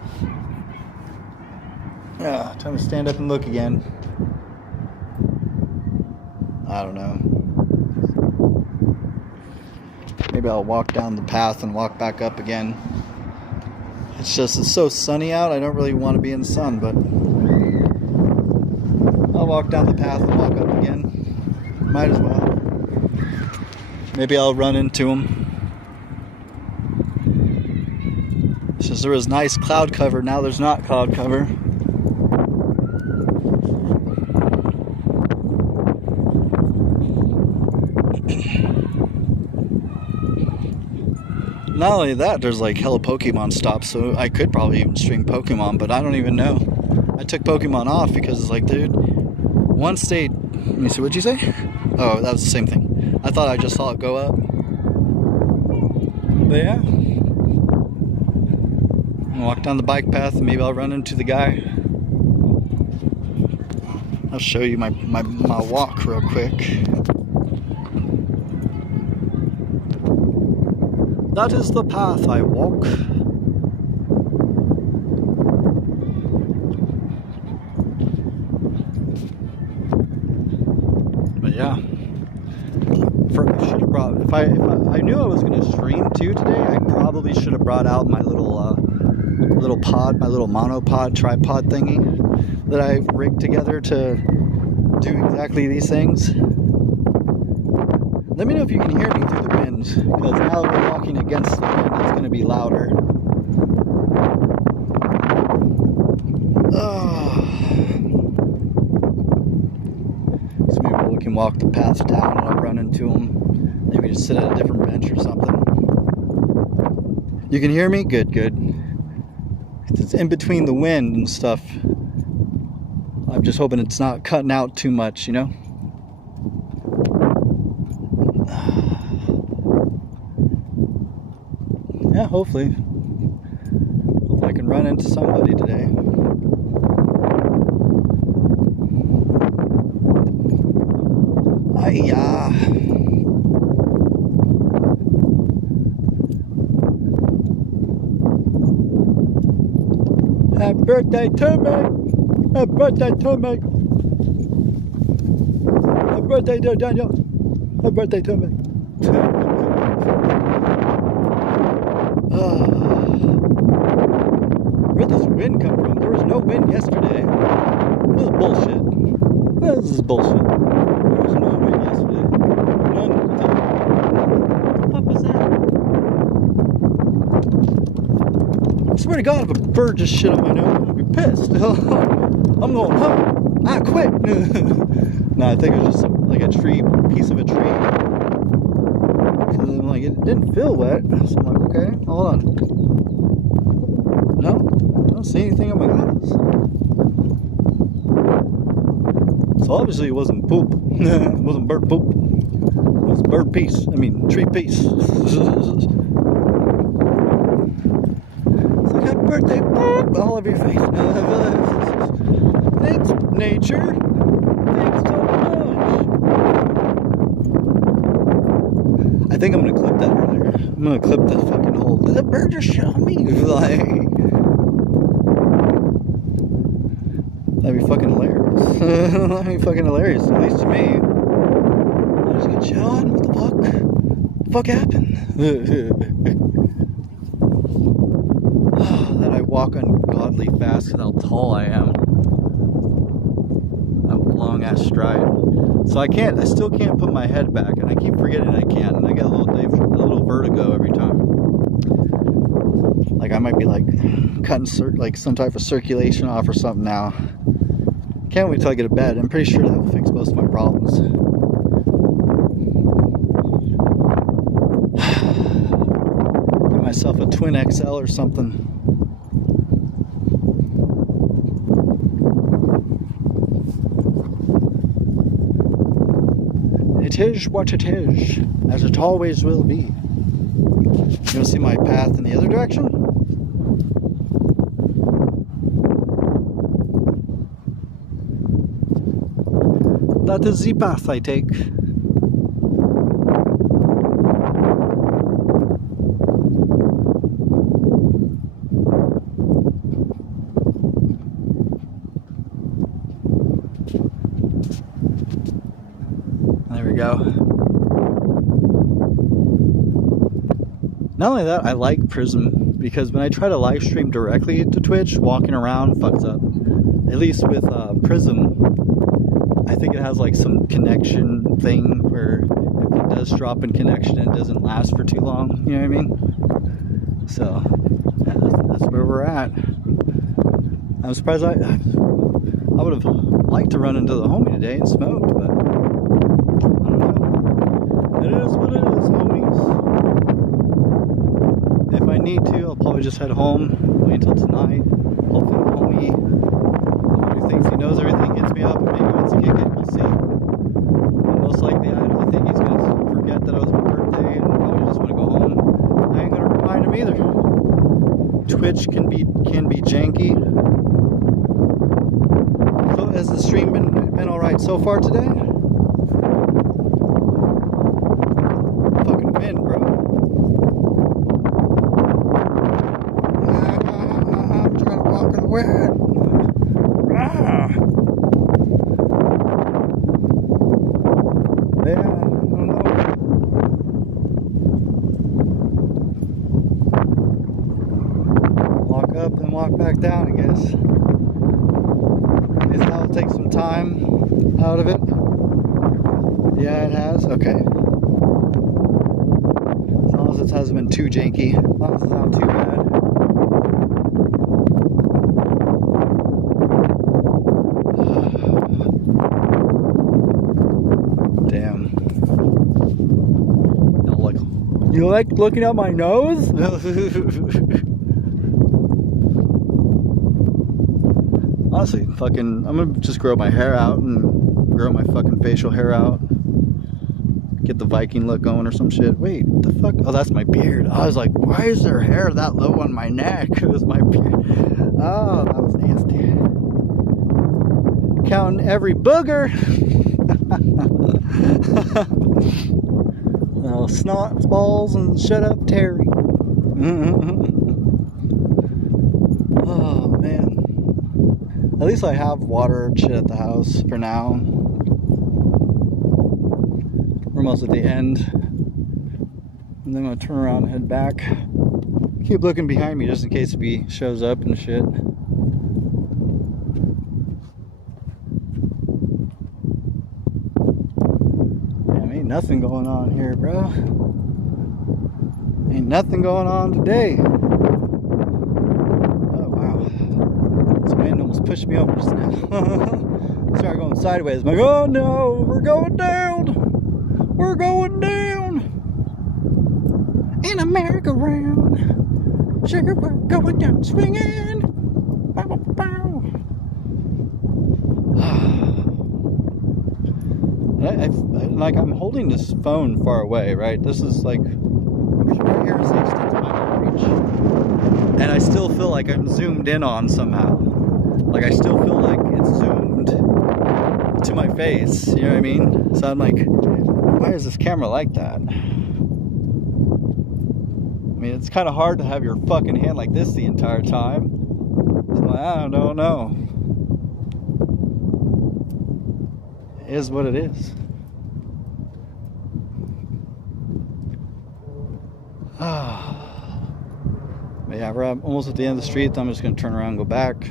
Yeah, time to stand up and look again. I don't know. Maybe I'll walk down the path and walk back up again. It's so sunny out, I don't really want to be in the sun, but I'll walk down the path and walk up again. Might as well. Maybe I'll run into him. It's just there was nice cloud cover, now there's not cloud cover. Not only that, there's like hella Pokemon stops, so I could probably even stream Pokemon, but I don't even know. I took Pokemon off because it's like, dude, once they... Let me see, what'd you say? Oh, that was the same thing. I thought I just saw it go up. But yeah. I'll walk down the bike path and maybe I'll run into the guy. I'll show you my walk real quick. That is the path I walk. But yeah, I should have brought. If I knew I was gonna stream too today, I probably should have brought out my little pod, my little monopod tripod thingy that I rigged together to do exactly these things. Let me know if you can hear me through the wind, because now that we're walking against the wind, it's going to be louder. So maybe we can walk the path down and I'll run into them. Maybe just sit at a different bench or something. You can hear me? Good, good. It's in between the wind and stuff. I'm just hoping it's not cutting out too much, you know? Yeah, hopefully. Hope I can run into somebody today. Hiya. Happy birthday to me! Happy birthday to me! Happy birthday to Daniel! Happy birthday to me! Where'd this wind come from? There was no wind yesterday. This is bullshit. This is bullshit. There was no wind yesterday. None. What the fuck was that? I swear to God, if a bird just shit on my nose, I'm gonna be pissed. I'm going home. I quit. No, I think it was just like a tree, piece of a tree. Because I'm like, it didn't feel wet. So I'm like, okay, hold on. No, I don't see anything on my glasses. So obviously it wasn't poop. It wasn't bird poop. It was bird piece. I mean, tree piece. It's like, happy birthday, boop, all over your face. Thanks, nature. Thanks so much. I think I'm gonna clip that earlier. I'm gonna clip the fucking whole. Did the bird just shit on me? Like, that'd be fucking hilarious. That'd be fucking hilarious, at least to me. I just got shit on. What the fuck? What the fuck happened? That I walk ungodly fast because how tall I am. That long ass stride. So I still can't put my head back, and I keep forgetting I can't, and I get a little vertigo every time. Like I might be like cutting like some type of circulation off or something now. Can't wait till I get to bed. I'm pretty sure that will fix most of my problems. Get myself a twin XL or something. It is what it is, as it always will be. You want to see my path in the other direction? That is the path I take. There we go. Not only that, I like Prism because when I try to live stream directly to Twitch, walking around fucks up. At least with Prism, I think it has like some connection thing where if it does drop in connection, it doesn't last for too long. You know what I mean? So yeah, that's where we're at. I'm surprised I would have liked to run into the homie today and smoke, but I don't know. It is what it is, homies. If I need to, I'll probably just head home, wait until tonight. Hopefully the homie thinks he knows everything, hits me up, and maybe wants to kick it. We'll see. But most likely, I think he's going to forget that it was my birthday and probably just want to go home. I ain't going to remind him either. Twitch can be janky. So has the stream been all right so far today? Fucking wind, bro. wet. Ah. Yeah, I don't know. Walk up and walk back down, I guess. Guess that'll take some time out of it. Yeah, it has. Okay. As long as it hasn't been too janky. As long as it's not too bad. Damn. You like looking at my nose? Honestly, fucking, I'm gonna just grow my hair out and grow my fucking facial hair out. Get the Viking look going or some shit. Wait, what the fuck? Oh, that's my beard. I was like, why is there hair that low on my neck? It was my beard. Oh, that was nasty. Counting every booger. Oh, snots, balls, and shut up, Terry. Oh, man. At least I have water and shit at the house for now. We're almost at the end. And then I'm gonna turn around and head back. Keep looking behind me just in case if he shows up and shit. Damn, ain't nothing going on here, bro. Ain't nothing going on today. Oh, wow. This wind almost pushed me over just now. Started going sideways. I'm like, oh no, we're going down. We're going down in a merry-go-round. Sugar, we're going down swinging. Bow, bow, bow. Like I'm holding this phone far away, right? This is like right here is the extent of my outreach, and I still feel like I'm zoomed in on somehow. Like I still feel like it's zoomed to my face. You know what I mean? So I'm like, why is this camera like that? I mean, it's kind of hard to have your fucking hand like this the entire time. So I don't know. It is what it is. But yeah, we're almost at the end of the street. I'm just going to turn around and go back.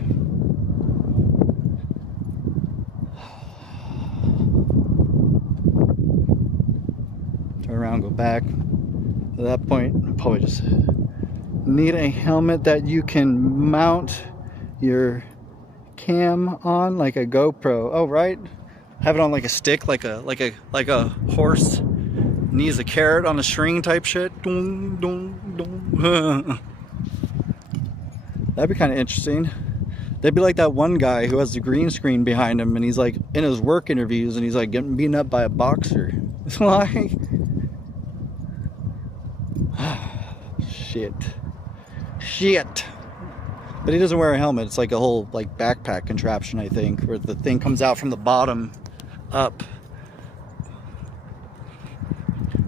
Turn around, go back. At that point, I probably just need a helmet that you can mount your cam on, like a GoPro. Oh, right. Have it on like a stick, like a horse needs a carrot on a string type shit. Dun, dun, dun. That'd be kind of interesting. They'd be like that one guy who has the green screen behind him, and he's like in his work interviews, and he's like getting beaten up by a boxer. It's like, shit. But he doesn't wear a helmet. It's like a whole like backpack contraption, I think, where the thing comes out from the bottom up.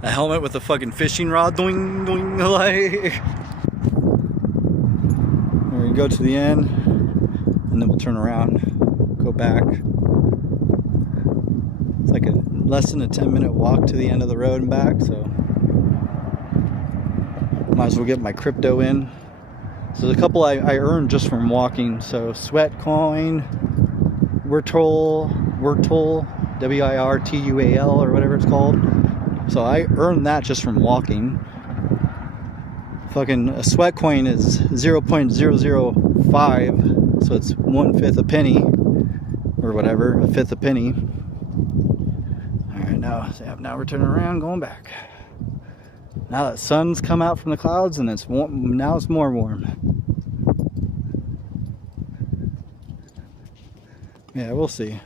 A helmet with a fucking fishing rod, doing, like. We're gonna go to the end, and then we'll turn around, go back. It's like a less than a 10-minute walk to the end of the road and back, so might as well get my crypto in. So there's a couple I earned just from walking. So Sweat Coin, Wirtual, WIRTUAL or whatever it's called. So I earned that just from walking. Fucking a Sweat Coin is 0.005, so it's 1/5 a penny or whatever, a fifth a penny. All right, now we're turning around, going back. Now that sun's come out from the clouds and it's warm, now it's more warm. Yeah, we'll see.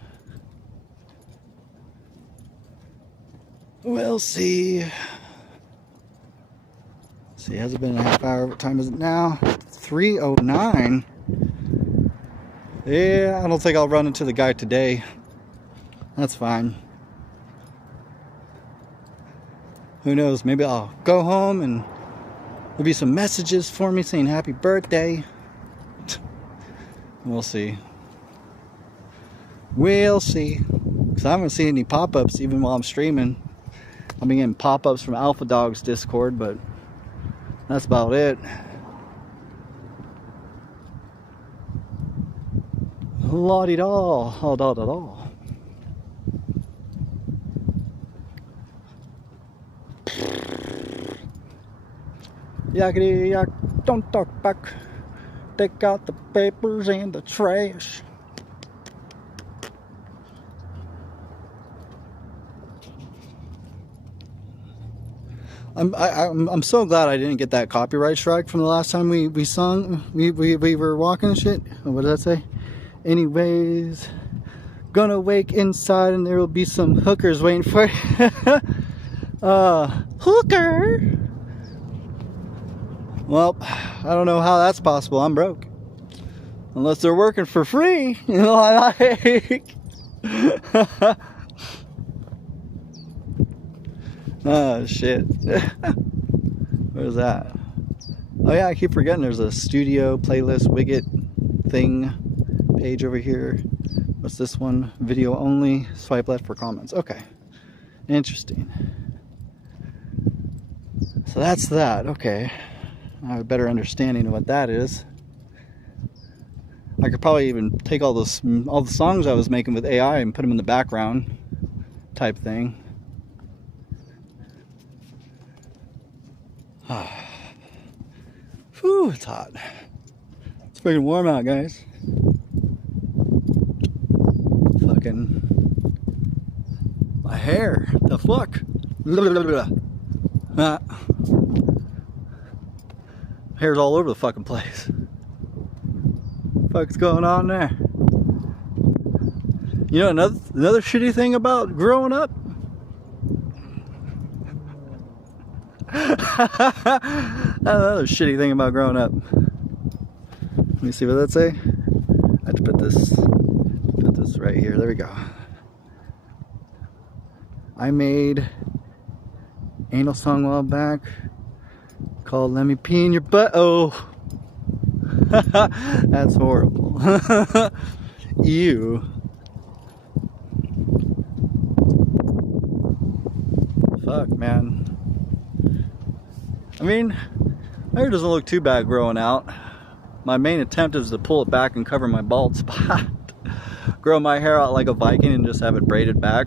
We'll see. See, has it been a half hour? What time is it now? 3:09. Yeah, I don't think I'll run into the guy today. That's fine. Who knows? Maybe I'll go home and there'll be some messages for me saying happy birthday. We'll see. We'll see. Because I haven't seen any pop-ups even while I'm streaming. I've been getting pop-ups from Alpha Dog's Discord, but that's about it. La-di-da, da-da-da-da. Yakety yak, don't talk back. Take out the papers and the trash. I'm so glad I didn't get that copyright strike from the last time we sung. We were walking and shit. What did that say? Anyways, gonna wake inside and there will be some hookers waiting for you. Hooker. Well, I don't know how that's possible. I'm broke. Unless they're working for free. You know, like. Oh, shit. Where's that? Oh, yeah, I keep forgetting there's a studio playlist widget thing page over here. What's this one? Video only. Swipe left for comments. Okay. Interesting. So that's that. Okay. I have a better understanding of what that is. I could probably even take all the songs I was making with AI and put them in the background type thing. Whew, it's hot. It's freaking warm out, guys. Fucking my hair. The fuck? Hair's all over the fucking place. What's going on there? You know another shitty thing about growing up? Another shitty thing about growing up. Let me see what that say. I have to put this right here. There we go. I made anal song a while back called "Let Me Pee in Your Butt." Oh, that's horrible. Ew. Fuck, man. I mean, my hair doesn't look too bad growing out. My main attempt is to pull it back and cover my bald spot. Grow my hair out like a Viking and just have it braided back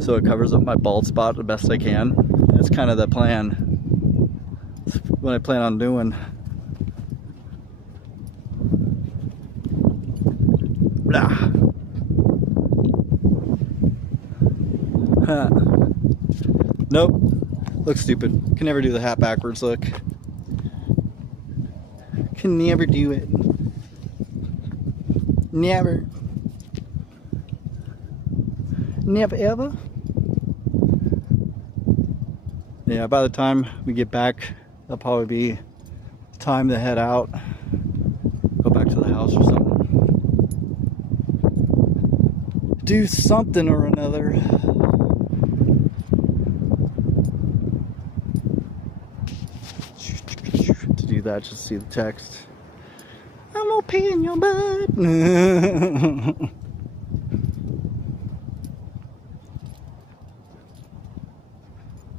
so it covers up my bald spot the best I can. That's kind of the plan. That's what I plan on doing. Blah. Nope. Looks stupid. Can never do the hat backwards look. Can never do it. Never. Never ever. Yeah, by the time we get back, it'll probably be time to head out. Go back to the house or something. Do something or another. To do that, just see the text. I'm gonna pee in your butt.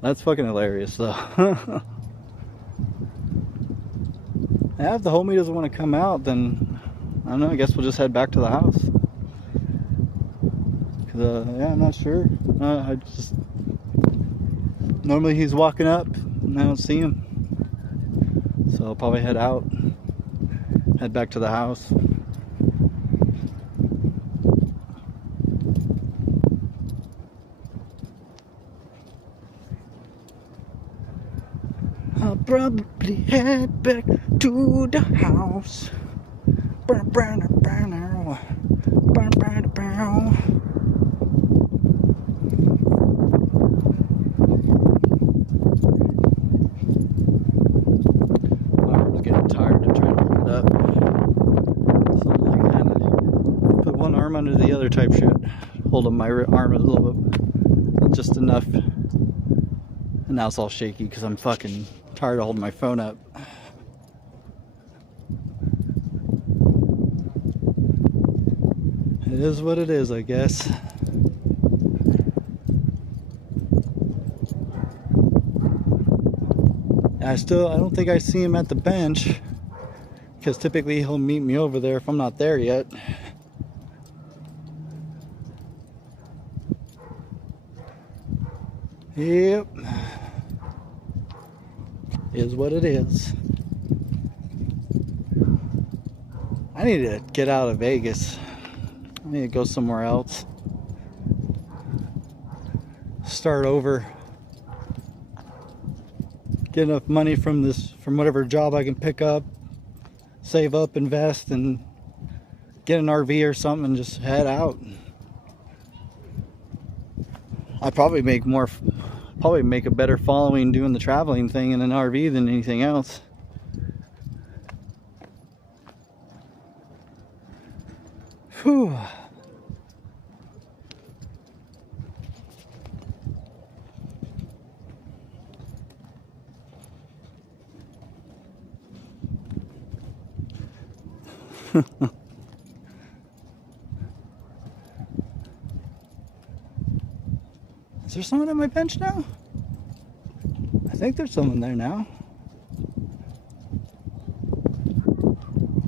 That's fucking hilarious, though. Yeah, if the homie doesn't want to come out, then I don't know. I guess we'll just head back to the house. Cause yeah, I'm not sure. I just normally he's walking up, and I don't see him. So I'll probably head out, head back to the house. I'll probably head back to the house. Under the other type shit. Holding my arm a little bit, just enough. And now it's all shaky because I'm fucking tired of holding my phone up. It is what it is, I guess. I don't think I see him at the bench, because typically he'll meet me over there if I'm not there yet. Yep. Is what it is. I need to get out of Vegas. I need to go somewhere else. Start over. Get enough money from whatever job I can pick up. Save up, invest, and get an RV or something and just head out. I probably make a better following doing the traveling thing in an RV than anything else. Whew. Is there someone on my bench now? I think there's someone there now.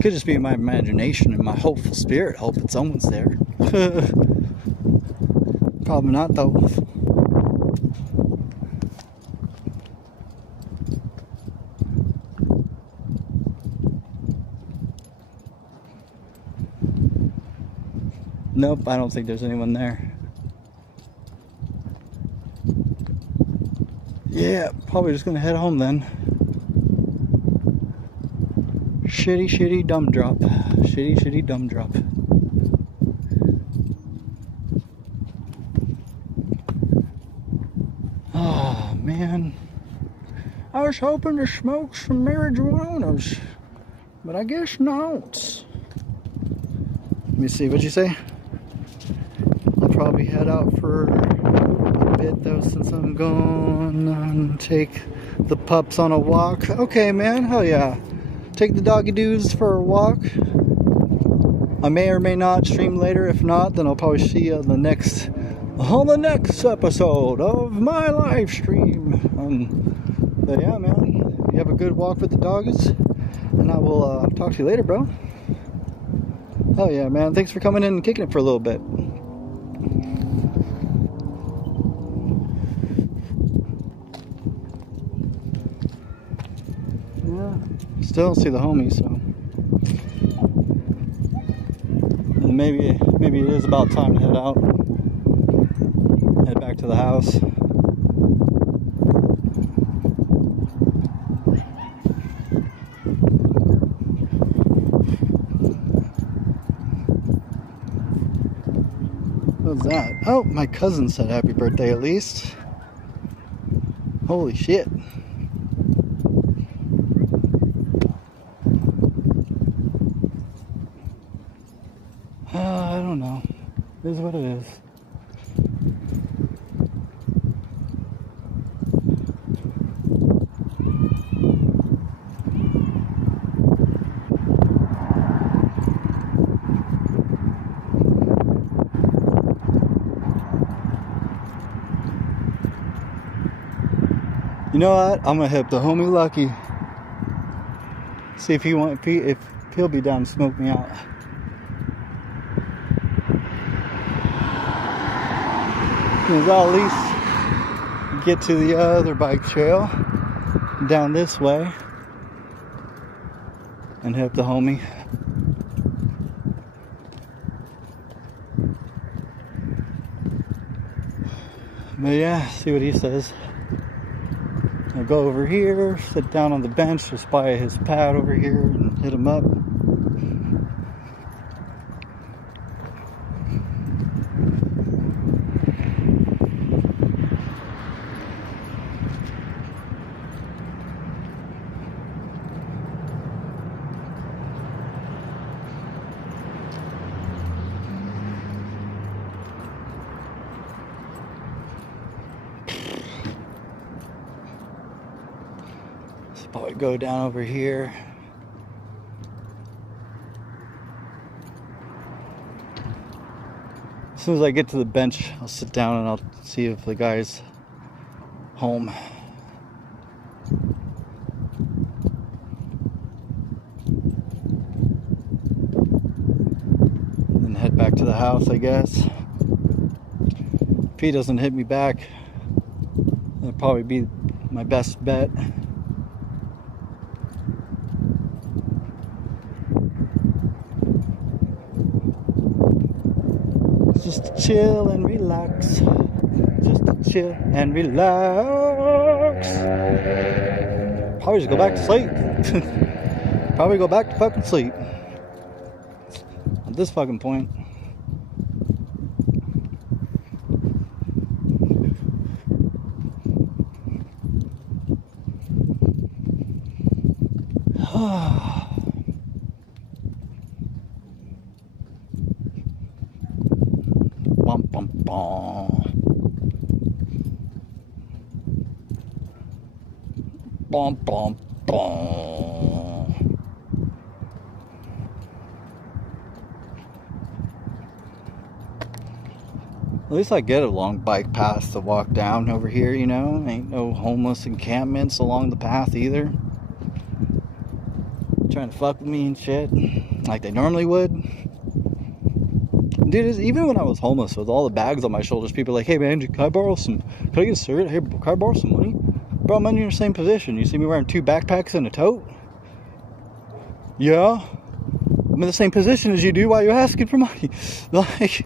Could just be my imagination and my hopeful spirit hoping someone's there. Probably not though. Nope, I don't think there's anyone there. Yeah, probably just gonna head home then. Shitty dumb drop. Shitty dumb drop. Oh man, I was hoping to smoke some marijuanas, but I guess not. Let me see, what'd you say? I'll probably head out for a bit though, since I'm going and take the pups on a walk. Okay man, hell yeah. Take the doggy doos for a walk. I may or may not stream later. If not, then I'll probably see you on the next episode of my live stream. But yeah, man, you have a good walk with the doggies, and I will talk to you later, bro. Oh yeah, man. Thanks for coming in and kicking it for a little bit. Still don't see the homie, so and maybe it is about time to head out, head back to the house. What's that? Oh, my cousin said happy birthday at least. Holy shit. I don't know. It is what it is. You know what? I'm gonna hit the homie Lucky. See if he'll be down to smoke me out. Because I'll at least get to the other bike trail down this way and hit the homie. But yeah, see what he says. I'll go over here, sit down on the bench just by his pad over here and hit him up. Probably go down over here. As soon as I get to the bench, I'll sit down and I'll see if the guy's home. And then head back to the house, I guess. If he doesn't hit me back, that'll probably be my best bet. Just to chill and relax. Just to chill and relax. Probably just go back to sleep. Probably go back to fucking sleep. At this fucking point. Bum, bum, bum. Bum, bum, bum. At least I get a long bike path to walk down over here, you know? Ain't no homeless encampments along the path either. Trying to fuck with me and shit like they normally would. Dude, even when I was homeless with all the bags on my shoulders, people were like, hey man, can I borrow some, can I get a cigarette? Hey, can I borrow some money? Bro, I'm in your same position. You see me wearing 2 backpacks and a tote? Yeah. I'm in the same position as you do. Why are you asking for money? Like,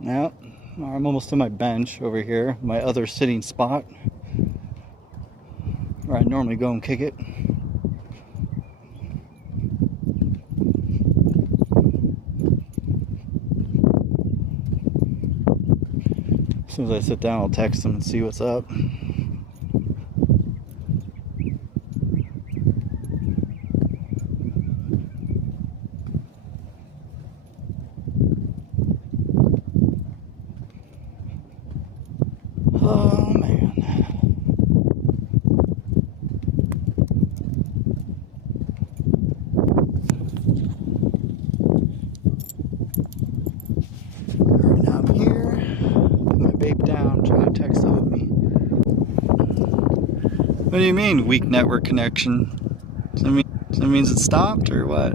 now, I'm almost to my bench over here, my other sitting spot, where I normally go and kick it. As soon as I sit down, I'll text them and see what's up. Oh man. Alright, now I'm here. Put my vape down, try to text it with me. What do you mean, weak network connection? Does that mean it stopped or what?